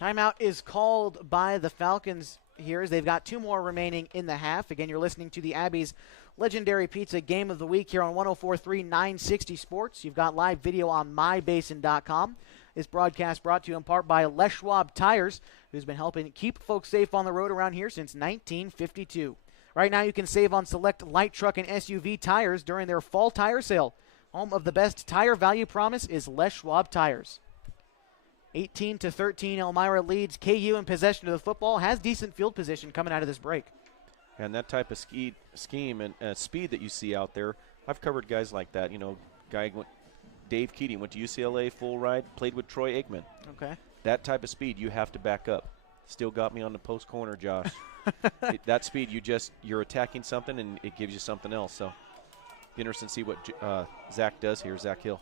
Timeout is called by the Falcons here, as they've got 2 more remaining in the half. Again, you're listening to the Abby's Legendary Pizza Game of the Week here on 104.3 960 Sports. You've got live video on mybasin.com. This broadcast brought to you in part by Les Schwab Tires, who's been helping keep folks safe on the road around here since 1952. Right now you can save on select light truck and SUV tires during their fall tire sale. Home of the best tire value promise is Les Schwab Tires. 18-13, Elmira leads. KU in possession of the football, has decent field position coming out of this break. And that type of scheme and speed that you see out there, I've covered guys like that. You know, Dave Keating went to UCLA full ride, played with Troy Aikman. Okay. That type of speed, you have to back up. Still got me on the post corner, Josh. That speed, you're attacking something and it gives you something else. So, be interesting to see what Zach does here, Zach Hill.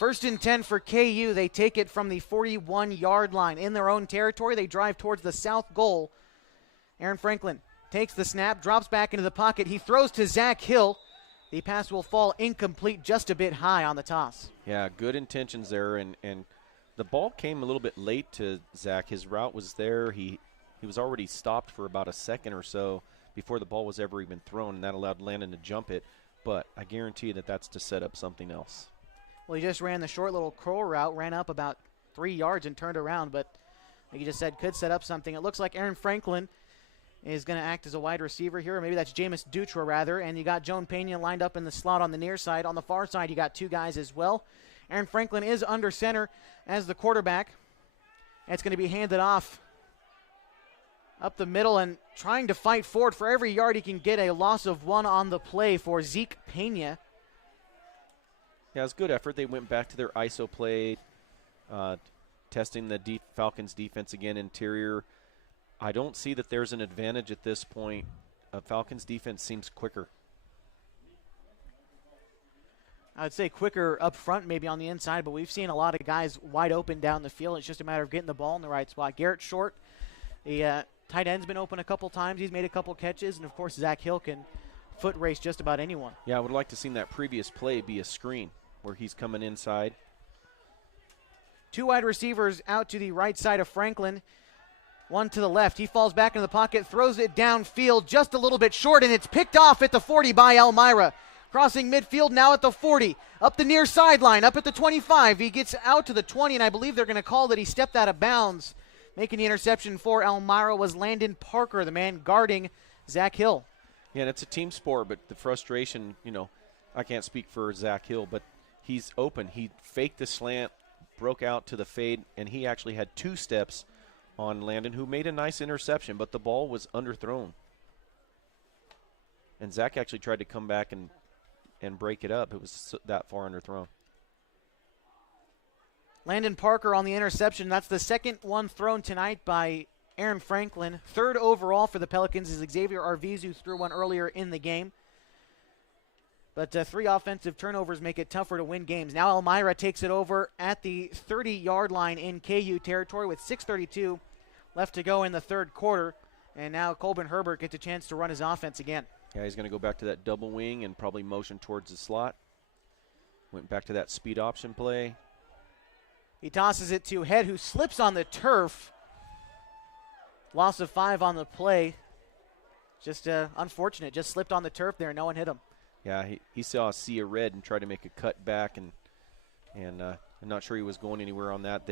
1st and 10 for KU. They take it from the 41-yard line in their own territory. They drive towards the south goal. Aaron Franklin takes the snap, drops back into the pocket. He throws to Zach Hill. The pass will fall incomplete, just a bit high on the toss. Yeah, good intentions there, and the ball came a little bit late to Zach. His route was there. He was already stopped for about a second or so before the ball was ever even thrown, and that allowed Landon to jump it. But I guarantee that that's to set up something else. Well, he just ran the short little curl route, ran up about 3 yards and turned around, but like you just said, could set up something. It looks like Aaron Franklin is going to act as a wide receiver here, or maybe that's Jameis Dutra, rather, and you got Joan Pena lined up in the slot on the near side. On the far side, you got 2 guys as well. Aaron Franklin is under center as the quarterback. It's going to be handed off up the middle and trying to fight forward for every yard he can get. A loss of 1 on the play for Zeke Pena. Yeah, it was good effort. They went back to their ISO play, testing the Falcons defense again, interior. I don't see that there's an advantage at this point. Falcons defense seems quicker. I would say quicker up front, maybe on the inside, but we've seen a lot of guys wide open down the field. It's just a matter of getting the ball in the right spot. Garrett Short, the tight end's been open a couple times. He's made a couple catches, and, of course, Zach Hill can foot race just about anyone. Yeah, I would like to see that previous play be a screen where he's coming inside. 2 wide receivers out to the right side of Franklin. 1 to the left. He falls back into the pocket, throws it downfield just a little bit short, and it's picked off at the 40 by Elmira. Crossing midfield now at the 40. Up the near sideline, up at the 25. He gets out to the 20, and I believe they're going to call that he stepped out of bounds. Making the interception for Elmira was Landon Parker, the man guarding Zach Hill. Yeah, and it's a team sport, but the frustration, I can't speak for Zach Hill, but he's open. He faked the slant, broke out to the fade, and he actually had 2 steps on Landon, who made a nice interception, but the ball was underthrown. And Zach actually tried to come back and break it up. It was that far underthrown. Landon Parker on the interception. That's the second one thrown tonight by Aaron Franklin. Third overall for the Pelicans is Xavier Arvizu threw one earlier in the game. But 3 offensive turnovers make it tougher to win games. Now Elmira takes it over at the 30-yard line in KU territory with 6:32 left to go in the third quarter. And now Colbin Herbert gets a chance to run his offense again. Yeah, he's going to go back to that double wing and probably motion towards the slot. Went back to that speed option play. He tosses it to Head, who slips on the turf. Loss of 5 on the play. Just unfortunate. Just slipped on the turf there. No one hit him. Yeah, he saw a sea of red and tried to make a cut back, and I'm not sure he was going anywhere on that.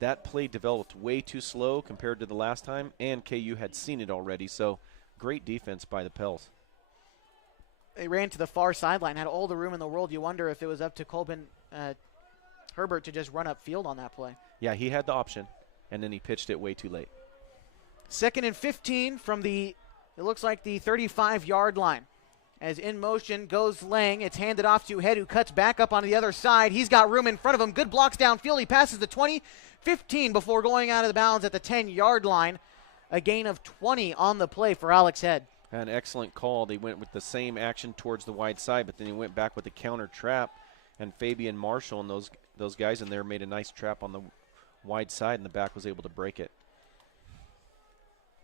That play developed way too slow compared to the last time, and KU had seen it already, so great defense by the Pels. They ran to the far sideline, had all the room in the world. You wonder if it was up to Colbin Herbert to just run upfield on that play. Yeah, he had the option, and then he pitched it way too late. 2nd and 15 from it looks like the 35-yard line. As in motion goes Lang. It's handed off to Head, who cuts back up on the other side. He's got room in front of him. Good blocks downfield. He passes the 20, 15 before going out of the bounds at the 10-yard line. A gain of 20 on the play for Alex Head. An excellent call. They went with the same action towards the wide side, but then he went back with a counter trap, and Fabian Marshall and those guys in there made a nice trap on the wide side, and the back was able to break it.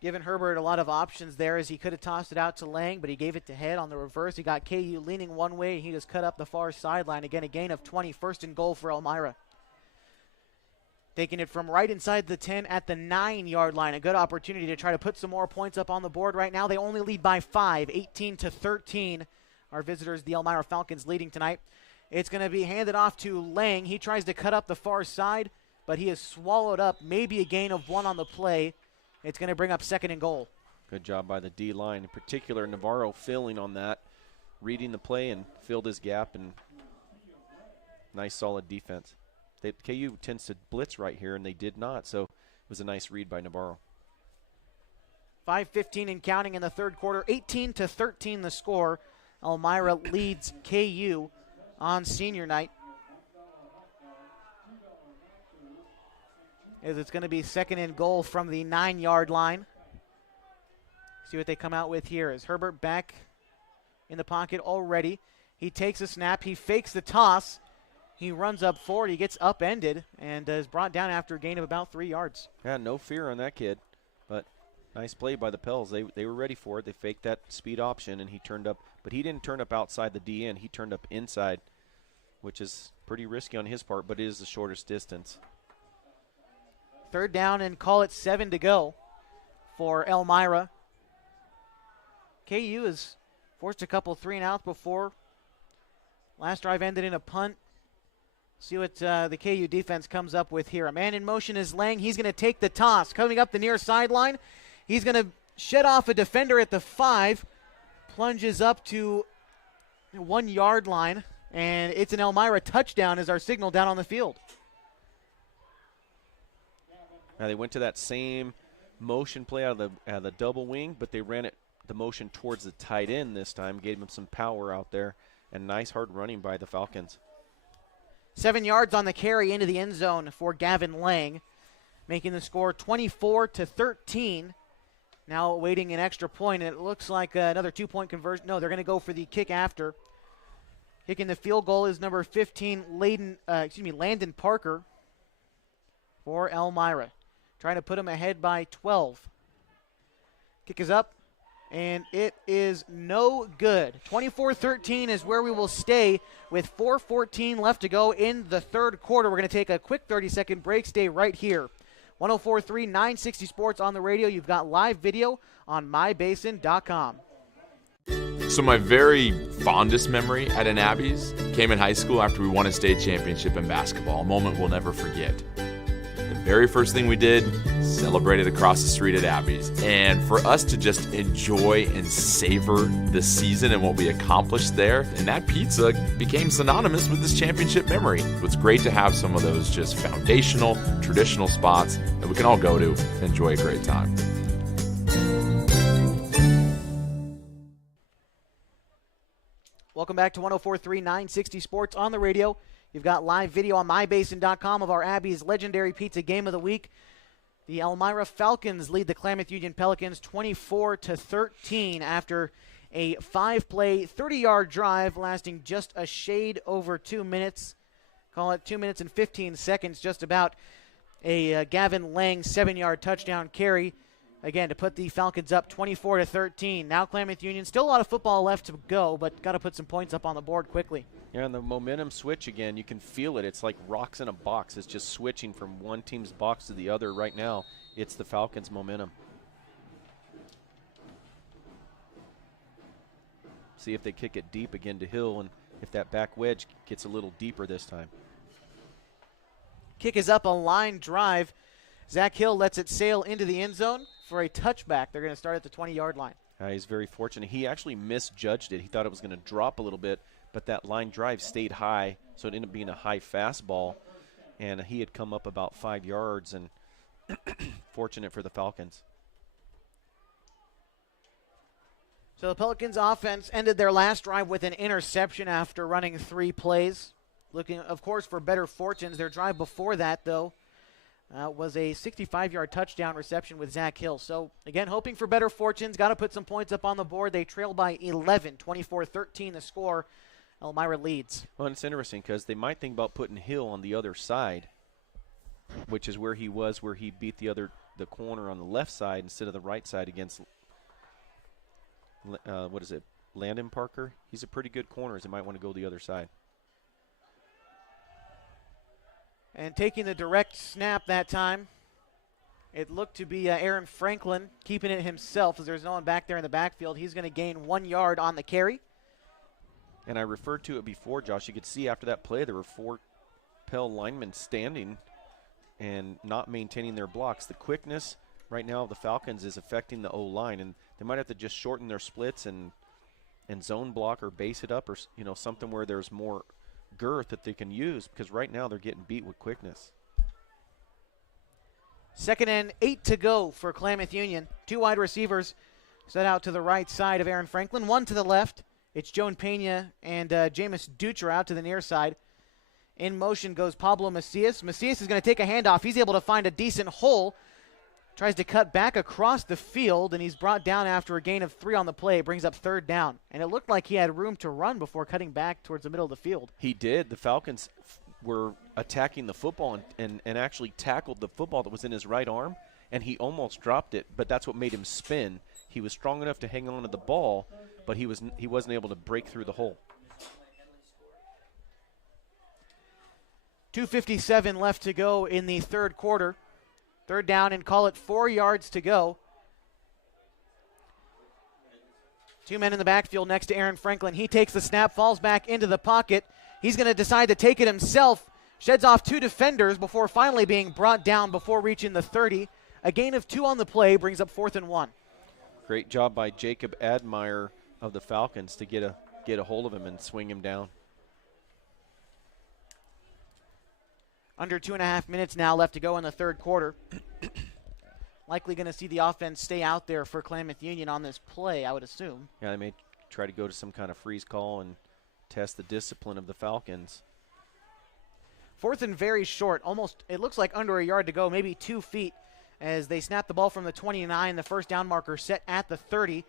Given Herbert a lot of options there, as he could have tossed it out to Lang, but he gave it to Head on the reverse. He got KU leaning one way, and he just cut up the far sideline. Again, a gain of 20, 1st and goal for Elmira. Taking it from right inside the 10 at the 9-yard line. A good opportunity to try to put some more points up on the board right now. They only lead by 5, 18-13. Our visitors, the ELMIRA Falcons, leading tonight. It's going to be handed off to Lang. He tries to cut up the far side, but he is swallowed up. Maybe a gain of 1 on the play. It's going to bring up 2nd and goal. Good job by the D-line. In particular, Navarro filling on that, reading the play and filled his gap, and nice solid defense. KU tends to blitz right here, and they did not, so it was a nice read by Navarro. 5:15 and counting in the third quarter. 18-13 the score. Elmira leads KU on senior night. As it's going to be 2nd and goal from the 9-yard line. See what they come out with here. Is Herbert back in the pocket already? He takes a snap. He fakes the toss. He runs up forward. He gets upended and is brought down after a gain of about 3 yards. Yeah, no fear on that kid, but nice play by the Pels. They were ready for it. They faked that speed option, and he turned up. But he didn't turn up outside the DN. He turned up inside, which is pretty risky on his part, but it is the shortest distance. 3rd down and call it 7 to go for Elmira. KU has forced a couple 3-and-outs before. Last drive ended in a punt. See what the KU defense comes up with here. A man in motion is Lang. He's going to take the toss. Coming up the near sideline, he's going to shed off a defender at the 5. Plunges up to 1-yard line, and it's an Elmira touchdown as our signal down on the field. Now they went to that same motion play out of the double wing, but they ran the motion towards the tight end this time, gave him some power out there, and nice hard running by the Falcons. 7 yards on the carry into the end zone for Gavin Lang, making the score 24-13. Now awaiting an extra point, and it looks like another 2-point conversion. No, they're going to go for the kick after. Kicking the field goal is number 15, Landon Parker for Elmira. Trying to put him ahead by 12. Kick is up, and it is no good. 24-13 is where we will stay with 4:14 left to go in the third quarter. We're going to take a quick 30-second break. Stay right here. 104.3 960 Sports on the radio. You've got live video on mybasin.com. So my very fondest memory at an Abby's came in high school after we won a state championship in basketball, a moment we'll never forget. The very first thing we did, celebrated across the street at Abby's. And for us to just enjoy and savor the season and what we accomplished there, and that pizza became synonymous with this championship memory. It's great to have some of those just foundational, traditional spots that we can all go to and enjoy a great time. Welcome back to 104.3 960 Sports on the radio. You've got live video on mybasin.com of our Abby's legendary pizza game of the week. The Elmira Falcons lead the Klamath Union Pelicans 24-13 after a 5-play, 30-yard drive lasting just a shade over 2 minutes. Call it 2 minutes and 15 seconds, just about. A Gavin Lang 7-yard touchdown carry, again, to put the Falcons up 24-13. Now Klamath Union, still a lot of football left to go, but got to put some points up on the board quickly. Yeah, and the momentum switch again, you can feel it. It's like rocks in a box. It's just switching from one team's box to the other right now. It's the Falcons' momentum. See if they kick it deep again to Hill, and if that back wedge gets a little deeper this time. Kick is up, a line drive. Zach Hill lets it sail into the end zone for a touchback. They're going to start at the 20-yard line. He's very fortunate. He actually misjudged it. He thought it was going to drop a little bit, but that line drive stayed high, so it ended up being a high fastball, and he had come up about 5 yards, and fortunate for the Falcons. So the Pelicans offense ended their last drive with an interception after running 3 plays. Looking, of course, for better fortunes. Their drive before that, though, was a 65-yard touchdown reception with Zach Hill. So, again, hoping for better fortunes. Got to put some points up on the board. They trail by 11, 24-13 the score. Elmira leads. Well, it's interesting because they might think about putting Hill on the other side, which is where he was, where he beat the corner on the left side instead of the right side against, Landon Parker. He's a pretty good corner, so they might want to go the other side. And taking the direct snap that time, it looked to be Aaron Franklin keeping it himself as there's no one back there in the backfield. He's going to gain 1 yard on the carry. And I referred to it before, Josh. You could see after that play there were 4 Pell linemen standing and not maintaining their blocks. The quickness right now of the Falcons is affecting the O-line, and they might have to just shorten their splits and zone block or base it up or something where there's more girth that they can use, because right now they're getting beat with quickness. 2nd and 8 to go for Klamath Union. 2 wide receivers set out to the right side of Aaron Franklin, 1 to the left. It's Joan Pena and Jameis Dutra out to the near side. In motion goes Pablo Macias. Macias is going to take a handoff. He's able to find a decent hole. Tries to cut back across the field, and he's brought down after a gain of 3 on the play. It brings up 3rd down. And it looked like he had room to run before cutting back towards the middle of the field. He did. The Falcons were attacking the football and actually tackled the football that was in his right arm, and he almost dropped it, but that's what made him spin. He was strong enough to hang on to the ball, but he wasn't able to break through the hole. 2:57 left to go in the 3rd quarter. 3rd down and call it 4 yards to go. 2 men in the backfield next to Aaron Franklin. He takes the snap, falls back into the pocket. He's going to decide to take it himself. Sheds off 2 defenders before finally being brought down before reaching the 30. A gain of 2 on the play brings up 4th and 1. Great job by Jacob Admire of the Falcons to get a hold of him and swing him down. Under 2.5 minutes now left to go in the 3rd quarter. Likely going to see the offense stay out there for Klamath Union on this play, I would assume. Yeah, they may try to go to some kind of freeze call and test the discipline of the Falcons. 4th and very short, almost, it looks like under a yard to go, maybe 2 feet, as they snap the ball from the 29. The 1st down marker set at the 30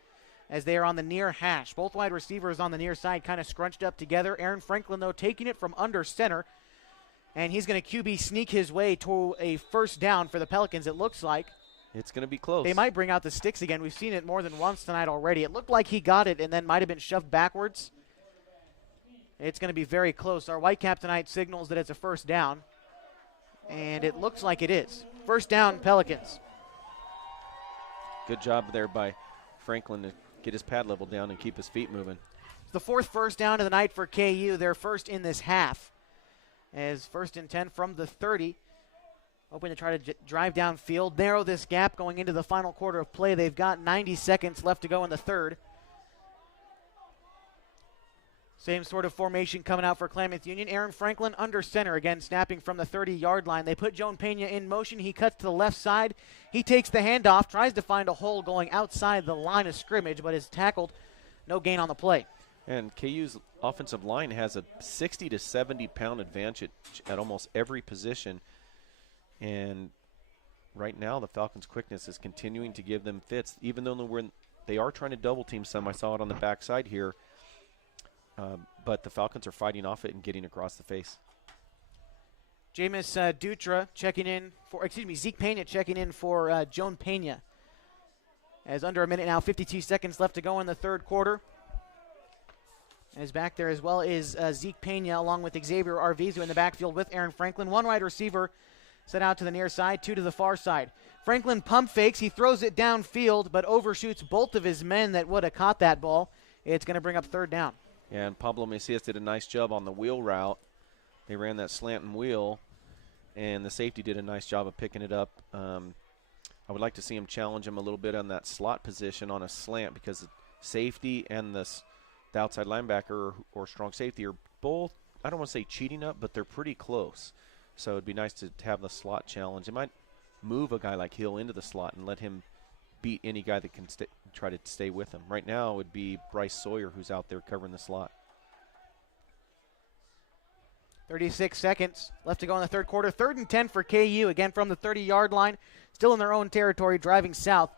as they are on the near hash. Both wide receivers on the near side kind of scrunched up together. Aaron Franklin, though, taking it from under center. And he's going to QB sneak his way to a 1st down for the Pelicans, it looks like. It's going to be close. They might bring out the sticks again. We've seen it more than once tonight already. It looked like he got it and then might have been shoved backwards. It's going to be very close. Our Whitecap tonight signals that it's a 1st down. And it looks like it is. 1st down, Pelicans. Good job there by Franklin to get his pad level down and keep his feet moving. It's the 4th 1st down of the night for KU. Their 1st in this half. As 1st and 10 from the 30. Hoping to try to drive downfield, narrow this gap going into the final quarter of play. They've got 90 seconds left to go in the 3rd. Same sort of formation coming out for Klamath Union. Aaron Franklin under center, again snapping from the 30-yard line. They put Joan Pena in motion. He cuts to the left side. He takes the handoff, tries to find a hole going outside the line of scrimmage, but is tackled. No gain on the play. And KU's offensive line has a 60 to 70 pound advantage at almost every position. And right now the Falcons' quickness is continuing to give them fits, even though they are trying to double team some. I saw it on the backside here. But the Falcons are fighting off it and getting across the face. Jameis Dutra checking in for, Zeke Pena checking in for Joan Pena. As under a minute now, 52 seconds left to go in the third quarter. As back there as well is Zeke Pena along with Xavier Arvizu in the backfield with Aaron Franklin. One wide receiver set out to the near side, two to the far side. Franklin pump fakes. He throws it downfield but overshoots both of his men that would have caught that ball. It's going to bring up third down. Yeah, and Pablo Macias did a nice job on the wheel route. They ran that slant and wheel, and the safety did a nice job of picking it up. I would like to see him challenge him a little bit on that slot position on a slant, because the safety and the outside linebacker or strong safety are both, I don't want to say cheating up, but they're pretty close. So it'd be nice to have the slot challenge. It might move a guy like Hill into the slot and let him beat any guy that can try to stay with him. Right now it would be Bryce Sawyer who's out there covering the slot. 36 seconds left to go in the third quarter. 3rd and 10 for KU, again from the 30-yard line. Still in their own territory, driving south.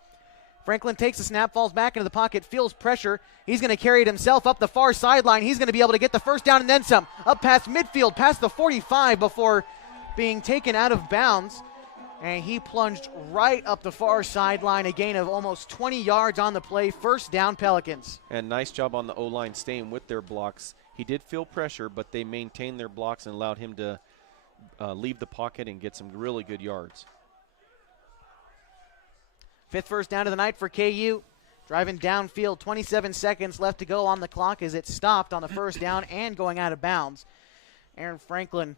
Franklin takes the snap, falls back into the pocket, feels pressure. He's going to carry it himself up the far sideline. He's going to be able to get the first down and then some. Up past midfield, past the 45 before being taken out of bounds. And he plunged right up the far sideline, a gain of almost 20 yards on the play. First down, Pelicans. And nice job on the O-line staying with their blocks. He did feel pressure, but they maintained their blocks and allowed him to leave the pocket and get some really good yards. 5th first down of the night for KU. Driving downfield, 27 seconds left to go on the clock as it stopped on the first down and going out of bounds. Aaron Franklin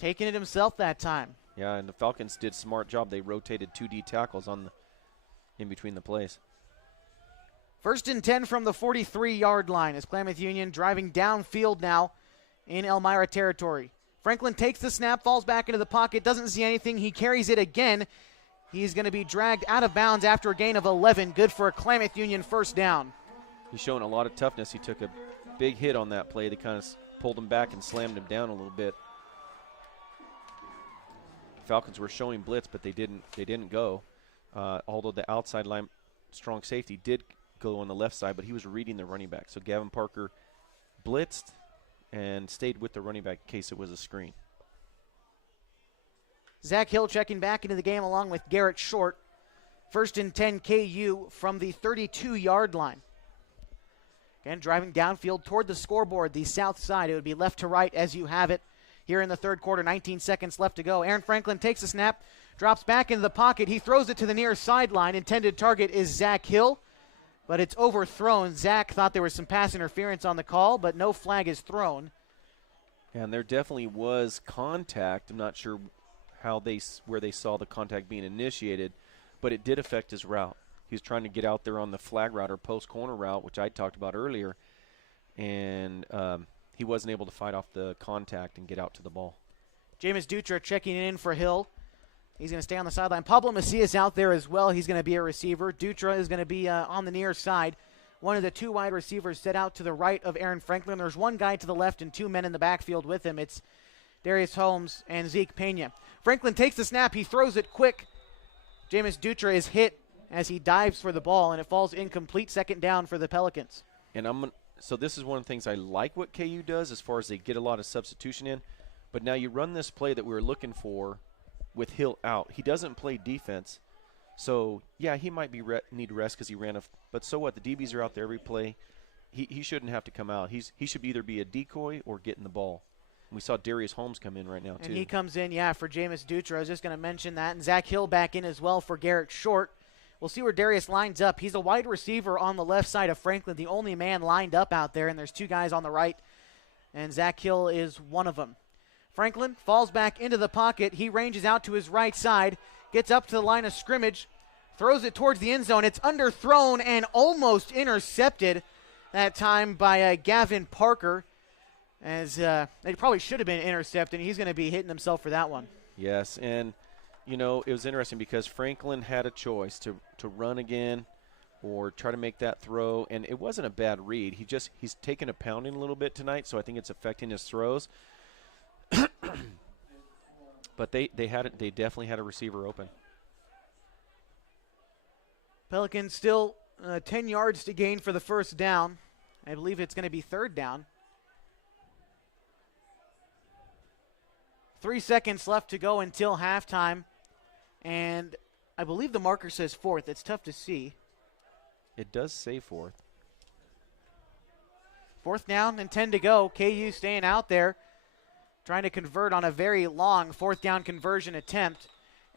taking it himself that time. Yeah, and the Falcons did a smart job. They rotated 2 D tackles in between the plays. 1st and 10 from the 43-yard line as Klamath Union driving downfield now in Elmira territory. Franklin takes the snap, falls back into the pocket, doesn't see anything. He carries it again. He's going to be dragged out of bounds after a gain of 11. Good for a Klamath Union first down. He's showing a lot of toughness. He took a big hit on that play. They kind of pulled him back and slammed him down a little bit. Falcons were showing blitz, but they didn't go. Although the outside line strong safety did go on the left side, but he was reading the running back. So Gavin Parker blitzed and stayed with the running back in case it was a screen. Zach Hill checking back into the game along with Garrett Short. 1st and 10 KU from the 32-yard line. Again, driving downfield toward the scoreboard, the south side. It would be left to right as you have it here in the third quarter. 19 seconds left to go. Aaron Franklin takes the snap, drops back into the pocket. He throws it to the near sideline. Intended target is Zach Hill, but it's overthrown. Zach thought there was some pass interference on the call, but no flag is thrown. And there definitely was contact. I'm not sure where they saw the contact being initiated, but it did affect his route. He was trying to get out there on the flag route or post corner route, which I talked about earlier, and he wasn't able to fight off the contact and get out to the ball. Jameis Dutra checking in for Hill. He's going to stay on the sideline. Pablo Macias out there as well. He's going to be a receiver. Dutra is going to be on the near side. One of the 2 wide receivers set out to the right of Aaron Franklin. There's 1 guy to the left and 2 men in the backfield with him. It's Darius Holmes and Zeke Pena. Franklin takes the snap. He throws it quick. Jameis Dutra is hit as he dives for the ball, and it falls incomplete. 2nd down for the Pelicans. And so this is one of the things I like what KU does as far as they get a lot of substitution in. But now you run this play that we were looking for with Hill out. He doesn't play defense. So, yeah, he might be need rest because he ran but so what? The DBs are out there every play. He shouldn't have to come out. He should either be a decoy or getting the ball. We saw Darius Holmes come in right now, too. And he comes in, for Jameis Dutra. I was just going to mention that. And Zach Hill back in as well for Garrett Short. We'll see where Darius lines up. He's a wide receiver on the left side of Franklin, the only man lined up out there, and there's 2 guys on the right, and Zach Hill is one of them. Franklin falls back into the pocket. He ranges out to his right side, gets up to the line of scrimmage, throws it towards the end zone. It's underthrown and almost intercepted that time by Gavin Parker, as it probably should have been intercepted, and he's going to be hitting himself for that one. Yes, and, it was interesting because Franklin had a choice to run again or try to make that throw. And it wasn't a bad read. He's taken a pounding a little bit tonight, so I think it's affecting his throws. But they definitely had a receiver open. Pelicans still 10 yards to gain for the first down. I believe it's going to be third down. 3 seconds left to go until halftime. And I believe the marker says fourth. It's tough to see. It does say fourth. Fourth down and 10 to go. KU staying out there, trying to convert on a very long fourth down conversion attempt.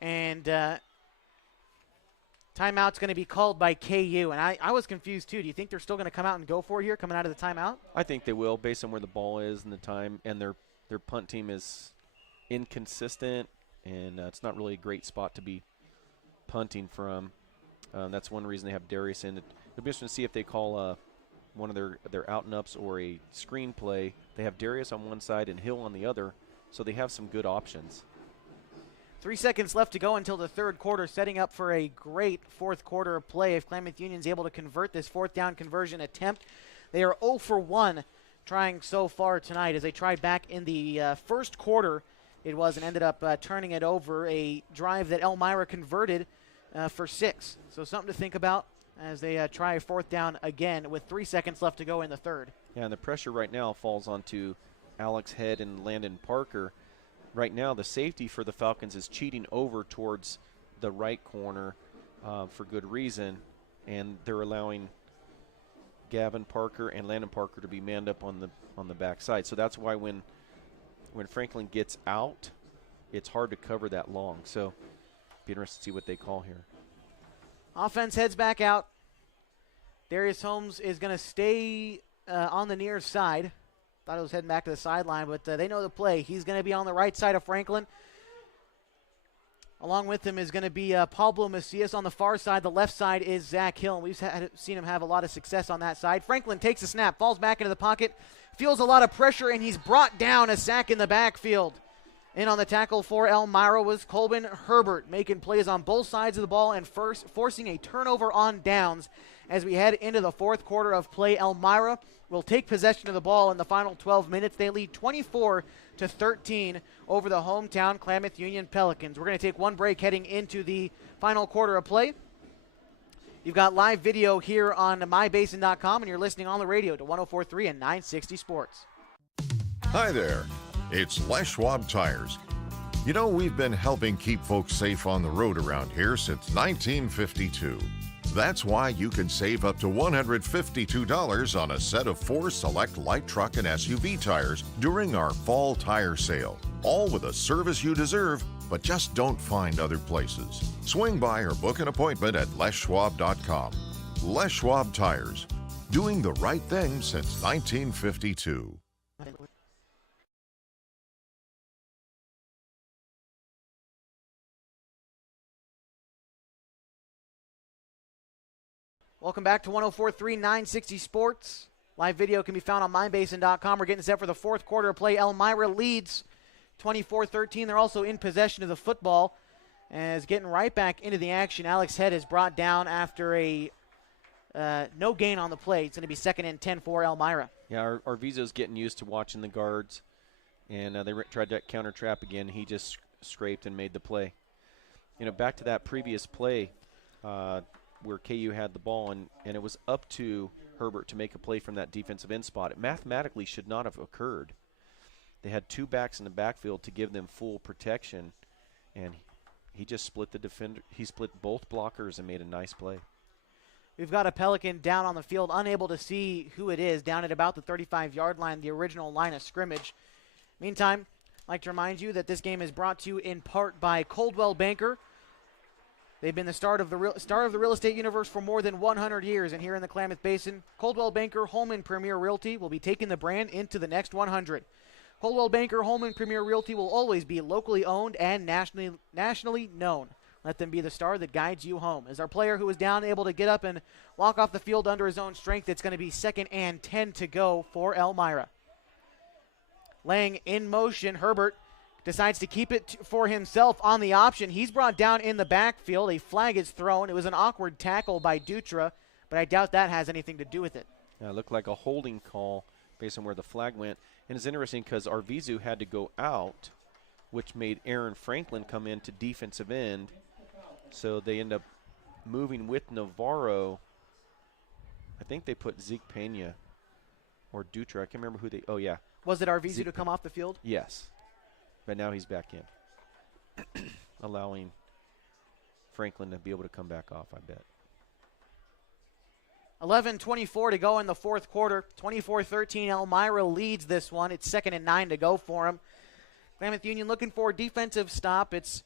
And timeout's going to be called by KU. And I was confused, too. Do you think they're still going to come out and go for it here, coming out of the timeout? I think they will, based on where the ball is and the time. And their punt team is inconsistent, and it's not really a great spot to be punting from. That's one reason they have Darius in. It'll be interesting to see if they call one of their out and ups or a screen play. They have Darius on one side and Hill on the other, so they have some good options. 3 seconds left to go until the third quarter, setting up for a great fourth quarter of play if Klamath Union's able to convert this fourth down conversion attempt. They are 0 for 1 trying so far tonight, as they tried back in the first quarter. It was, and ended up turning it over, a drive that Elmira converted for 6. So something to think about as they try a fourth down again with 3 seconds left to go in the third. Yeah, and the pressure right now falls onto Alex Head and Landon Parker. Right now, the safety for the Falcons is cheating over towards the right corner for good reason, and they're allowing Gavin Parker and Landon Parker to be manned up on the backside. So that's why when Franklin gets out, it's hard to cover that long. So be interested to see what they call here. Offense heads back out. Darius Holmes is going to stay on the near side. Thought it was heading back to the sideline, but they know the play. He's going to be on the right side of Franklin. Along with him is going to be Pablo Macias on the far side. The left side is Zach Hill, and we've seen him have a lot of success on that side. Franklin takes a snap, falls back into the pocket, feels a lot of pressure, and he's brought down, a sack in the backfield. In on the tackle for Elmira was Colvin Herbert, making plays on both sides of the ball and forcing a turnover on downs. As we head into the fourth quarter of play, Elmira will take possession of the ball in the final 12 minutes. They lead 24-13 over the hometown Klamath Union Pelicans. We're going to take one break heading into the final quarter of play. You've got live video here on mybasin.com, and you're listening on the radio to 104.3 and 960 Sports. Hi there, it's Les Schwab Tires. You know, we've been helping keep folks safe on the road around here since 1952. That's why you can save up to $152 on a set of 4 select light truck and SUV tires during our fall tire sale. All with a service you deserve, but just don't find other places. Swing by or book an appointment at leschwab.com. Les Schwab Tires, doing the right thing since 1952. Welcome back to 104.3 960 Sports. Live video can be found on mybasin.com. We're getting set for the fourth quarter of play. Elmira leads 24-13. They're also in possession of the football. As getting right back into the action, Alex Head is brought down after a no gain on the play. It's going to be 2nd and 10 for Elmira. Yeah, our Vizo's getting used to watching the guards, and they tried that counter trap again. He just scraped and made the play. You know, back to that previous play, where KU had the ball, and it was up to Herbert to make a play from that defensive end spot. It mathematically should not have occurred. They had 2 backs in the backfield to give them full protection, and he just split the defender. He split both blockers and made a nice play. We've got a Pelican down on the field, unable to see who it is, down at about the 35-yard line, the original line of scrimmage. Meantime, I'd like to remind you that this game is brought to you in part by Coldwell Banker. They've been the star of the real estate universe for more than 100 years, and here in the Klamath Basin, Coldwell Banker Home and Premier Realty will be taking the brand into the next 100. Coldwell Banker Home and Premier Realty will always be locally owned and nationally known. Let them be the star that guides you home. As our player who is down able to get up and walk off the field under his own strength, it's going to be 2nd and 10 to go for Elmira. Laying in motion, Herbert decides to keep it for himself on the option. He's brought down in the backfield. A flag is thrown. It was an awkward tackle by Dutra but I doubt that has anything to do with it. Yeah, it looked like a holding call based on where the flag went. And it's interesting because Arvizu had to go out, which made Aaron Franklin come into defensive end. So they end up moving with Navarro. I think they put Zeke Pena or Dutra. I can't remember who they – oh, yeah. Was it Arvizu to come off the field? Yes. But now he's back in, allowing Franklin to be able to come back off, I bet. 11:24 to go in the fourth quarter. 24-13, Elmira leads this one. It's 2nd and 9 to go for them. Klamath Union looking for a defensive stop. It's,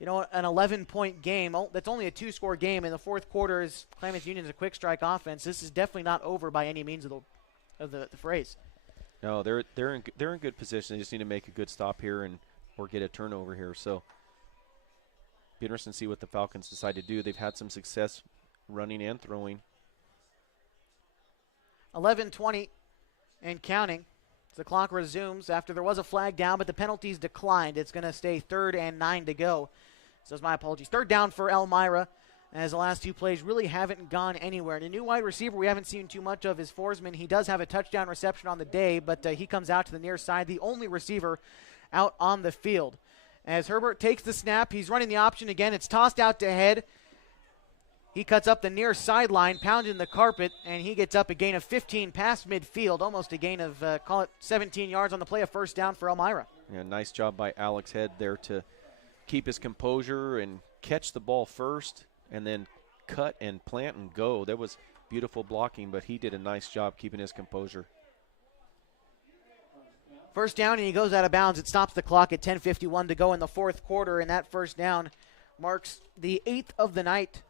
an 11-point game. That's only a 2-score game. In the fourth quarter, is Klamath Union's a quick strike offense. This is definitely not over by any means of the phrase. No, they're in good position. They just need to make a good stop here or get a turnover here. So, be interesting to see what the Falcons decide to do. They've had some success running and throwing. 11:20 and counting. The clock resumes after there was a flag down, but the penalties declined. It's going to stay 3rd and 9 to go. So my apologies. 3rd down for Elmira, as the last 2 plays really haven't gone anywhere. And a new wide receiver we haven't seen too much of is Forsman. He does have a touchdown reception on the day, but he comes out to the near side, the only receiver out on the field. As Herbert takes the snap, he's running the option again. It's tossed out to Head. He cuts up the near sideline, pounding the carpet, and he gets up a gain of 15 past midfield, almost a gain of, 17 yards on the play, a 1st down for Elmira. Yeah, nice job by Alex Head there to keep his composure and catch the ball first and then cut and plant and go. That was beautiful blocking, but he did a nice job keeping his composure. 1st down, and he goes out of bounds. It stops the clock at 10:51 to go in the fourth quarter, and that 1st down marks the 8th of the night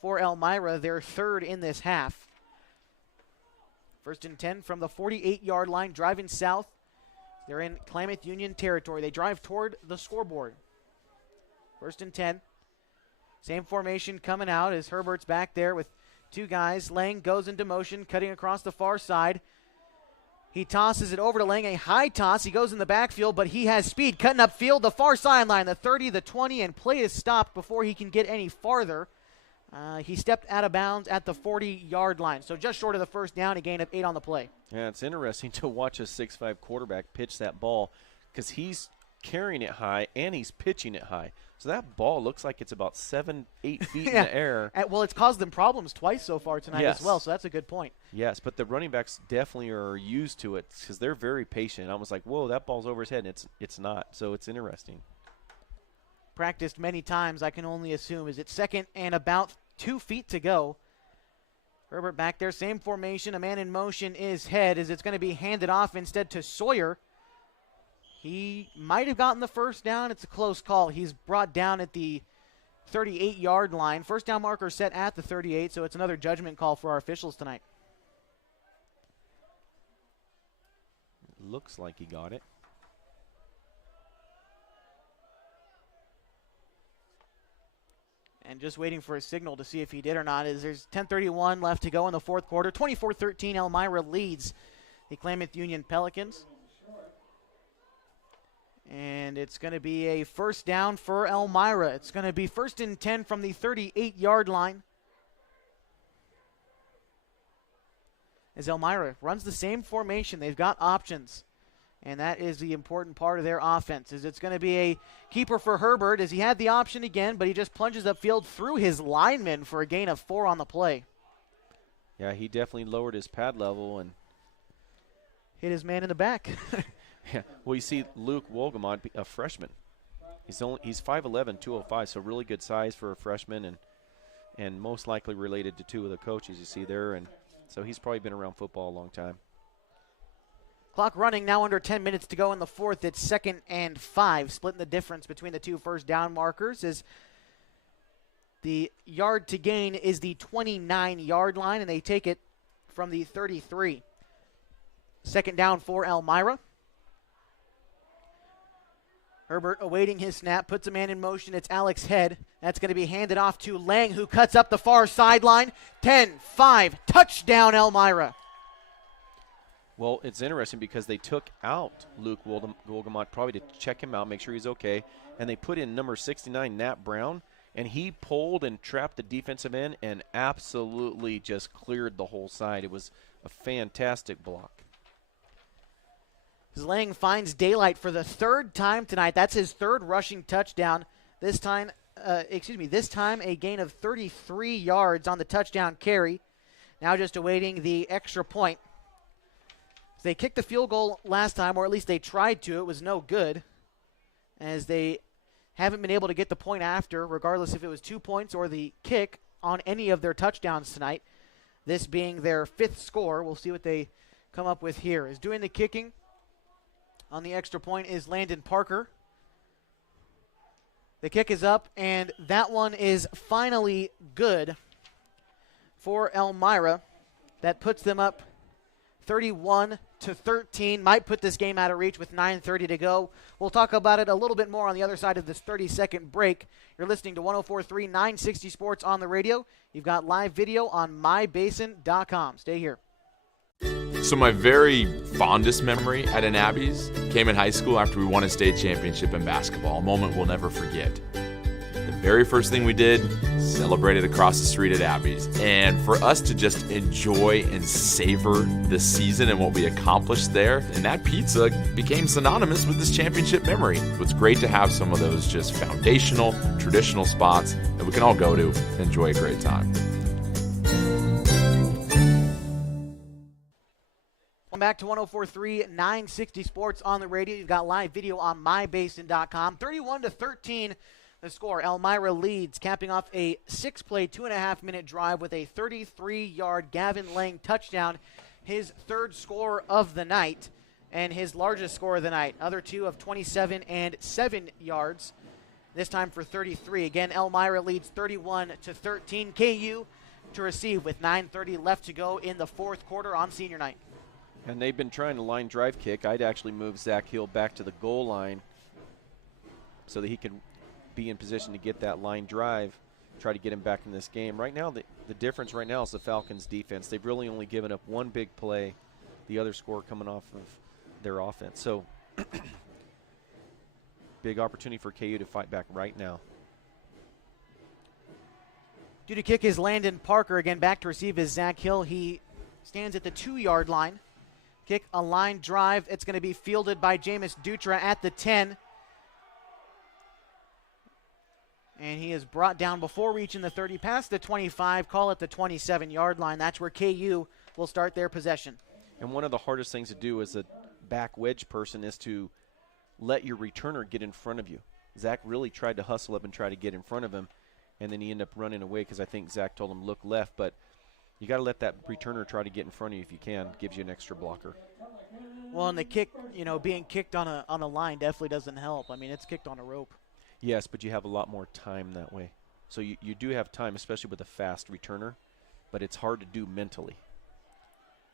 for Elmira, their 3rd in this half. 1st and 10 from the 48-yard line, driving south. They're in Klamath Union territory. They drive toward the scoreboard. 1st and 10. Same formation coming out as Herbert's back there with 2 guys. Lang goes into motion, cutting across the far side. He tosses it over to Lang, a high toss. He goes in the backfield, but he has speed, cutting upfield, the far sideline, the 30, the 20, and play is stopped before he can get any farther. He stepped out of bounds at the 40-yard line, so just short of the 1st down, a gain of 8 on the play. Yeah, it's interesting to watch a 6'5" quarterback pitch that ball because he's carrying it high and he's pitching it high. So that ball looks like it's about 7-8 feet in the air. Well, it's caused them problems twice so far tonight as well, so that's a good point. Yes, but the running backs definitely are used to it because they're very patient. I was like, whoa, that ball's over his head, and it's not. So it's interesting. Practiced many times, I can only assume. Is it 2nd and about 2 feet to go? Herbert back there, same formation. A man in motion is Head, as it's going to be handed off instead to Sawyer. He might have gotten the 1st down. It's a close call. He's brought down at the 38-yard line. 1st down marker set at the 38, so it's another judgment call for our officials tonight. Looks like he got it. And just waiting for a signal to see if he did or not, as there's 10:31 left to go in the fourth quarter. 24-13, Elmira leads the Klamath Union Pelicans. And it's going to be a 1st down for Elmira. It's going to be 1st and 10 from the 38-yard line. As Elmira runs the same formation, they've got options. And that is the important part of their offense. Is it's going to be a keeper for Herbert, as he had the option again, but he just plunges upfield through his lineman for a gain of 4 on the play. Yeah, he definitely lowered his pad level and hit his man in the back. Yeah, well, you see Luke Wolgamont, a freshman. He's 5'11", 205, so really good size for a freshman, and most likely related to 2 of the coaches you see there, and so he's probably been around football a long time. Clock running, now under 10 minutes to go in the fourth. It's 2nd and 5, splitting the difference between the 2 1st down markers, as the yard to gain is the 29-yard line, and they take it from the 33. 2nd down for Elmira. Herbert awaiting his snap, puts a man in motion. It's Alex Head. That's going to be handed off to Lang, who cuts up the far sideline. 10-5, touchdown Elmira. Well, it's interesting because they took out Luke Wolgamont probably to check him out, make sure he's okay, and they put in number 69, Nat Brown, And he pulled and trapped the defensive end and absolutely just cleared the whole side. It was a fantastic block. Zlang finds daylight for the third time tonight. That's his third rushing touchdown. This time a gain of 33 yards on the touchdown carry. Now just awaiting the extra point. They kicked the field goal last time, or at least they tried to. It was no good, as they haven't been able to get the point after, regardless if it was 2 points or the kick on any of their touchdowns tonight. This being their fifth score. We'll see what they come up with here. Is doing the kicking on the extra point is Landon Parker. The kick is up, and that one is finally good for Elmira. That puts them up 31-13. Might put this game out of reach with 9:30 to go. We'll talk about it a little bit more on the other side of this 30-second break. You're listening to 104.3 960 Sports on the radio. You've got live video on mybasin.com. Stay here. So my very fondest memory at an Abby's came in high school after we won a state championship in basketball, a moment we'll never forget. The very first thing we did, celebrated across the street at Abby's. And for us to just enjoy and savor the season and what we accomplished there, and that pizza became synonymous with this championship memory. It's great to have some of those just foundational, traditional spots that we can all go to and enjoy a great time. Back to 104.3 960 Sports on the radio. You've got live video on mybasin.com. 31-13 the score. Elmira leads, capping off a 6-play, 2.5-minute drive with a 33-yard Gavin Lang touchdown, his third score of the night and his largest score of the night. Other two of 27 and 7 yards, this time for 33. Again, Elmira leads 31-13. KU to receive with 9:30 left to go in the fourth quarter on senior night. And they've been trying to line drive kick. I'd actually move Zach Hill back to the goal line so that he can be in position to get that line drive, try to get him back in this game. Right now, the difference right now is the Falcons' defense. They've really only given up one big play, the other score coming off of their offense. So big opportunity for KU to fight back right now. Due to kick is Landon Parker. Again, back to receive is Zach Hill. He stands at the 2-yard line. Kick a line drive. It's going to be fielded by Jameis Dutra at the 10. And he is brought down before reaching the 30, past the 25, call it the 27-yard line. That's where KU will start their possession. And one of the hardest things to do as a back wedge person is to let your returner get in front of you. Zach really tried to hustle up and try to get in front of him, and then he ended up running away because I think Zach told him look left. But you got to let that returner try to get in front of you if you can. Gives you an extra blocker. Well, and the kick, being kicked on a line definitely doesn't help. I mean, it's kicked on a rope. Yes, but you have a lot more time that way. So you do have time, especially with a fast returner, but it's hard to do mentally.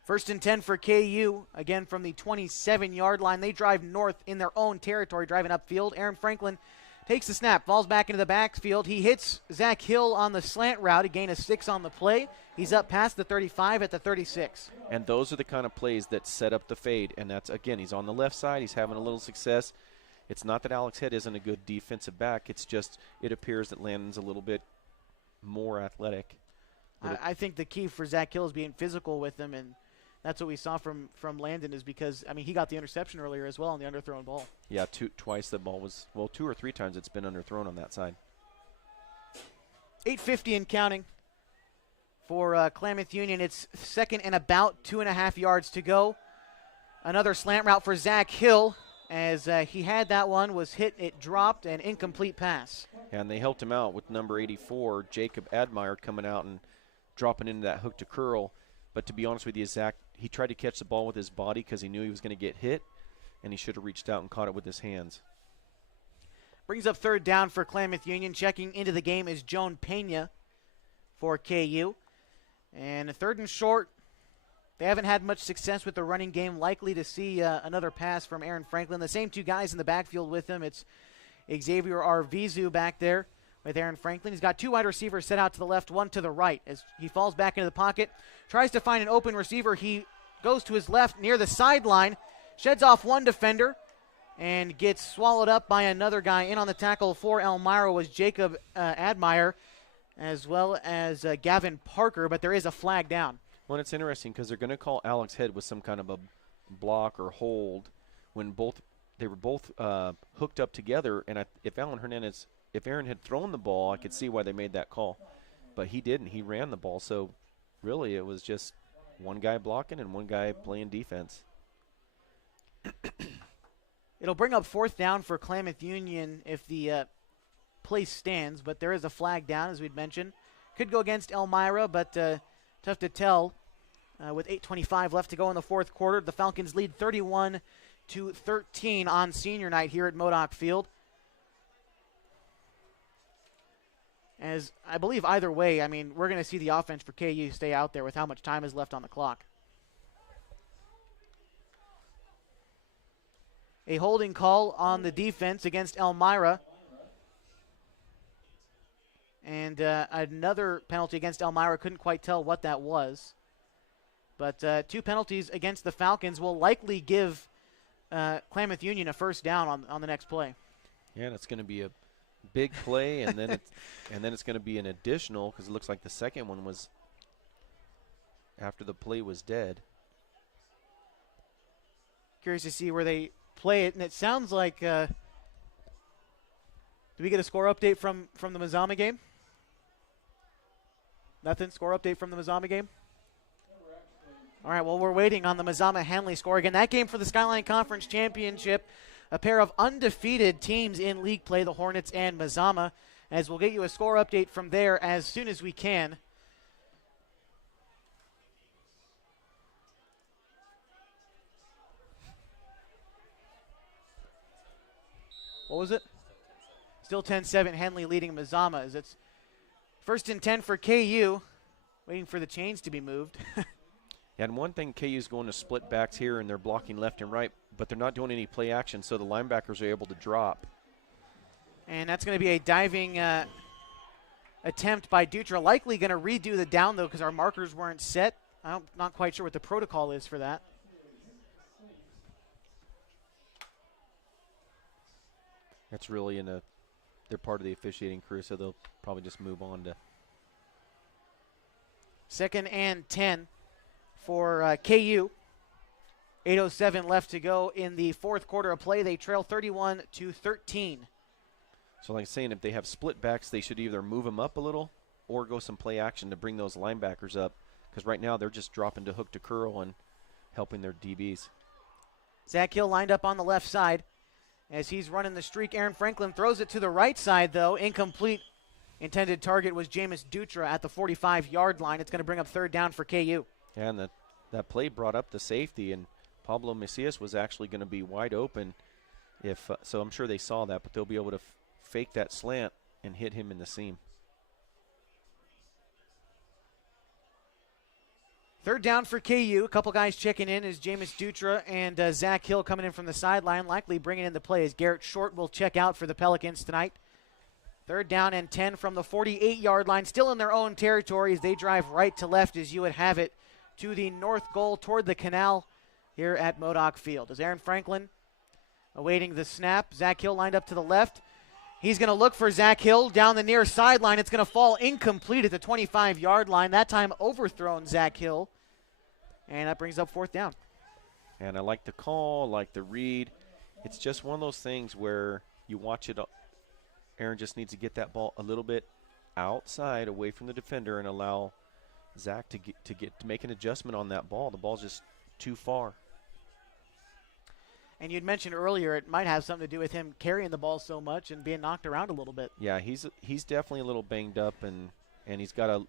1st and 10 for KU, again from the 27-yard line. They drive north in their own territory, driving upfield. Aaron Franklin takes the snap, falls back into the backfield. He hits Zach Hill on the slant route, a gain of 6 on the play. He's up past the 35 at the 36. And those are the kind of plays that set up the fade. And that's, again, he's on the left side. He's having a little success. It's not that Alex Head isn't a good defensive back. It's just it appears that Landon's a little bit more athletic. I think the key for Zach Hill is being physical with him, and that's what we saw from Landon is because, he got the interception earlier as well on the underthrown ball. Yeah, twice the ball was, 2 or 3 times it's been underthrown on that side. 8:50 and counting for Klamath Union. It's second and about 2.5 yards to go. Another slant route for Zach Hill. As he had that one, was hit, it dropped, an incomplete pass. And they helped him out with number 84, Jacob Admire, coming out and dropping into that hook to curl. But to be honest with you, Zach, he tried to catch the ball with his body because he knew he was going to get hit, and he should have reached out and caught it with his hands. Brings up third down for Klamath Union. Checking into the game is Joan Pena for KU. And a 3rd and short. They haven't had much success with the running game. Likely to see another pass from Aaron Franklin. The same 2 guys in the backfield with him. It's Xavier Arvizu back there with Aaron Franklin. He's got 2 wide receivers set out to the left, 1 to the right. As he falls back into the pocket, tries to find an open receiver. He goes to his left near the sideline, sheds off 1 defender, and gets swallowed up by another guy. In on the tackle for Elmira was Jacob Admire, as well as Gavin Parker, but there is a flag down. Well, it's interesting because they're going to call Alex Head with some kind of a block or hold when they were both hooked up together. And if Aaron had thrown the ball, I could see why they made that call. But he didn't. He ran the ball. So really it was just one guy blocking and one guy playing defense. It'll bring up 4th down for Klamath Union if the play stands, but there is a flag down, as we'd mentioned. Could go against Elmira, but tough to tell. With 8:25 left to go in the 4th quarter, the Falcons lead 31-13 on senior night here at Modoc Field. As I believe either way, I mean, we're going to see the offense for KU stay out there with how much time is left on the clock. A holding call on the defense against Elmira. And another penalty against Elmira. Couldn't quite tell what that was. But 2 penalties against the Falcons will likely give Klamath Union a 1st down on the next play. Yeah, and it's going to be a big play, and then it's going to be an additional because it looks like the second one was after the play was dead. Curious to see where they play it, and it sounds like. Do we get a score update from the Mazama game? Nothing. Score update from the Mazama game. All right. Well, we're waiting on the Mazama Henley score again. That game for the Skyline Conference Championship. A pair of undefeated teams in league play, the Hornets and Mazama, as we'll get you a score update from there as soon as we can. What was it? Still 10-7, Henley leading Mazama as it's 1st and 10 for KU, waiting for the chains to be moved. And one thing, KU's going to split backs here, and they're blocking left and right, but they're not doing any play action, so the linebackers are able to drop. And that's going to be a diving attempt by Dutra. Likely going to redo the down, though, because our markers weren't set. I'm not quite sure what the protocol is for that. That's really they're part of the officiating crew, so they'll probably just move on to. 2nd and 10 for KU. 8:07 left to go in the 4th quarter of play. They trail 31-13. So like saying, if they have split backs, they should either move them up a little or go some play action to bring those linebackers up, because right now they're just dropping to hook to curl and helping their DBs. Zach Hill lined up on the left side as he's running the streak. Aaron Franklin throws it to the right side, though. Incomplete. Intended target was Jameis Dutra at the 45-yard line. It's going to bring up 3rd down for KU. Yeah, and that play brought up the safety, and Pablo Macias was actually going to be wide open. So I'm sure they saw that, but they'll be able to fake that slant and hit him in the seam. 3rd down for KU. A couple guys checking in as Jameis Dutra and Zach Hill coming in from the sideline, likely bringing in the play as Garrett Short will check out for the Pelicans tonight. 3rd down and 10 from the 48-yard line, still in their own territory as they drive right to left as you would have it to the north goal toward the canal here at Modoc Field. As Aaron Franklin awaiting the snap. Zach Hill lined up to the left. He's going to look for Zach Hill down the near sideline. It's going to fall incomplete at the 25-yard line. That time overthrown Zach Hill. And that brings up 4th down. And I like the call, I like the read. It's just one of those things where you watch it. Aaron just needs to get that ball a little bit outside, away from the defender, and allow Zach to make an adjustment on that ball. The ball's just too far. And you'd mentioned earlier it might have something to do with him carrying the ball so much and being knocked around a little bit. Yeah, he's definitely a little banged up, and he's got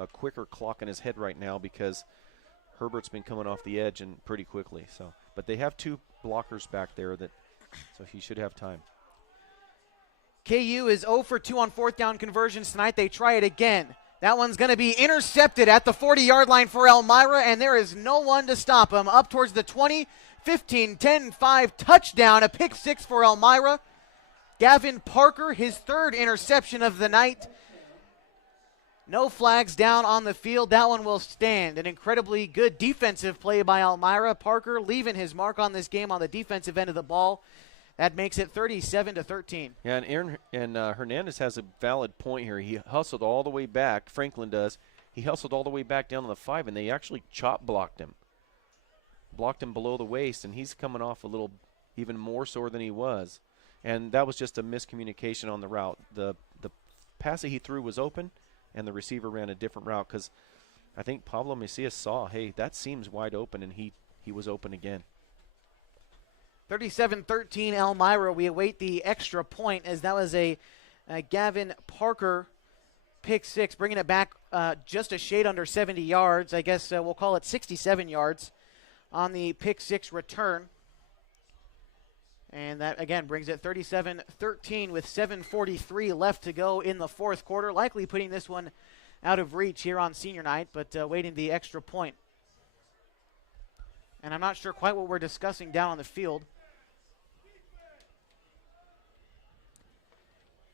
a quicker clock in his head right now because Herbert's been coming off the edge and pretty quickly. So, but they have 2 blockers back there so he should have time. KU is 0 for 2 on 4th down conversions tonight. They try it again. That one's going to be intercepted at the 40-yard line for Elmira, and there is no one to stop him. Up towards the 20, 15, 10, 5, touchdown, a pick 6 for Elmira. Gavin Parker, his 3rd interception of the night. No flags down on the field. That one will stand. An incredibly good defensive play by Elmira. Parker leaving his mark on this game on the defensive end of the ball. That makes it 37-13. Yeah, and Hernandez has a valid point here. He hustled all the way back. Franklin does. He hustled all the way back down to the 5, and they actually chop blocked him. Blocked him below the waist, and he's coming off a little even more sore than he was. And that was just a miscommunication on the route. The pass that he threw was open, and the receiver ran a different route because I think Pablo Macias saw, hey, that seems wide open, and he was open again. 37-13 Elmira. We await the extra point as that was a Gavin Parker pick six, bringing it back just a shade under 70 yards. I guess we'll call it 67 yards on the pick six return. And that, again, brings it 37-13 with 7:43 left to go in the fourth quarter. Likely putting this one out of reach here on senior night, but waiting the extra point. And I'm not sure quite what we're discussing down on the field.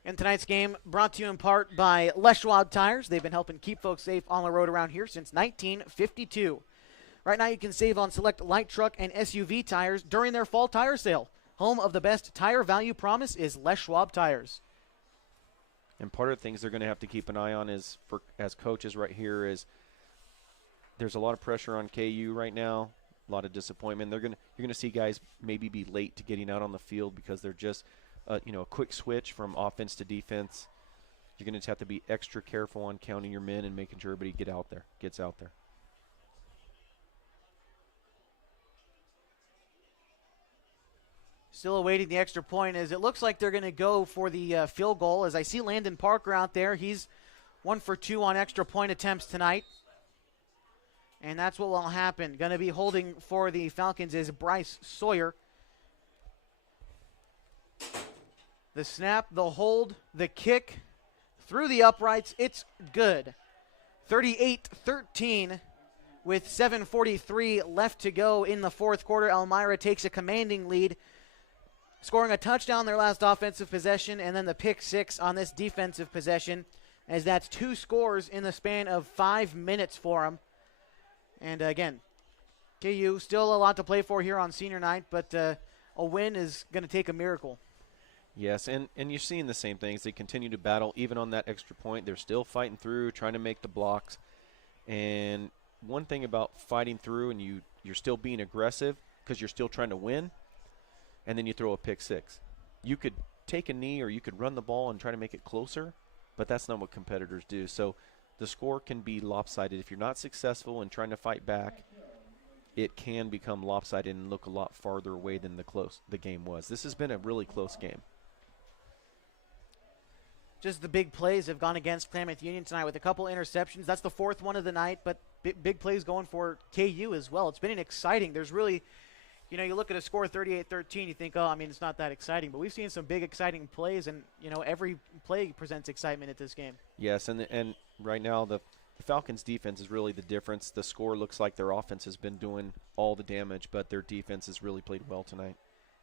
And tonight's game brought to you in part by Les Schwab Tires. They've been helping keep folks safe on the road around here since 1952. Right now you can save on select light truck and SUV tires during their fall tire sale. Home of the best tire value promise is Les Schwab Tires. And part of the things they're going to have to keep an eye on is, as coaches right here, is there's a lot of pressure on KU right now, a lot of disappointment. You're going to see guys maybe be late to getting out on the field because they're just a quick switch from offense to defense. You're going to have to be extra careful on counting your men and making sure everybody gets out there. Still awaiting the extra point as it looks like they're going to go for the field goal. As I see Landon Parker out there, he's 1 for 2 on extra point attempts tonight. And that's what will happen. Going to be holding for the Falcons is Bryce Sawyer. The snap, the hold, the kick through the uprights. It's good. 38-13 with 7:43 left to go in the fourth quarter. Elmira takes a commanding lead, scoring a touchdown their last offensive possession and then the pick six on this defensive possession, as that's 2 scores in the span of 5 minutes for them. And again, KU still a lot to play for here on senior night, but a win is going to take a miracle. Yes, and you're seeing the same things. They continue to battle even on that extra point. They're still fighting through, trying to make the blocks. And one thing about fighting through and you're still being aggressive because you're still trying to win, and then you throw a pick six. You could take a knee or you could run the ball and try to make it closer, but that's not what competitors do. So the score can be lopsided. If you're not successful in trying to fight back, it can become lopsided and look a lot farther away than the game was. This has been a really close game. Just the big plays have gone against Klamath Union tonight with a couple interceptions. That's the 4th one of the night, but big plays going for KU as well. It's been an exciting. There's really, you look at a score 38-13, you think, it's not that exciting. But we've seen some big exciting plays, and, every play presents excitement at this game. Yes, and right now the Falcons' defense is really the difference. The score looks like their offense has been doing all the damage, but their defense has really played well tonight.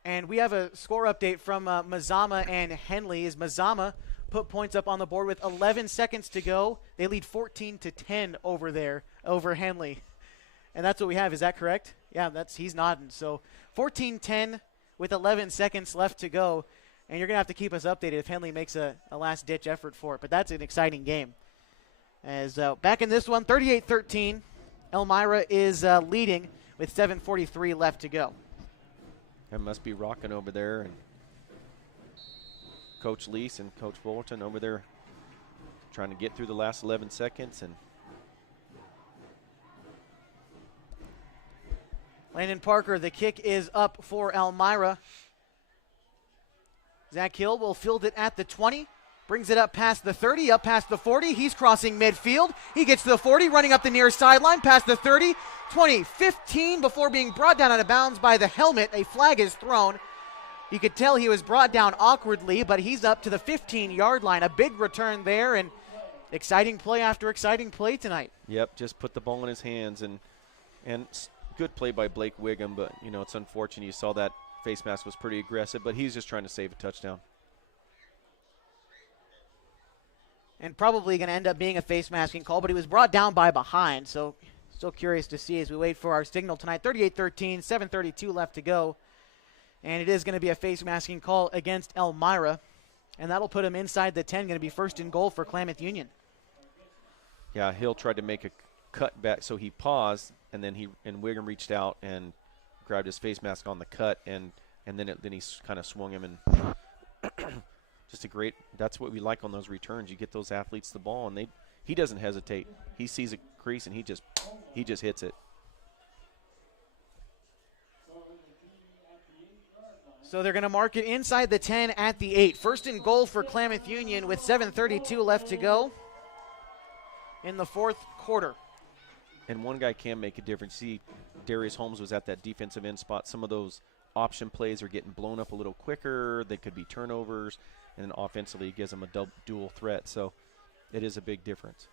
And we have a score update from Mazama and Henley. As Mazama put points up on the board with 11 seconds to go. They lead 14-10 over Henley. And that's what we have. Is that correct? Yeah, he's nodding. So 14-10 with 11 seconds left to go. And you're going to have to keep us updated if Henley makes a last-ditch effort for it. But that's an exciting game. As back in this one, 38-13, Elmira is leading with 7:43 left to go. It must be rocking over there. And Coach Lease and Coach Fullerton over there trying to get through the last 11 seconds. And Landon Parker, the kick is up for Elmira. Zach Hill will field it at the 20. Brings it up past the 30, up past the 40. He's crossing midfield. He gets to the 40, running up the near sideline, past the 30, 20, 15, before being brought down out of bounds by the helmet. A flag is thrown. You could tell he was brought down awkwardly, but he's up to the 15-yard line. A big return there, and exciting play after exciting play tonight. Yep, just put the ball in his hands, and good play by Blake Wiggum, but, it's unfortunate. You saw that face mask was pretty aggressive, but he's just trying to save a touchdown. and probably going to end up being a face masking call, but he was brought down by behind, so still curious to see as we wait for our signal tonight. 38-13, 7:32 left to go, and it is going to be a face masking call against Elmira, and that'll put him inside the 10, going to be first and goal for Klamath Union. Yeah, Hill tried to make a cut back, so he paused, and then Wiggum reached out and grabbed his face mask on the cut, and then he kind of swung him, and just a great. That's what we like on those returns. You get those athletes the ball, and he doesn't hesitate. He sees a crease, and he just hits it. So they're going to mark it inside the 10 at the 8. First and goal for Klamath Union with 7:32 left to go in the fourth quarter. And one guy can make a difference. See, Darius Holmes was at that defensive end spot. Some of those option plays are getting blown up a little quicker. They could be turnovers, and then offensively it gives them a dual threat. So it is a big difference.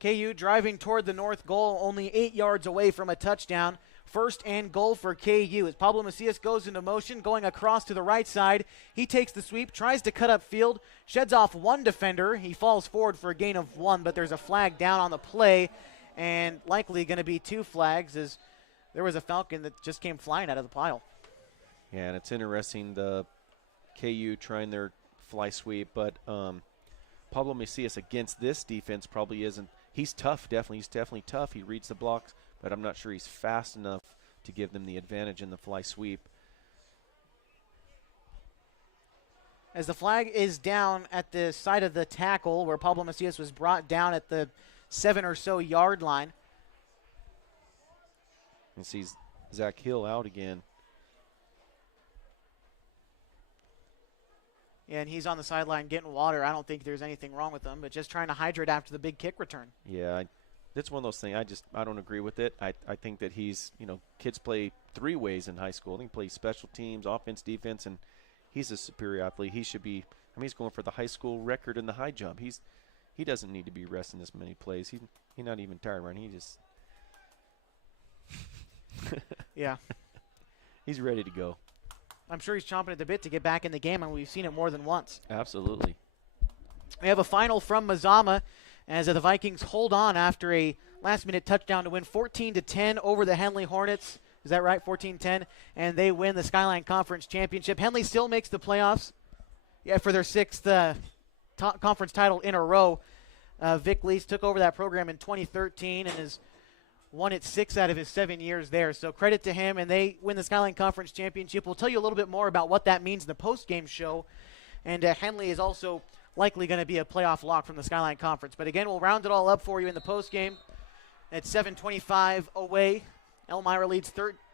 KU driving toward the north goal, only 8 yards away from a touchdown. First and goal for KU as Pablo Macias goes into motion, going across to the right side. He takes the sweep, tries to cut up field, sheds off one defender. He falls forward for a gain of 1, but there's a flag down on the play, and likely going to be 2 flags as there was a Falcon that just came flying out of the pile. Yeah, and it's interesting, the KU trying their fly sweep, but Pablo Macias against this defense probably isn't. He's tough, definitely. He's definitely tough. He reads the blocks, but I'm not sure he's fast enough to give them the advantage in the fly sweep. As the flag is down at the side of the tackle where Pablo Macias was brought down at the 7 or so yard line. And sees Zach Hill out again. Yeah, and he's on the sideline getting water. I don't think there's anything wrong with him, but just trying to hydrate after the big kick return. Yeah, that's one of those things. I don't agree with it. I think that kids play 3 ways in high school. I think he plays special teams, offense, defense, and he's a superior athlete. He should be. He's going for the high school record in the high jump. He doesn't need to be resting this many plays. He's not even tired running. He just yeah. He's ready to go. I'm sure he's chomping at the bit to get back in the game, and we've seen it more than once. Absolutely. We have a final from Mazama as the Vikings hold on after a last-minute touchdown to win 14-10 over the Henley Hornets. Is that right? 14-10, and they win the Skyline Conference Championship. Henley still makes the playoffs, for their 6th conference title in a row. Vic Lees took over that program in 2013 and has won it 6 out of his 7 years there. So credit to him, and they win the Skyline Conference Championship. We'll tell you a little bit more about what that means in the post-game show. And Henley is also likely going to be a playoff lock from the Skyline Conference. But again, we'll round it all up for you in the post-game. At 7:25 away, Elmira leads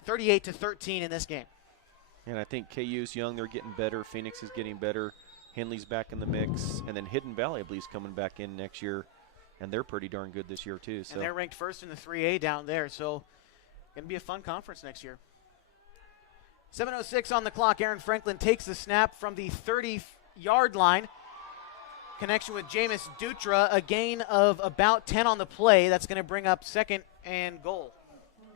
38-13 in this game. And I think KU's young. They're getting better. Phoenix is getting better. Henley's back in the mix. And then Hidden Valley, I believe, is coming back in next year. And they're pretty darn good this year, too. So. And they're ranked first in the 3A down there. So going to be a fun conference next year. 7:06 on the clock. Aaron Franklin takes the snap from the 30-yard line. Connection with Jameis Dutra. A gain of about 10 on the play. That's going to bring up second and goal.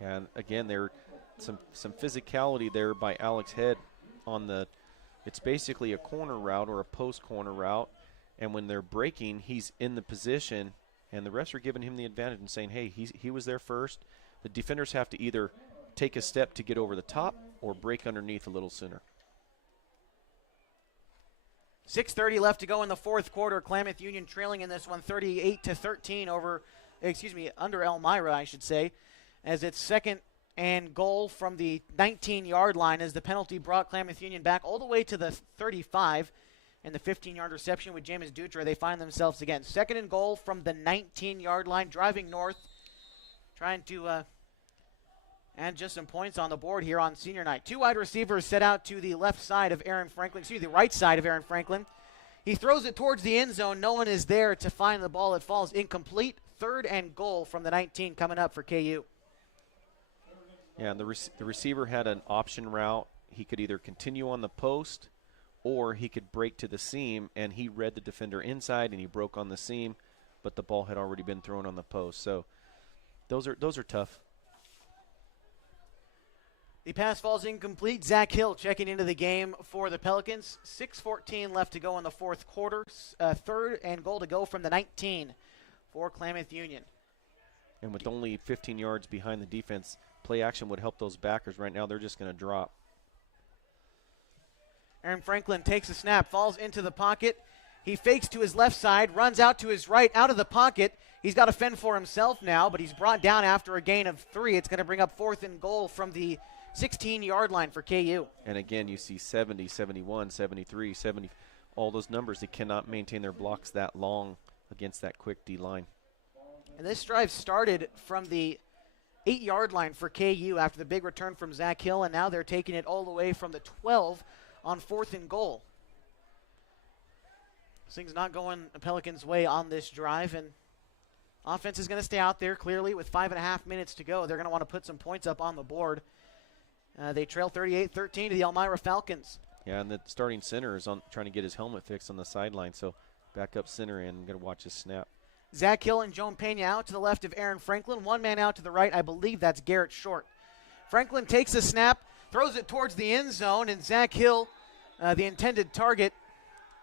And, again, there's some physicality there by Alex Head on the – it's basically a corner route or a post corner route. And when they're breaking, he's in the position – and the refs are giving him the advantage and saying, hey, he was there first. The defenders have to either take a step to get over the top or break underneath a little sooner. 6:30 left to go in the fourth quarter. Klamath Union trailing in this one 38-13 under Elmira, I should say, as it's second and goal from the 19-yard line as the penalty brought Klamath Union back all the way to the 35. And the 15-yard reception with Jameis Dutra, they find themselves again. Second and goal from the 19-yard line, driving north, trying to add just some points on the board here on senior night. 2 wide receivers set out to the left side of Aaron Franklin, the right side of Aaron Franklin. He throws it towards the end zone. No one is there to find the ball. It falls incomplete. Third and goal from the 19 coming up for KU. Yeah, and the receiver had an option route. He could either continue on the post or he could break to the seam, and he read the defender inside, and he broke on the seam, but the ball had already been thrown on the post. So those are tough. The pass falls incomplete. Zach Hill checking into the game for the Pelicans. 6:14 left to go in the fourth quarter. Third and goal to go from the 19 for Klamath Union. And with only 15 yards behind the defense, play action would help those backers. Right now, they're just going to drop. Aaron Franklin takes a snap, falls into the pocket. He fakes to his left side, runs out to his right, out of the pocket. He's got to fend for himself now, but he's brought down after a gain of 3. It's going to bring up fourth and goal from the 16-yard line for KU. And again, you see 70, 71, 73, 70, all those numbers. They cannot maintain their blocks that long against that quick D-line. And this drive started from the 8-yard line for KU after the big return from Zach Hill, and now they're taking it all the way from the 12 on fourth and goal. This thing's not going the Pelicans' way on this drive, and offense is going to stay out there clearly with 5.5 minutes to go. They're going to want to put some points up on the board. They trail 38-13 to the Elmira Falcons. Yeah, and the starting center is trying to get his helmet fixed on the sideline, so back up center and going to watch his snap. Zach Hill and Joan Pena out to the left of Aaron Franklin. One man out to the right. I believe that's Garrett Short. Franklin takes a snap, throws it towards the end zone, and Zach Hill, the intended target,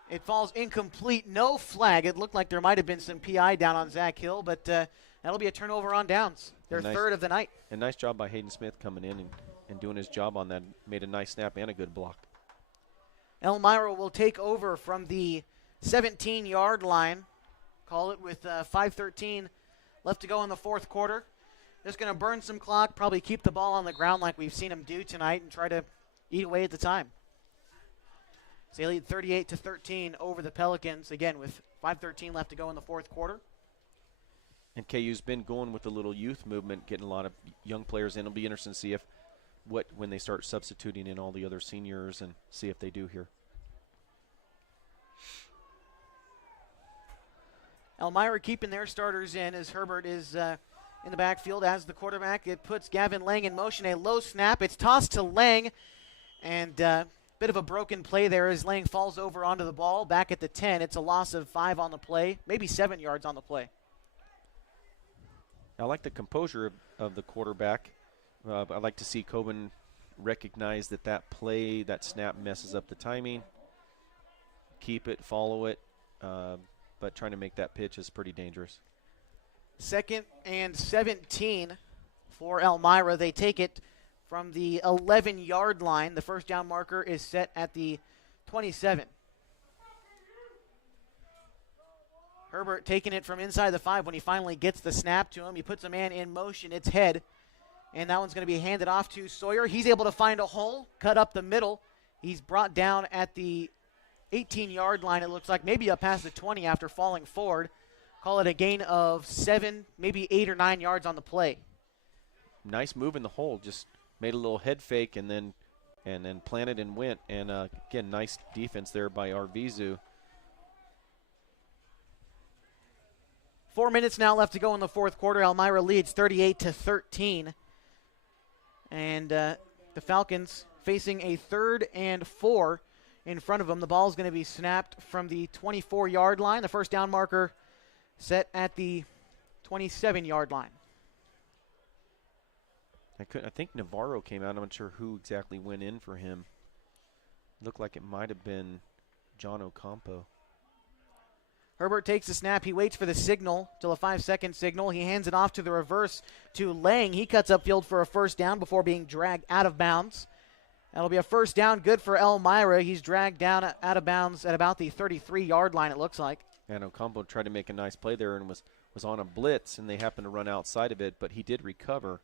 it falls incomplete. No flag. It looked like there might have been some PI down on Zach Hill, but that'll be a turnover on downs. Their third of the night. And nice job by Hayden Smith coming in and doing his job on that. Made a nice snap and a good block. Elmira will take over from the 17-yard line. Call it with 5:13 left to go in the fourth quarter. Just going to burn some clock, probably keep the ball on the ground like we've seen them do tonight and try to eat away at the time. So they lead 38-13 over the Pelicans, again, with 5:13 left to go in the fourth quarter. And KU's been going with the little youth movement, getting a lot of young players in. It'll be interesting to see when they start substituting in all the other seniors and see if they do here. Elmira keeping their starters in as Herbert is in the backfield as the quarterback. It puts Gavin Lang in motion. A low snap. It's tossed to Lang, and bit of a broken play there as Lang falls over onto the ball. Back at the 10, it's a loss of 5 on the play, maybe 7 yards on the play. I like the composure of the quarterback. I like to see Coben recognize that play, that snap messes up the timing. Keep it, follow it, but trying to make that pitch is pretty dangerous. 2nd and 17 for Elmira. They take it from the 11-yard line. The first down marker is set at the 27. Herbert taking it from inside the 5 when he finally gets the snap to him. He puts a man in motion. It's head. And that one's going to be handed off to Sawyer. He's able to find a hole, cut up the middle. He's brought down at the 18-yard line, it looks like, maybe up past the 20 after falling forward. Call it a gain of 7, maybe 8 or 9 yards on the play. Nice move in the hole. Just made a little head fake and then planted and went. And, again, nice defense there by Arvizu. 4 minutes now left to go in the fourth quarter. Elmira leads 38-13. And the Falcons facing a 3rd and 4 in front of them. The ball is going to be snapped from the 24-yard line. The first down marker set at the 27-yard line. I think Navarro came out. I'm not sure who exactly went in for him. Looked like it might have been John Ocampo. Herbert takes the snap. He waits for the signal till a 5-second signal. He hands it off to the reverse to Lang. He cuts upfield for a first down before being dragged out of bounds. That'll be a first down, good for Elmira. He's dragged down out of bounds at about the 33-yard line, it looks like. And Ocampo tried to make a nice play there and was on a blitz, and they happened to run outside of it, but he did recover.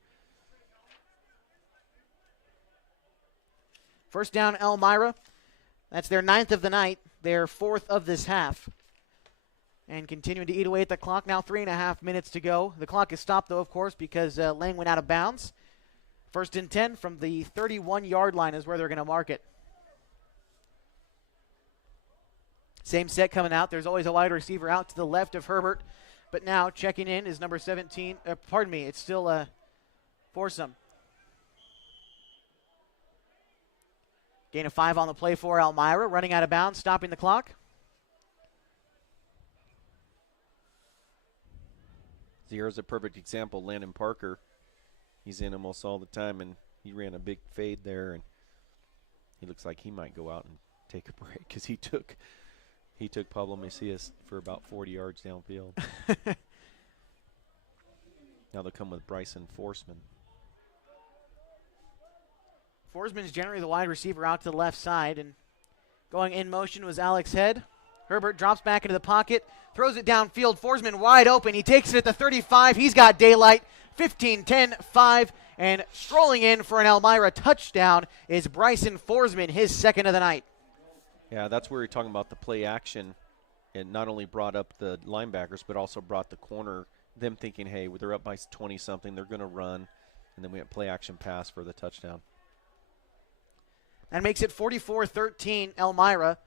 First down, Elmira. That's their 9th of the night, their 4th of this half. And continuing to eat away at the clock. Now 3.5 minutes to go. The clock is stopped, though, of course, because Lang went out of bounds. 1st and 10 from the 31-yard line is where they're going to mark it. Same set coming out. There's always a wide receiver out to the left of Herbert. But now checking in is number 17. It's still Forsum. Gain of 5 on the play for Elmira. Running out of bounds, stopping the clock. Here's a perfect example. Landon Parker, he's in almost all the time, and he ran a big fade there, and he looks like he might go out and take a break because he took Pablo Macias for about 40 yards downfield. Now they'll come with Bryson Forsman. Forsman is generally the wide receiver out to the left side, and going in motion was Alex Head. Herbert drops back into the pocket, throws it downfield. Forsman wide open. He takes it at the 35. He's got daylight. 15, 10, 5, and strolling in for an Elmira touchdown is Bryson Forsman, his second of the night. Yeah, that's where you're talking about the play action. It not only brought up the linebackers, but also brought the corner, them thinking, hey, they're up by 20-something, they're going to run, and then we have play action pass for the touchdown. That makes it 44-13 Elmira.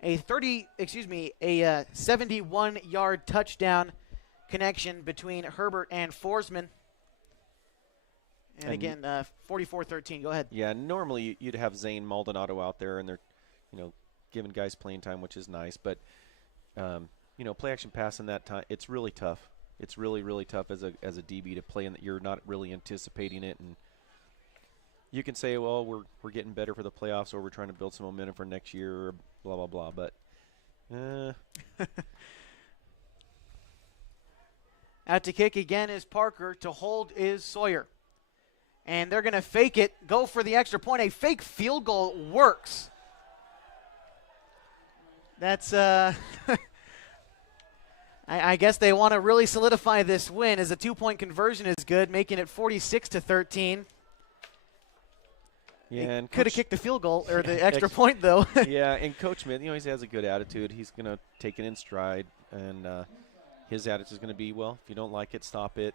A 71-yard touchdown connection between Herbert and Forsman. And again, 44-13. Go ahead. Yeah, normally you'd have Zane Maldonado out there, and they're, giving guys playing time, which is nice. But, play action pass in that time, it's really tough. It's really, really tough as a DB to play in that you're not really anticipating it. And you can say, well, we're getting better for the playoffs, or we're trying to build some momentum for next year, or blah, blah, blah. But out to kick again is Parker. To hold is Sawyer. And they're going to fake it, go for the extra point. A fake field goal works. That's, I guess they want to really solidify this win as a 2-point conversion is good, making it 46-13. Yeah, and could have kicked the field goal or the extra point, though. Yeah, and Coach Smith, he has a good attitude. He's going to take it in stride, and his attitude is going to be, well, if you don't like it, stop it.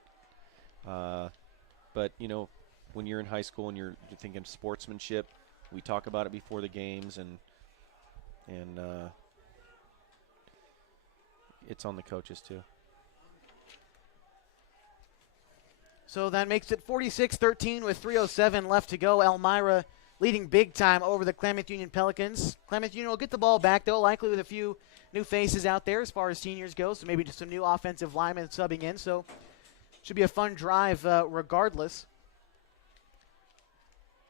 But, when you're in high school and you're thinking sportsmanship, we talk about it before the games, and it's on the coaches too. So that makes it 46-13 with 3:07 left to go. Elmira leading big time over the Klamath Union Pelicans. Klamath Union will get the ball back, though, likely with a few new faces out there as far as seniors go, so maybe just some new offensive linemen subbing in. So should be a fun drive regardless.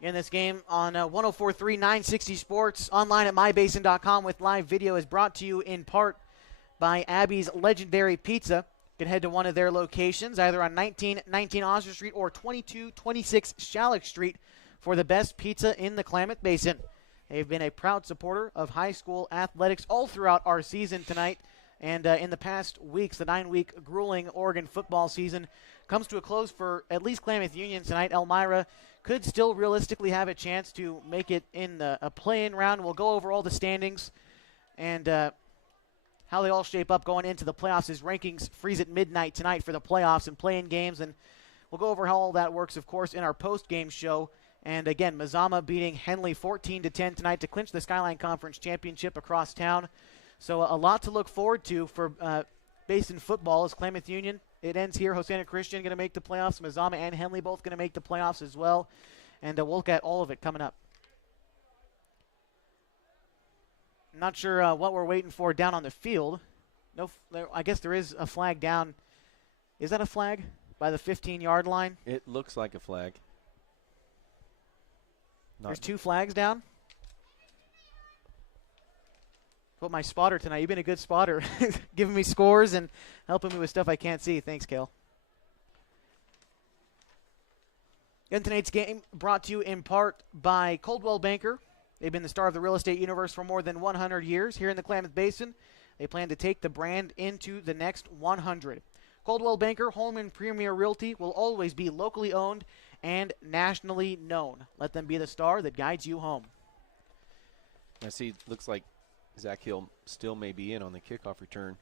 In this game on 104.3 960 Sports, online at mybasin.com with live video, is brought to you in part by Abby's Legendary Pizza. You can head to one of their locations, either on 1919 Osler Street or 2226 Shalleck Street, for the best pizza in the Klamath Basin. They've been a proud supporter of high school athletics all throughout our season tonight. And in the past weeks, the 9-week grueling Oregon football season comes to a close for at least Klamath Union tonight. Elmira could still realistically have a chance to make it in a play-in round. We'll go over all the standings and how they all shape up going into the playoffs as rankings freeze at midnight tonight for the playoffs and play-in games. And we'll go over how all that works, of course, in our post-game show. And again, Mazama beating Henley 14-10 tonight to clinch the Skyline Conference Championship across town. So a lot to look forward to for Basin football as Klamath Union. It ends here. Hosanna Christian going to make the playoffs. Mazama and Henley both going to make the playoffs as well. And we'll look at all of it coming up. Not sure what we're waiting for down on the field. I guess there is a flag down. Is that a flag by the 15-yard line? It looks like a flag. There's 2 flags down. What my spotter tonight. You've been a good spotter, giving me scores and helping me with stuff I can't see. Thanks, Kale. And tonight's game brought to you in part by Coldwell Banker. They've been the star of the real estate universe for more than 100 years here in the Klamath Basin. They plan to take the brand into the next 100. Coldwell Banker, home and premier realty, will always be locally owned and nationally known. Let them be the star that guides you home. I see, looks like Zach Hill still may be in on the kickoff return.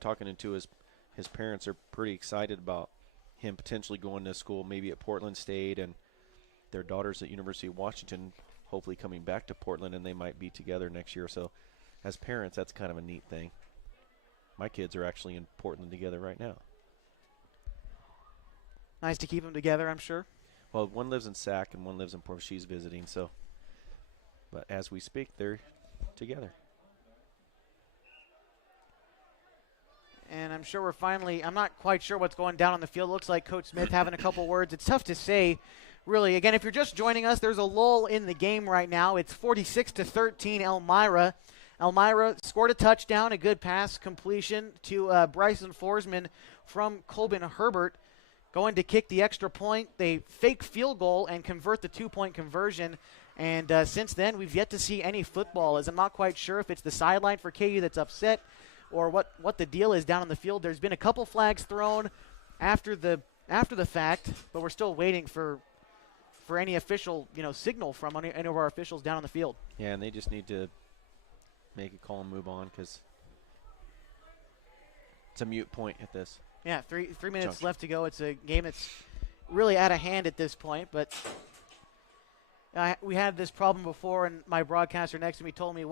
Talking to his parents are pretty excited about him potentially going to school maybe at Portland State, and their daughters at University of Washington hopefully coming back to Portland, and they might be together next year. So as parents, that's kind of a neat thing. My kids are actually in Portland together right now. Nice to keep them together, I'm sure. Well, one lives in Sac and one lives in Port. She's visiting, so. But as we speak, they're together. And I'm sure I'm not quite sure what's going down on the field. Looks like Coach Smith having a couple words. It's tough to say really, again, if you're just joining us, there's a lull in the game right now. It's 46-13 Elmira. Elmira scored a touchdown, a good pass completion to Bryson Forsman from Colbin Herbert. Going to kick the extra point. They fake field goal and convert the 2-point conversion. And since then, we've yet to see any football, as I'm not quite sure if it's the sideline for KU that's upset or what the deal is down on the field. There's been a couple flags thrown after the fact, but we're still waiting for any official signal from any of our officials down on the field. Yeah, and they just need to make a call and move on because it's a moot point at this. Yeah, three minutes left to go. It's a game that's really out of hand at this point, but we had this problem before, and my broadcaster next to me told me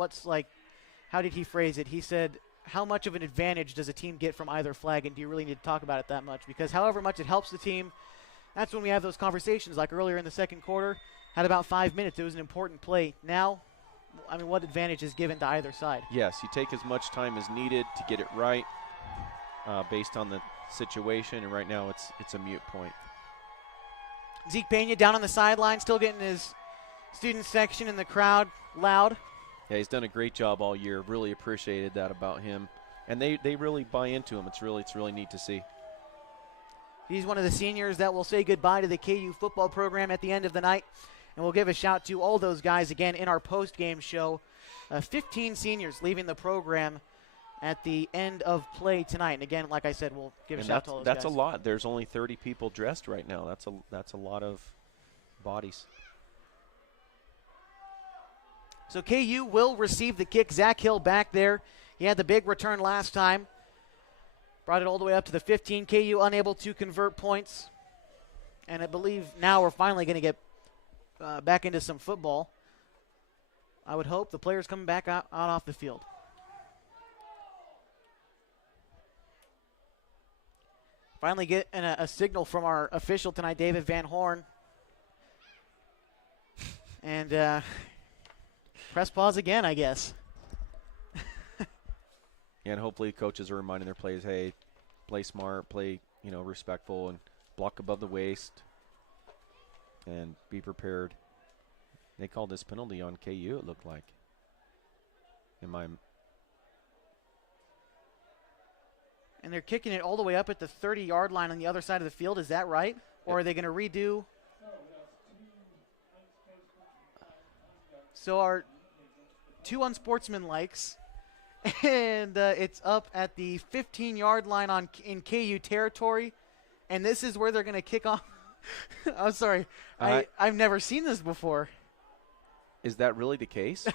how did he phrase it? He said, how much of an advantage does a team get from either flag, and do you really need to talk about it that much? Because however much it helps the team, that's when we have those conversations. Like earlier in the second quarter, had about 5 minutes. It was an important play. Now, what advantage is given to either side? Yes, you take as much time as needed to get it right based on the situation, and right now it's a moot point. Zeke Pena down on the sideline, still getting his student section in the crowd loud. Yeah, he's done a great job all year. Really appreciated that about him, and they really buy into him. It's really neat to see. He's one of the seniors that will say goodbye to the KU football program at the end of the night, and we'll give a shout to all those guys again in our post-game show. 15 seniors leaving the program at the end of play tonight. And again, like I said, we'll give a shout to all those guys. That's a lot. There's only 30 people dressed right now. That's a lot of bodies. So KU will receive the kick. Zach Hill back there. He had the big return last time. Brought it all the way up to the 15. KU unable to convert points. And I believe now we're finally going to get back into some football. I would hope the players coming back out off the field. Finally get a signal from our official tonight, David Van Horn. And press pause again, I guess. And hopefully coaches are reminding their players, hey, play smart, play respectful, and block above the waist, and be prepared. They called this penalty on KU, it looked like. And they're kicking it all the way up at the 30-yard line on the other side of the field. Is that right? Or are they going to redo? So our two unsportsmanlikes, and it's up at the 15-yard line in KU territory, and this is where they're going to kick off. I'm sorry. I've never seen this before. Is that really the case?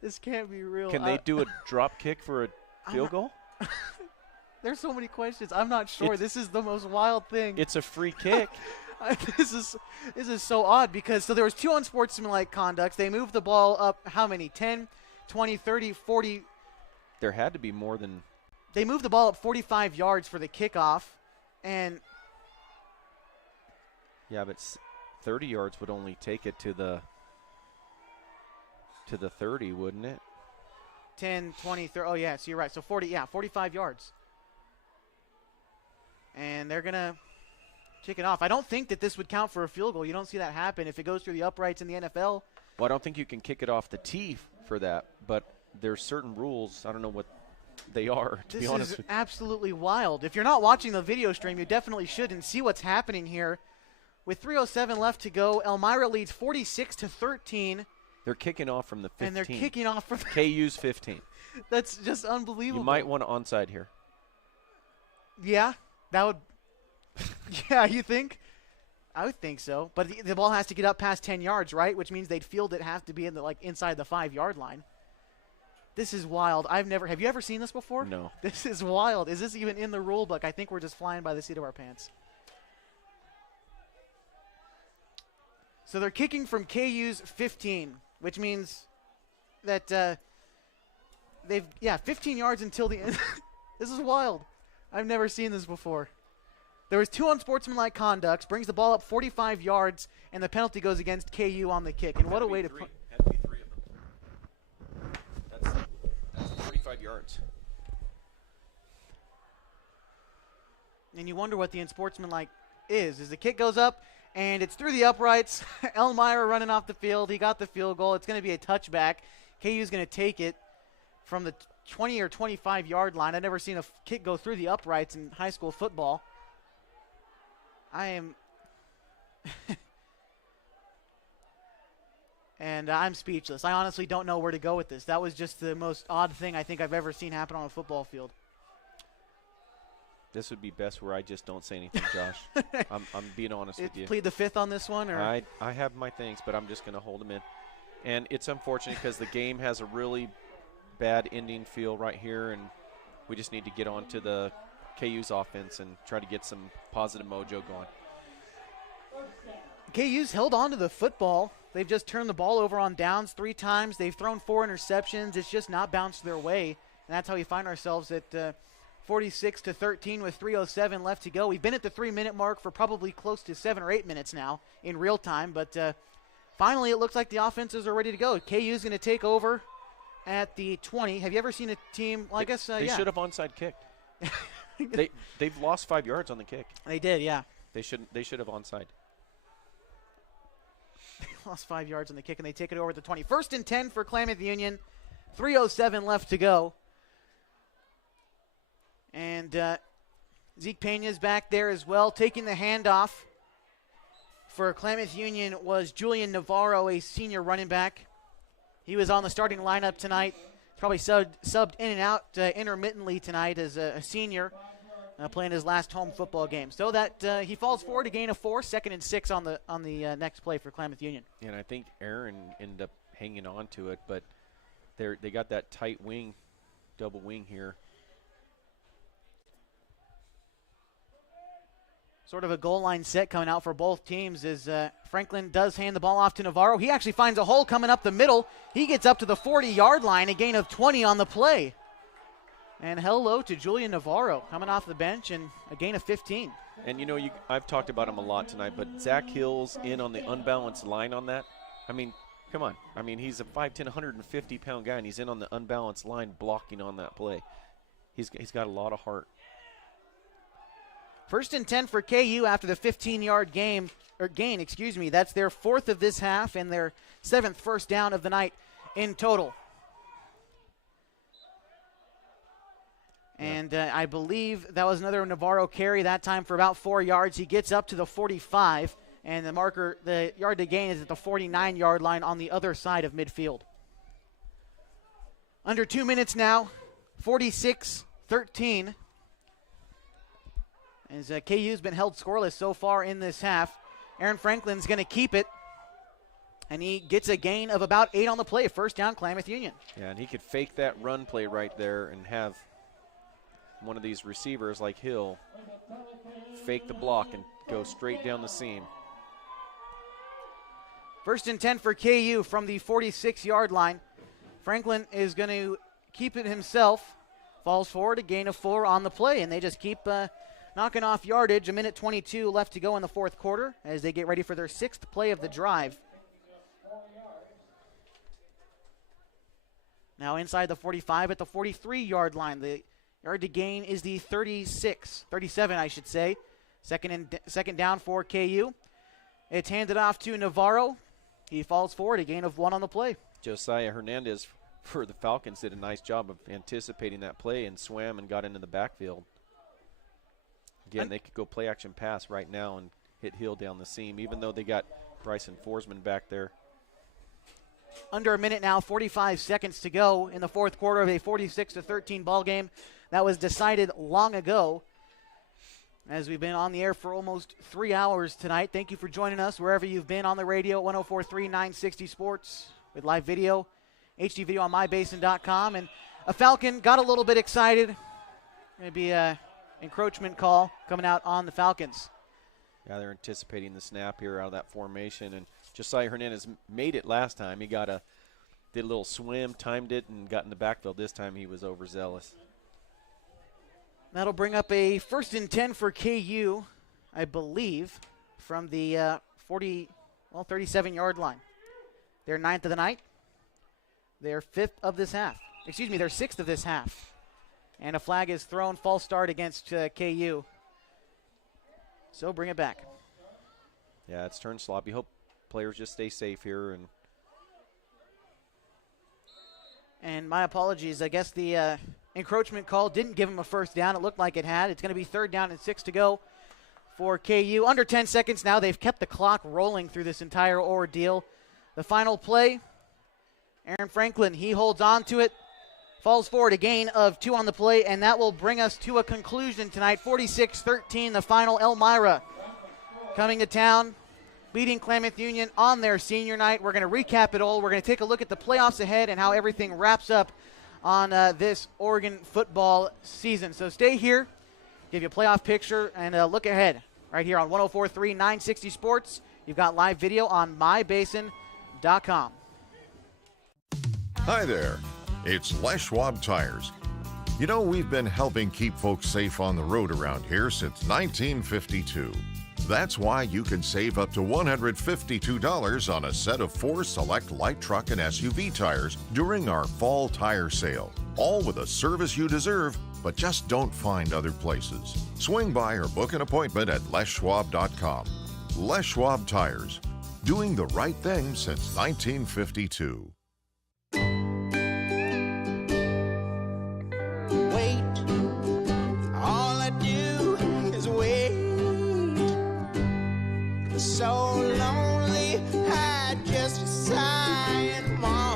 This can't be real. Can they do a drop kick for a field goal? There's so many questions. I'm not sure. This is the most wild thing. It's a free kick. This is so odd because there was two unsportsmanlike conducts. They moved the ball up how many? 10, 20, 30, 40. There had to be more than. They moved the ball up 45 yards for the kickoff, and yeah, but 30 yards would only take it to the 30, wouldn't it? 10, 20, 30. Oh, yeah, so you're right. So 45 yards. And they're going to kick it off. I don't think that this would count for a field goal. You don't see that happen if it goes through the uprights in the NFL. Well, I don't think you can kick it off the tee for that, but there's certain rules. I don't know what they are, to be honest. This is absolutely wild. If you're not watching the video stream, you definitely should and see what's happening here. With 3:07 left to go, Elmira leads 46-13. They're kicking off from the 15. And they're kicking off from KU's 15. That's just unbelievable. You might want to onside here. Yeah, that would. Yeah, you think? I would think so. But the ball has to get up past 10 yards, right? Which means they'd field it have to be in the inside the 5-yard line. This is wild. Have you ever seen this before? No. This is wild. Is this even in the rule book? I think we're just flying by the seat of our pants. So they're kicking from KU's 15, which means that they've 15 yards until the end. This is wild. I've never seen this before. There was two unsportsmanlike conducts, brings the ball up 45 yards, and the penalty goes against KU on the kick. And what a way to put. Had to be 3 of them. That's 45 yards. And you wonder what the unsportsmanlike is. As the kick goes up, And it's through the uprights. Elmira running off the field. He got the field goal. It's going to be a touchback. KU's going to take it from the 20 or 25-yard line. I've never seen a kick go through the uprights in high school football. I'm speechless. I honestly don't know where to go with this. That was just the most odd thing I think I've ever seen happen on a football field. This would be best where I just don't say anything, Josh. I'm being honest with you. Plead the fifth on this one? Or? I have my things, but I'm just going to hold them in. And it's unfortunate because the game has a really bad ending feel right here, and we just need to get on to the KU's offense and try to get some positive mojo going. KU's held on to the football. They've just turned the ball over on downs 3 times. They've thrown 4 interceptions. It's just not bounced their way, and that's how we find ourselves at 46-13 with 3:07 left to go. We've been at the 3-minute mark for probably close to 7 or 8 minutes now in real time, but finally it looks like the offenses are ready to go. KU's going to take over at the 20. Have you ever seen a team like us? They should have onside kicked. They've lost 5 yards on the kick. They did, yeah. They should have onside. They lost 5 yards on the kick, and they take it over at the 20. 1st and 10 for Klamath Union. 3:07 left to go. And Zeke Pena's back there as well. Taking the handoff for Klamath Union was Julian Navarro, a senior running back. He was on the starting lineup tonight. Probably subbed in and out intermittently tonight as a senior, playing his last home football game. So that he falls forward, a gain of 4, 2nd and 6 on the next play for Klamath Union. And I think Aaron ended up hanging on to it, but they got that tight wing, double wing here. Sort of a goal line set coming out for both teams as Franklin does hand the ball off to Navarro. He actually finds a hole coming up the middle. He gets up to the 40-yard line, a gain of 20 on the play. And hello to Julian Navarro coming off the bench and a gain of 15. And, I've talked about him a lot tonight, but Zach Hill's in on the unbalanced line on that. I mean, come on. I mean, he's a 5'10", 150-pound guy, and he's in on the unbalanced line blocking on that play. He's got a lot of heart. 1st and 10 for KU after the 15-yard gain. That's their 4th of this half and their 7th first down of the night in total. And I believe that was another Navarro carry, that time for about 4 yards. He gets up to the 45, and the yard to gain is at the 49-yard line on the other side of midfield. Under 2 minutes now, 46-13. As KU's been held scoreless so far in this half. Aaron Franklin's going to keep it, and he gets a gain of about 8 on the play. 1st down, Klamath Union. Yeah, and he could fake that run play right there and have one of these receivers like Hill fake the block and go straight down the seam. 1st and 10 for KU from the 46-yard line. Franklin is going to keep it himself. Falls forward, a gain of 4 on the play, and they just keep knocking off yardage. 1:22 left to go in the 4th quarter as they get ready for their 6th play of the drive. Now inside the 45 at the 43-yard line. The yard to gain is the 37, I should say. Second down for KU. It's handed off to Navarro. He falls forward, a gain of 1 on the play. Josiah Hernandez for the Falcons did a nice job of anticipating that play and swam and got into the backfield. Again, they could go play action pass right now and hit Hill down the seam, even though they got Bryson Forsman back there. Under a minute now, 45 seconds to go in the 4th quarter of a 46-13 ball game that was decided long ago. As we've been on the air for almost 3 hours tonight. Thank you for joining us wherever you've been on the radio at 104.3 960 Sports with live video, HD video on mybasin.com. And a Falcon got a little bit excited. Maybe a encroachment call coming out on the Falcons. Yeah, they're anticipating the snap here out of that formation, and Josiah Hernandez made it last time. He did a little swim, timed it, and got in the backfield. This time he was overzealous. That'll bring up a 1st and 10 for KU, I believe, from the 37-yard line. They're 9th of the night. They're 5th of this half. Excuse me, they're 6th of this half. And a flag is thrown, false start against KU. So bring it back. Yeah, it's turned sloppy. Hope players just stay safe here. And my apologies. I guess the encroachment call didn't give him a first down. It looked like it had. It's going to be 3rd down and 6 to go for KU. Under 10 seconds now. They've kept the clock rolling through this entire ordeal. The final play, Aaron Franklin, he holds on to it, falls forward, a gain of 2 on the play, and that will bring us to a conclusion tonight. 46-13, the final. Elmira coming to town, beating Klamath Union on their senior night. We're going to recap it all. We're going to take a look at the playoffs ahead and how everything wraps up on this Oregon football season. So stay here, give you a playoff picture, and a look ahead right here on 104.3 960 Sports. You've got live video on mybasin.com. Hi there, it's Les Schwab Tires. You know, we've been helping keep folks safe on the road around here since 1952. That's why you can save up to $152 on a set of 4 select light truck and SUV tires during our fall tire sale. All with a service you deserve, but just don't find other places. Swing by or book an appointment at leschwab.com. Les Schwab Tires, doing the right thing since 1952. Wait, all I do is wait. So lonely, I just sigh and moan.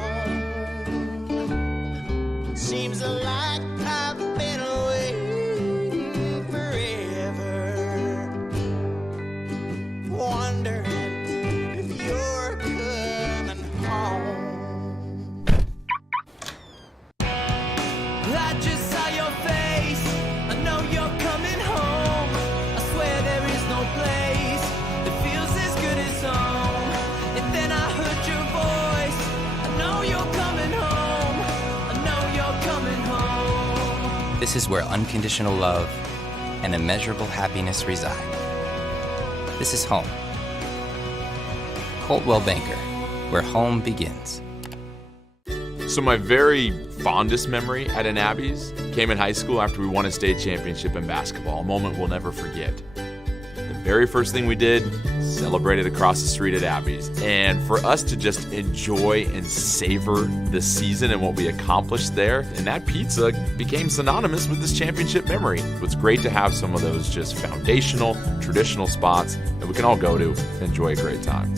Seems like I've been waiting forever, wondering if you're coming home. I just saw your face. I know you're coming home. I swear there is no place that feels as good as home. And then I heard your voice. I know you're coming home. I know you're coming home. This is where unconditional love and immeasurable happiness reside. This is home. Coltwell Banker, where home begins. So my very fondest memory at an Abby's came in high school after we won a state championship in basketball, a moment we'll never forget. The very first thing we did, celebrated across the street at Abby's. And for us to just enjoy and savor the season and what we accomplished there, and that pizza became synonymous with this championship memory. It was great to have some of those just foundational, traditional spots that we can all go to and enjoy a great time.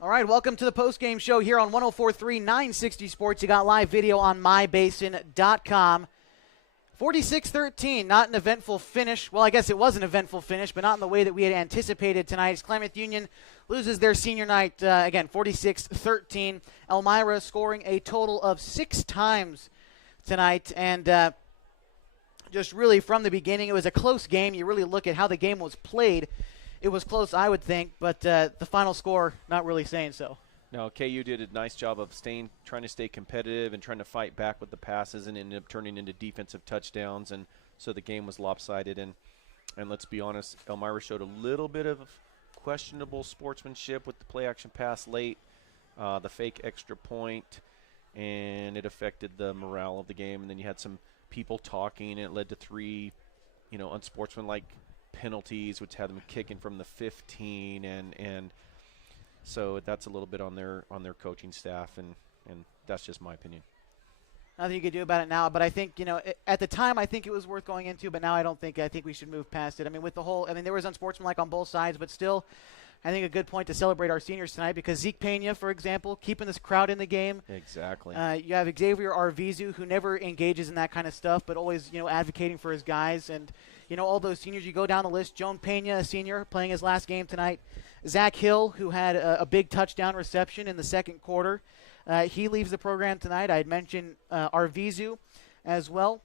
All right, welcome to the postgame show here on 104.3 960 Sports. You got live video on mybasin.com. 46-13, not an eventful finish. Well, I guess it was an eventful finish, but not in the way that we had anticipated tonight. As Klamath Union loses their senior night, again, 46-13. Elmira scoring a total of 6 times tonight. And just really from the beginning, it was a close game. You really look at how the game was played. It was close, I would think, but the final score not really saying so. No, KU did a nice job of trying to stay competitive and trying to fight back with the passes, and ended up turning into defensive touchdowns, and so the game was lopsided. And let's be honest, Elmira showed a little bit of questionable sportsmanship with the play-action pass late, the fake extra point, and it affected the morale of the game. And then you had some people talking, and it led to 3, unsportsmanlike penalties, which had them kicking from the 15, and so that's a little bit on their coaching staff, and that's just my opinion. Nothing you could do about it now, but I think, at the time I think it was worth going into, but now I don't think. I think we should move past it. I mean, there was unsportsmanlike on both sides, but still, I think a good point to celebrate our seniors tonight because Zeke Pena, for example, keeping this crowd in the game. Exactly. You have Xavier Arvizu, who never engages in that kind of stuff, but always, advocating for his guys. And, all those seniors, you go down the list. Joan Pena, a senior, playing his last game tonight. Zach Hill, who had a big touchdown reception in the second quarter. He leaves the program tonight. I had mentioned Arvizu as well.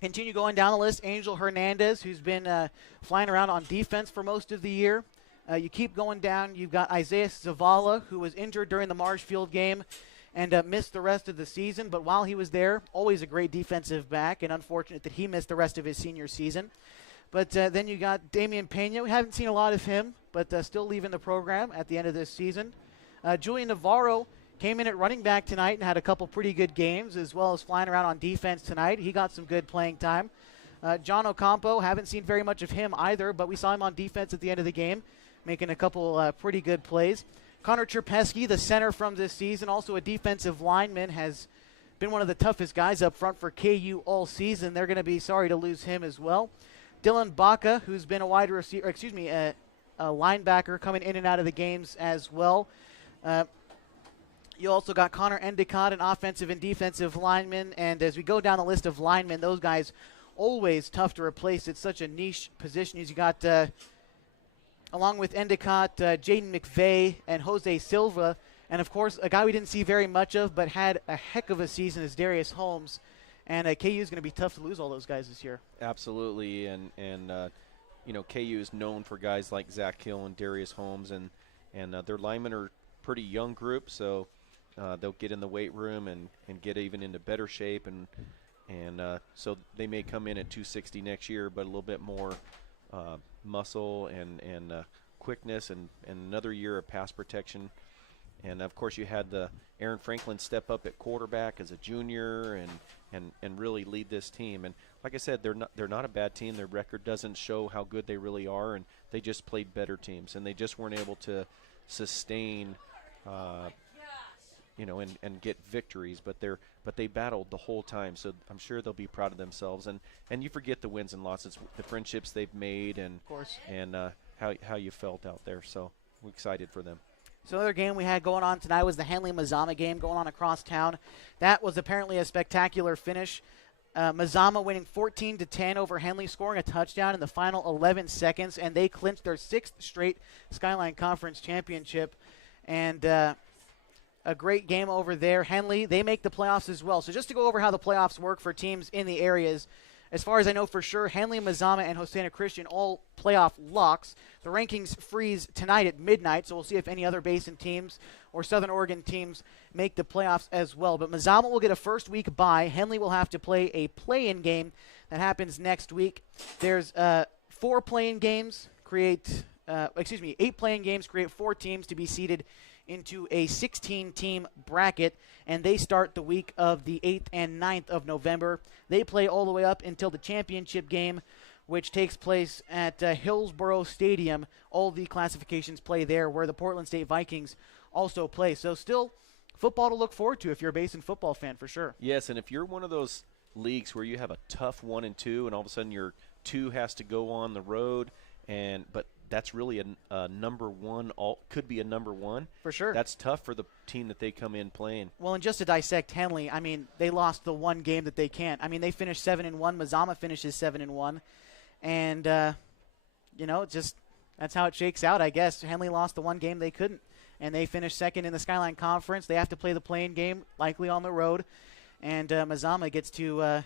Continue going down the list. Angel Hernandez, who's been flying around on defense for most of the year. You keep going down. You've got Isaiah Zavala, who was injured during the Marshfield game and missed the rest of the season. But while he was there, always a great defensive back, and unfortunate that he missed the rest of his senior season. But then you got Damian Pena. We haven't seen a lot of him, but still leaving the program at the end of this season. Julian Navarro came in at running back tonight and had a couple pretty good games, as well as flying around on defense tonight. He got some good playing time. John Ocampo, haven't seen very much of him either, but we saw him on defense at the end of the game, making a couple pretty good plays. Connor Cherpesky, the center from this season, also a defensive lineman, has been one of the toughest guys up front for KU all season. They're going to be sorry to lose him as well. Dylan Baca, who's been a linebacker coming in and out of the games as well. You also got Connor Endicott, an offensive and defensive lineman. And as we go down the list of linemen, those guys always tough to replace. It's such a niche position. As you got, along with Endicott, Jaden McVeigh and Jose Silva. And, of course, a guy we didn't see very much of but had a heck of a season is Darius Holmes. And KU is going to be tough to lose all those guys this year. Absolutely. And KU is known for guys like Zach Hill and Darius Holmes. And their linemen are pretty young group, so they'll get in the weight room and get even into better shape, and so they may come in at 260 next year, but a little bit more muscle and quickness and another year of pass protection. And of course you had the Aaron Franklin step up at quarterback as a junior and really lead this team. And like I said, they're not a bad team. Their record doesn't show how good they really are, and they just played better teams, and they just weren't able to sustain and get victories, but they battled the whole time, so I'm sure they'll be proud of themselves. And you forget the wins and losses, the friendships they've made, and of course, and how you felt out there. So we're excited for them. So another game we had going on tonight was the Henley-Mazama game going on across town. That was apparently a spectacular finish. Mazama winning 14-10 over Henley, scoring a touchdown in the final 11 seconds, and they clinched their 6th straight Skyline Conference championship. And a great game over there. Henley, they make the playoffs as well. So just to go over how the playoffs work for teams in the areas, as far as I know for sure, Henley, Mazama, and Hosanna Christian all playoff locks. The rankings freeze tonight at midnight, so we'll see if any other Basin teams or Southern Oregon teams make the playoffs as well. But Mazama will get a first week bye. Henley will have to play a play-in game that happens next week. There's 8 play-in games, create 4 teams to be seeded into a 16-team bracket, and they start the week of the 8th and 9th of November. They play all the way up until the championship game, which takes place at Hillsborough Stadium. All the classifications play there, where the Portland State Vikings also play. So still football to look forward to if you're a Basin football fan, for sure. Yes, and if you're one of those leagues where you have a tough 1 and 2, and all of a sudden your 2 has to go on the road, but that's really a number 1, could be a number 1. For sure. That's tough for the team that they come in playing. Well, and just to dissect Henley, I mean, they lost the one game that they can't. I mean, they finished 7-1. Mazama finishes 7-1. And, just that's how it shakes out, I guess. Henley lost the one game they couldn't, and they finished 2nd in the Skyline Conference. They have to play the play-in game, likely on the road. And Mazama gets to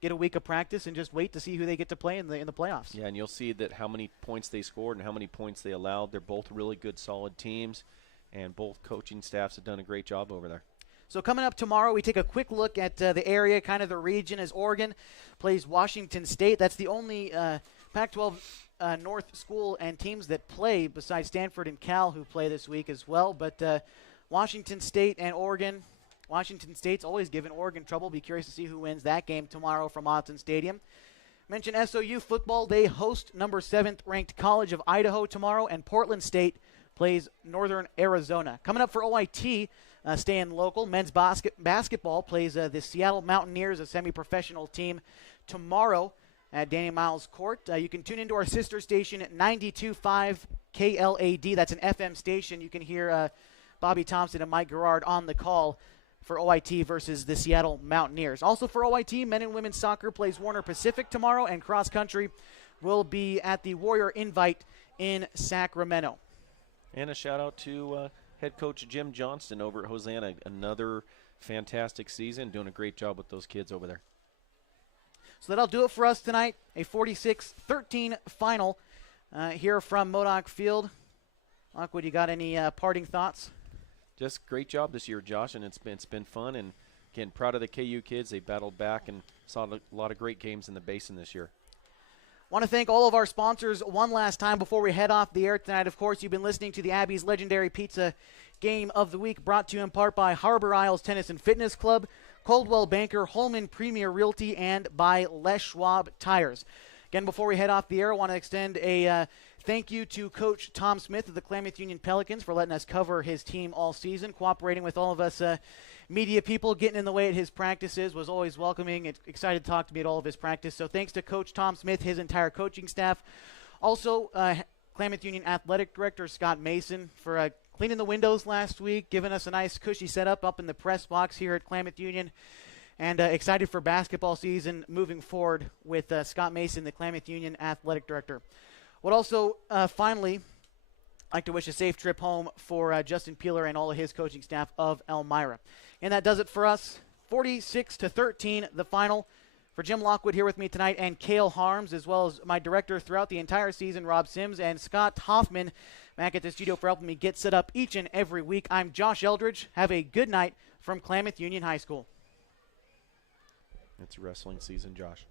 get a week of practice and just wait to see who they get to play in the playoffs. Yeah, and you'll see that how many points they scored and how many points they allowed. They're both really good, solid teams, and both coaching staffs have done a great job over there. So coming up tomorrow, we take a quick look at the area, kind of the region, as Oregon plays Washington State. That's the only Pac-12 North school and teams that play besides Stanford and Cal, who play this week as well. But Washington State and Oregon. Washington State's always given Oregon trouble. Be curious to see who wins that game tomorrow from Autzen Stadium. Mention SOU football. They host number 7th ranked College of Idaho tomorrow, and Portland State plays Northern Arizona. Coming up for OIT, staying local, men's basketball plays the Seattle Mountaineers, a semi-professional team, tomorrow at Danny Miles Court. You can tune into our sister station at 92.5 KLAD. That's an FM station. You can hear Bobby Thompson and Mike Garrard on the call for OIT versus the Seattle Mountaineers. Also for OIT, men and women's soccer plays Warner Pacific tomorrow, and cross country will be at the Warrior Invite in Sacramento. And a shout out to head coach Jim Johnston over at Hosanna. Another fantastic season, doing a great job with those kids over there. So that'll do it for us tonight. A 46-13 final here from Modoc Field. Lockwood, you got any parting thoughts? Just great job this year, Josh, and it's been fun. And again, proud of the KU kids. They battled back and saw a lot of great games in the Basin this year. Want to thank all of our sponsors one last time before we head off the air tonight. Of course, you've been listening to the Abbey's Legendary Pizza Game of the Week, brought to you in part by Harbor Isles Tennis and Fitness Club, Coldwell Banker, Holman Premier Realty, and by Les Schwab Tires. Again, before we head off the air, I want to extend a thank you to Coach Tom Smith of the Klamath Union Pelicans for letting us cover his team all season, cooperating with all of us media people, getting in the way at his practices, was always welcoming, excited to talk to me at all of his practice. So thanks to Coach Tom Smith, his entire coaching staff. Also, Klamath Union Athletic Director Scott Mason for cleaning the windows last week, giving us a nice cushy setup up in the press box here at Klamath Union. And excited for basketball season moving forward with Scott Mason, the Klamath Union Athletic Director. Would also finally like to wish a safe trip home for Justin Peeler and all of his coaching staff of Elmira. And that does it for us. 46-13, the final. For Jim Lockwood here with me tonight, and Cale Harms, as well as my director throughout the entire season, Rob Sims, and Scott Hoffman back at the studio for helping me get set up each and every week. I'm Josh Eldridge. Have a good night from Klamath Union High School. It's wrestling season, Josh.